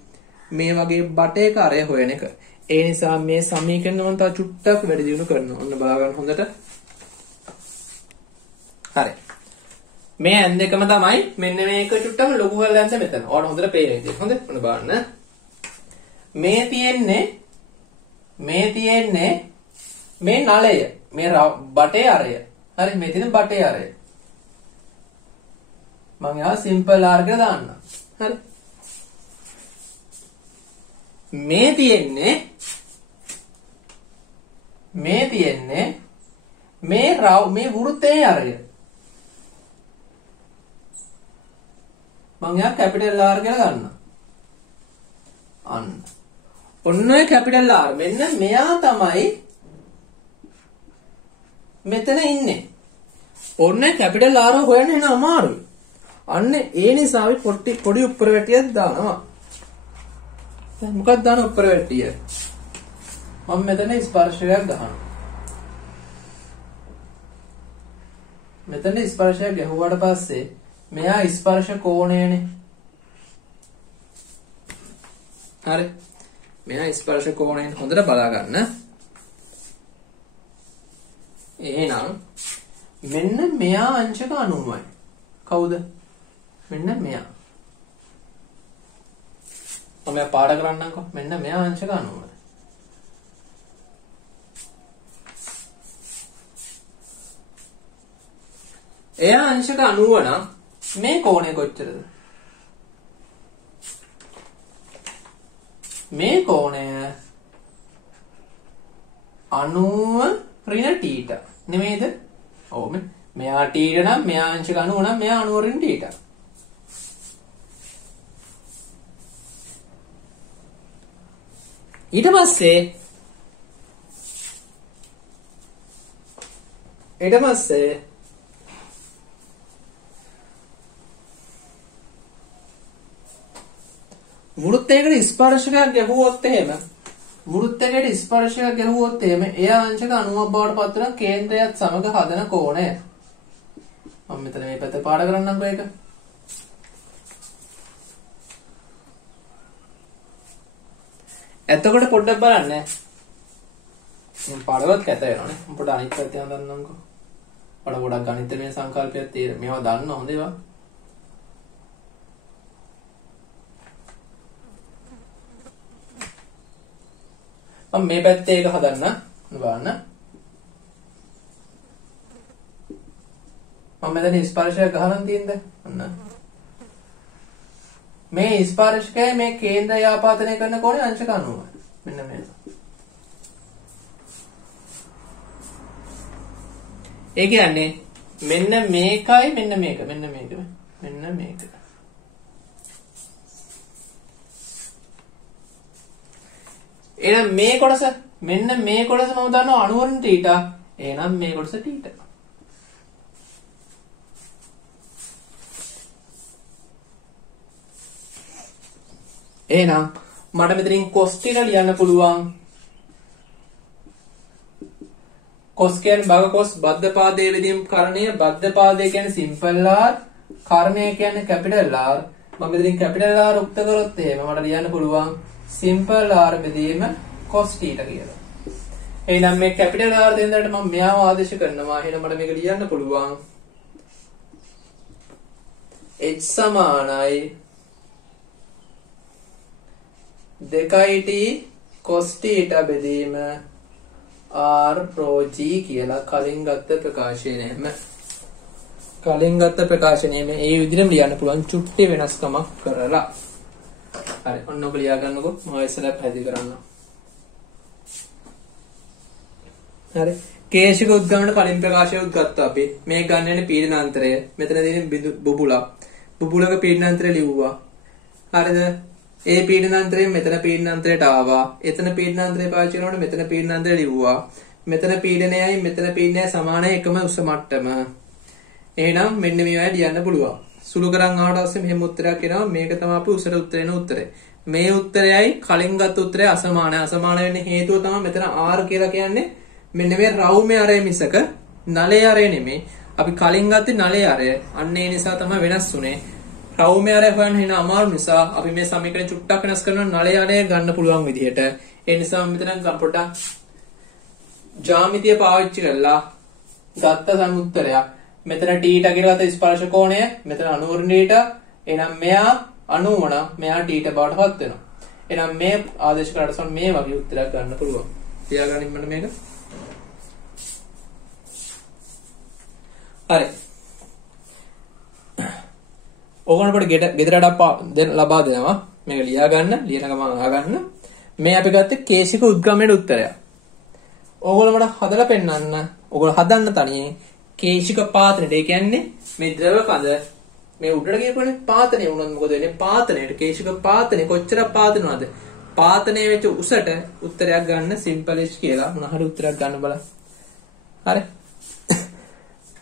මේ වගේ බටයක අරය හොයන එක. ඒ නිසා මේ සමීකරණ මම තව චුට්ටක් වැඩි දියුණු කරනවා. ඔන්න බලා ගන්න හොඳට. හරි. මේ ඇන් දෙකම තමයි මෙන්න මේක චුට්ටක් ලොකු කරලා යන්න මෙතන. ඔයාලට හොඳට පේන්නේ ඉතින්. හොඳ? ඔන්න බලන්න. මේ තියෙන්නේ මේ නලය. මේ බටේ අරය. හරි මේ තියෙන බටේ අරය. මම යා සිම්පල් R කියලා දාන්න. හරි. මේ තියෙන්නේ මේ වෘත්තයේ අරය. මම යා කැපිටල් R කියලා ගන්නවා. අන්න. ඔන්න ඔය කැපිටල් R මෙන්න මෙයා තමයි මෙතන ඉන්නේ. ඔන්න කැපිටල් R හොයන්න එන අමාරුයි. අන්න ඒ නිසා අපි පොඩි උඩර වැටියක් දානවා. දැන් මොකක්ද දාන උඩර වැටිය? මම මෙතන ස්පර්ශයක් ගන්නවා. මෙතන ස්පර්ශයක් ගැහුවාට පස්සේ මෙයා ස්පර්ශ කෝණයනේ. හරි. මෙයා ස්පර්ශ කෝණයෙන් හොඳට බලා ගන්න. එහෙනම් මෙන්න මෙයා අංශක 90යි. කවුද? මෙන්න මෙයා. මම පාඩ කරන්නම්කෝ. මෙන්න මෙයා අංශක 90යි. එයා අංශක 90 නම් මේ කෝණය කොච්චරද? මේ කෝණය 90 ඍණ θ නෙමෙයිද? ඔව් මෙයා θ නම් මෙයා අංශක 90 නම් මෙයා 90 ඍණ θ. ඊට පස්සේ වෘත්තයකට ස්පර්ශකයක් ගැහුවොත් එහෙම එයා අංශක 90ක් බවට පත් වෙන කේන්ද්‍රයත් සමග හදන කෝණය. මම මෙතන මේ පැත්ත පාඩ කරන්නම්කෝ ඒක. එතකොට පොඩ්ඩක් බලන්න. මම පාඩවත් කැත වෙනවනේ. මම පොඩ්ඩ අනිත් පැත්ත හඳන්නම්කෝ. පොඩක් ගණිතමය සංකල්පයක් තියෙන. මේවා දන්න හොඳ ඒවා. මම මේ පැත්තේ එක හදන්න බලන්න. මම මෙතන ස්පර්ශයක් ගහලා තියෙනද? අන්න. මේ ස්පර්ශකය මේ කේන්ද්‍රය ආපාදනය කරන කෝණය අංශක 90යි. මෙන්න මේක. ඒ කියන්නේ මෙන්න මේකයි මෙන්න මේක. එහෙනම් මේ කොටස මෙන්න මේ කොටස මම දන්නවා 90 න් θ. එහෙනම් මේ කොටස θ. එහෙනම් මට මෙතනින් cos ටික ලියන්න පුළුවන්. cos කියන්නේ භග cos බද්ධ පාදයේ වෙදීම් කරණය. බද්ධ පාදය කියන්නේ simple r. කර්ණය කියන්නේ capital R. මම මෙතනින් capital R උක්ත කරොත් එහෙම මට ලියන්න පුළුවන් simple r බෙදීම cos θ කියලා. එහෙනම් මේ capital R දෙන්නට මම මෙයාව ආදේශ කරනවා. එහෙනම් මට මේක ලියන්න පුළුවන් h සමානයි 2t cos θ බෙදීම r rho g කියලා කලින් ගත්ත ප්‍රකාශනයෙම ඒ විදිහටම ලියන්න පුළුවන් චුට්ටි වෙනස්කමක් කරලා. හරි ඔන්න ඔක ලියා ගන්නකො මම ඉස්සරහ පැහැදිලි කරන්න. හරි කේශික උද්ගමනට කලින් ප්‍රකාශයත් ගත්තා අපි. මේ ගන්නනේ පීඩනාන්තරය. මෙතන තියෙන බුබුලක පීඩනාන්තරය ලිව්වා. හරිද? ඒ පීඩනාන්තරයෙන් මෙතන පීඩනාන්තරයට ආවා. එතන පීඩනාන්තරය පාවිච්චි කරනකොට මෙතන පීඩනාන්තරය ලිව්වා. මෙතන පීඩනයයි මෙතන පීඩනයයි සමානයි එකම උස මට්ටම. එහෙනම් මෙන්න මේවා ලියන්න පුළුවන්. සුළු කරන් ආවට පස්සේ මෙහෙම උත්තරයක් එනවා. මේක තමයි අපි උසට උත්තර වෙන උත්තරය. මේ උත්තරයයි කලින් ගත්ත උත්තරය අසමානයි. අසමාන වෙන්නේ හේතුව තමයි මෙතන r කියලා කියන්නේ මෙන්න මේ රවුමේ අරය මිසක නලයේ අරය නෙමෙයි. අපි කලින් ගත්තේ නලයේ අරය. අන්න ඒ නිසා තමයි වෙනස් වුනේ. රවුමේ අරය හොයන්න හින අමාරු නිසා අපි මේ සමීකරණ චුට්ටක් වෙනස් කරනවා නලයේ අරය ගන්න පුළුවන් විදිහට. ඒ නිසා මෙතන පොඩ්ඩක් ජ්‍යාමිතිය පාවිච්චි කරලා ගත්ත සමුත්තරයක්. මෙතන θ කියලා ගත්ත ස්පර්ශ කෝණය මෙතන 90 θ. එහෙනම් මෙයා 90 නම් මෙයා θ බවට පත් වෙනවා. එහෙනම් මේ ආදේශ කරලා මේ වගේ උත්තරයක් ගන්න පුළුවන්. තියාගනින් මට මේක. හරි. ඕගොල්ලෝ පොඩි ගෙදරට ලබා දෙනවා. මේක ලියා ගන්න, ලියන ගමන් අහගන්න. මේ අපි ගත්තේ කේශික උද්ගමනයේ උත්තරය. ඕගොල්ලෝ මට හදලා පෙන්නන්න. ඕගොල්ලෝ හදන්න තනියෙන් කේශික පාතනයට. ඒ කියන්නේ මේ ද්‍රව කඳ මේ උඩට ගියපොනේ පාතනය වුණොත් මොකද වෙන්නේ? පාතනයට කේශික පාතනය කොච්චර පාතනවද? පාතනය වෙච්ච උසට උත්තරයක් ගන්න සිම්පල් කියලා මොන හරි උත්තරයක් ගන්න බලන්න. හරි.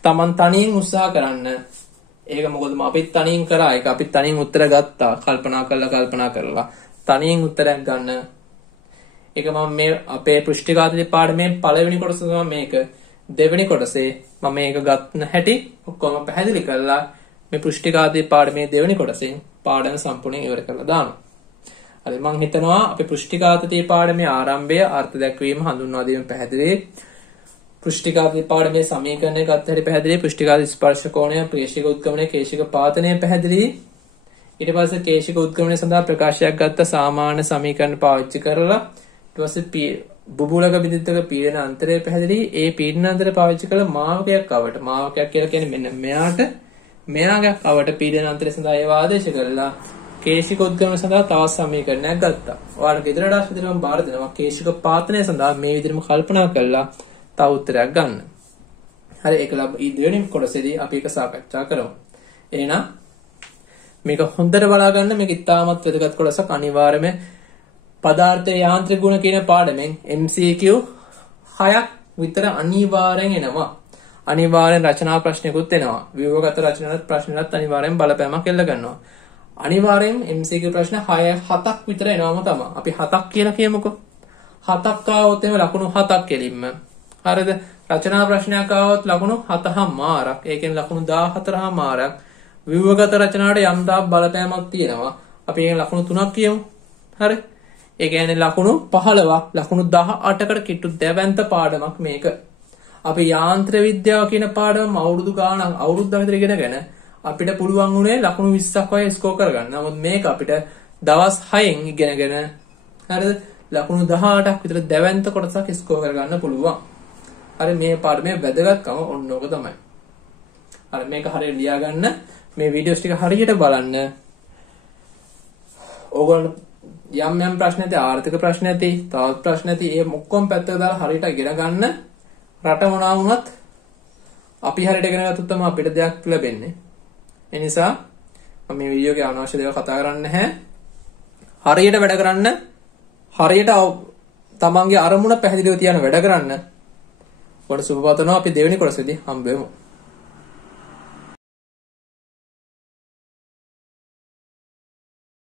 Taman තනියෙන් උත්සාහ කරන්න. ඒක මොකද අපිත් තනියෙන් කරා. ඒක අපිත් තනියෙන් උත්තර ගත්තා. කල්පනා කරලා තනියෙන් උත්තරයක් ගන්න. ඒක මම මේ අපේ පෘෂ්ඨිකාතේ පාඩමේ පළවෙනි කොටස තමයි මේක. දෙවෙනි කොටසේ මම මේක ගන්න හැටි ඔක්කොම පැහැදිලි කරලා මේ පෘෂ්ඨිකාතේ පාඩමේ දෙවෙනි කොටසෙන් පාඩම සම්පූර්ණයෙන් ඉවර කරලා දානවා. හරි මම හිතනවා අපේ පෘෂ්ඨිකාතේ පාඩමේ ආරම්භය අර්ථ දැක්වීම හඳුන්වා දීම පැහැදිලි. පෘෂ්ඨිකාදී පාඩමේ සමීකරණය ගත්ත හැටි පැහැදිලි. පෘෂ්ඨිකාදී ස්පර්ශ කෝණය, කේශික උද්ගමනය, කේශික පාතනය පැහැදිලි. ඊට පස්සේ කේශික උද්ගමනය සඳහා ප්‍රකාශයක් ගත්ත සාමාන්‍ය සමීකරණ පාවිච්චි කරලා ඊට පස්සේ බුබුලක බිඳිත්තක පීඩන අන්තරය පැහැදිලි. ඒ පීඩන අන්තරය පාවිච්චි කළ මාවකයක් අවට, මාවකයක් කියලා කියන්නේ මෙන්න මෙයාට මෙයාගේ අවට පීඩන අන්තරය සඳහා ඒව ආදේශ කරලා කේශික උද්ගමනය සඳහා තවත් සමීකරණයක් ගත්තා. ඔයාලට ගෙදරට විදිහටම බාර දෙනවා. කේශික පාතනය සඳහා මේ විදිහටම කල්පනා කරලා තව උත්තරයක් ගන්න. හරි, ඒක දෙවෙනි කොටසේදී අපි ඒක සාකච්ඡා කරමු. එහෙනම් මේක හොඳට බලා ගන්න. මේක ඉතාමත් වැදගත් කොටසක්. අනිවාර්යයෙන්ම පදාර්ථයේ යාන්ත්‍රික ගුණ කියන පාඩමෙන් MCQ 6ක් විතර අනිවාර්යෙන් එනවා. අනිවාර්යෙන් රචනා ප්‍රශ්නකුත් එනවා. ව්‍යුහගත රචනා ප්‍රශ්නලත් අනිවාර්යෙන් බලපෑමක් එල්ල ගන්නවා. අනිවාර්යෙන් MCQ ප්‍රශ්න 7ක් විතර එනවම තමයි. අපි 7ක් කියලා කියමුකෝ. 7ක් ආවොත් එහෙම ලකුණු 7ක් කෙලින්ම. හරිද? රචනා ප්‍රශ්නයක් ආවොත් ලකුණු 7මාරක්. ඒ කියන්නේ ලකුණු 14මාරක්. ව්‍යුහගත රචනාවට යම් තාක් බලපෑමක් තියෙනවා. අපි ඒකෙන් ලකුණු 3ක් කියමු. හරි? ඒ කියන්නේ ලකුණු 15ක්, ලකුණු 18කට කිට්ටු දැවැන්ත පාඩමක් මේක. අපි යාන්ත්‍ර විද්‍යාව කියන පාඩම අවුරුදු ගාණක් අවුරුද්දක් විතර ඉගෙනගෙන අපිට පුළුවන් වුණේ ලකුණු 20ක් වගේ ස්කෝර් කරගන්න. නමුත් මේක අපිට දවස් 6න් ඉගෙනගෙන හරිද? ලකුණු 18ක් විතර දැවැන්ත කොටසක් ස්කෝර් කරගන්න පුළුවන්. හරි, මේ පාඩමේ වැදගත්කම ඔන්න ඕක තමයි. හරි, මේක හරියට ලියා ගන්න. මේ වීඩියෝස් ටික හරියට බලන්න. ඕගොල්ලෝ යම් ප්‍රශ්න ඇති, ආර්ථික ප්‍රශ්න ඇති, තවත් ප්‍රශ්න ඇති, ඒ ඔක්කොම පැත්තට දාලා හරියට ඉගෙන ගන්න. රට මොනවා වුණත් අපි හරියට ඉගෙන ගත්තොත් තමයි අපිට දෙයක් ලැබෙන්නේ. ඒ නිසා මම මේ වීඩියෝ එකේ අනවශ්‍ය දේවල් කතා කරන්නේ නැහැ. හරියට වැඩ කරන්න. හරියට තමන්ගේ අරමුණ පැහැදිලිව තියන වැඩ කරන්න. කොට සුබ පතනවා. අපි දෙවෙනි කොටසේදී හම්බ වෙමු.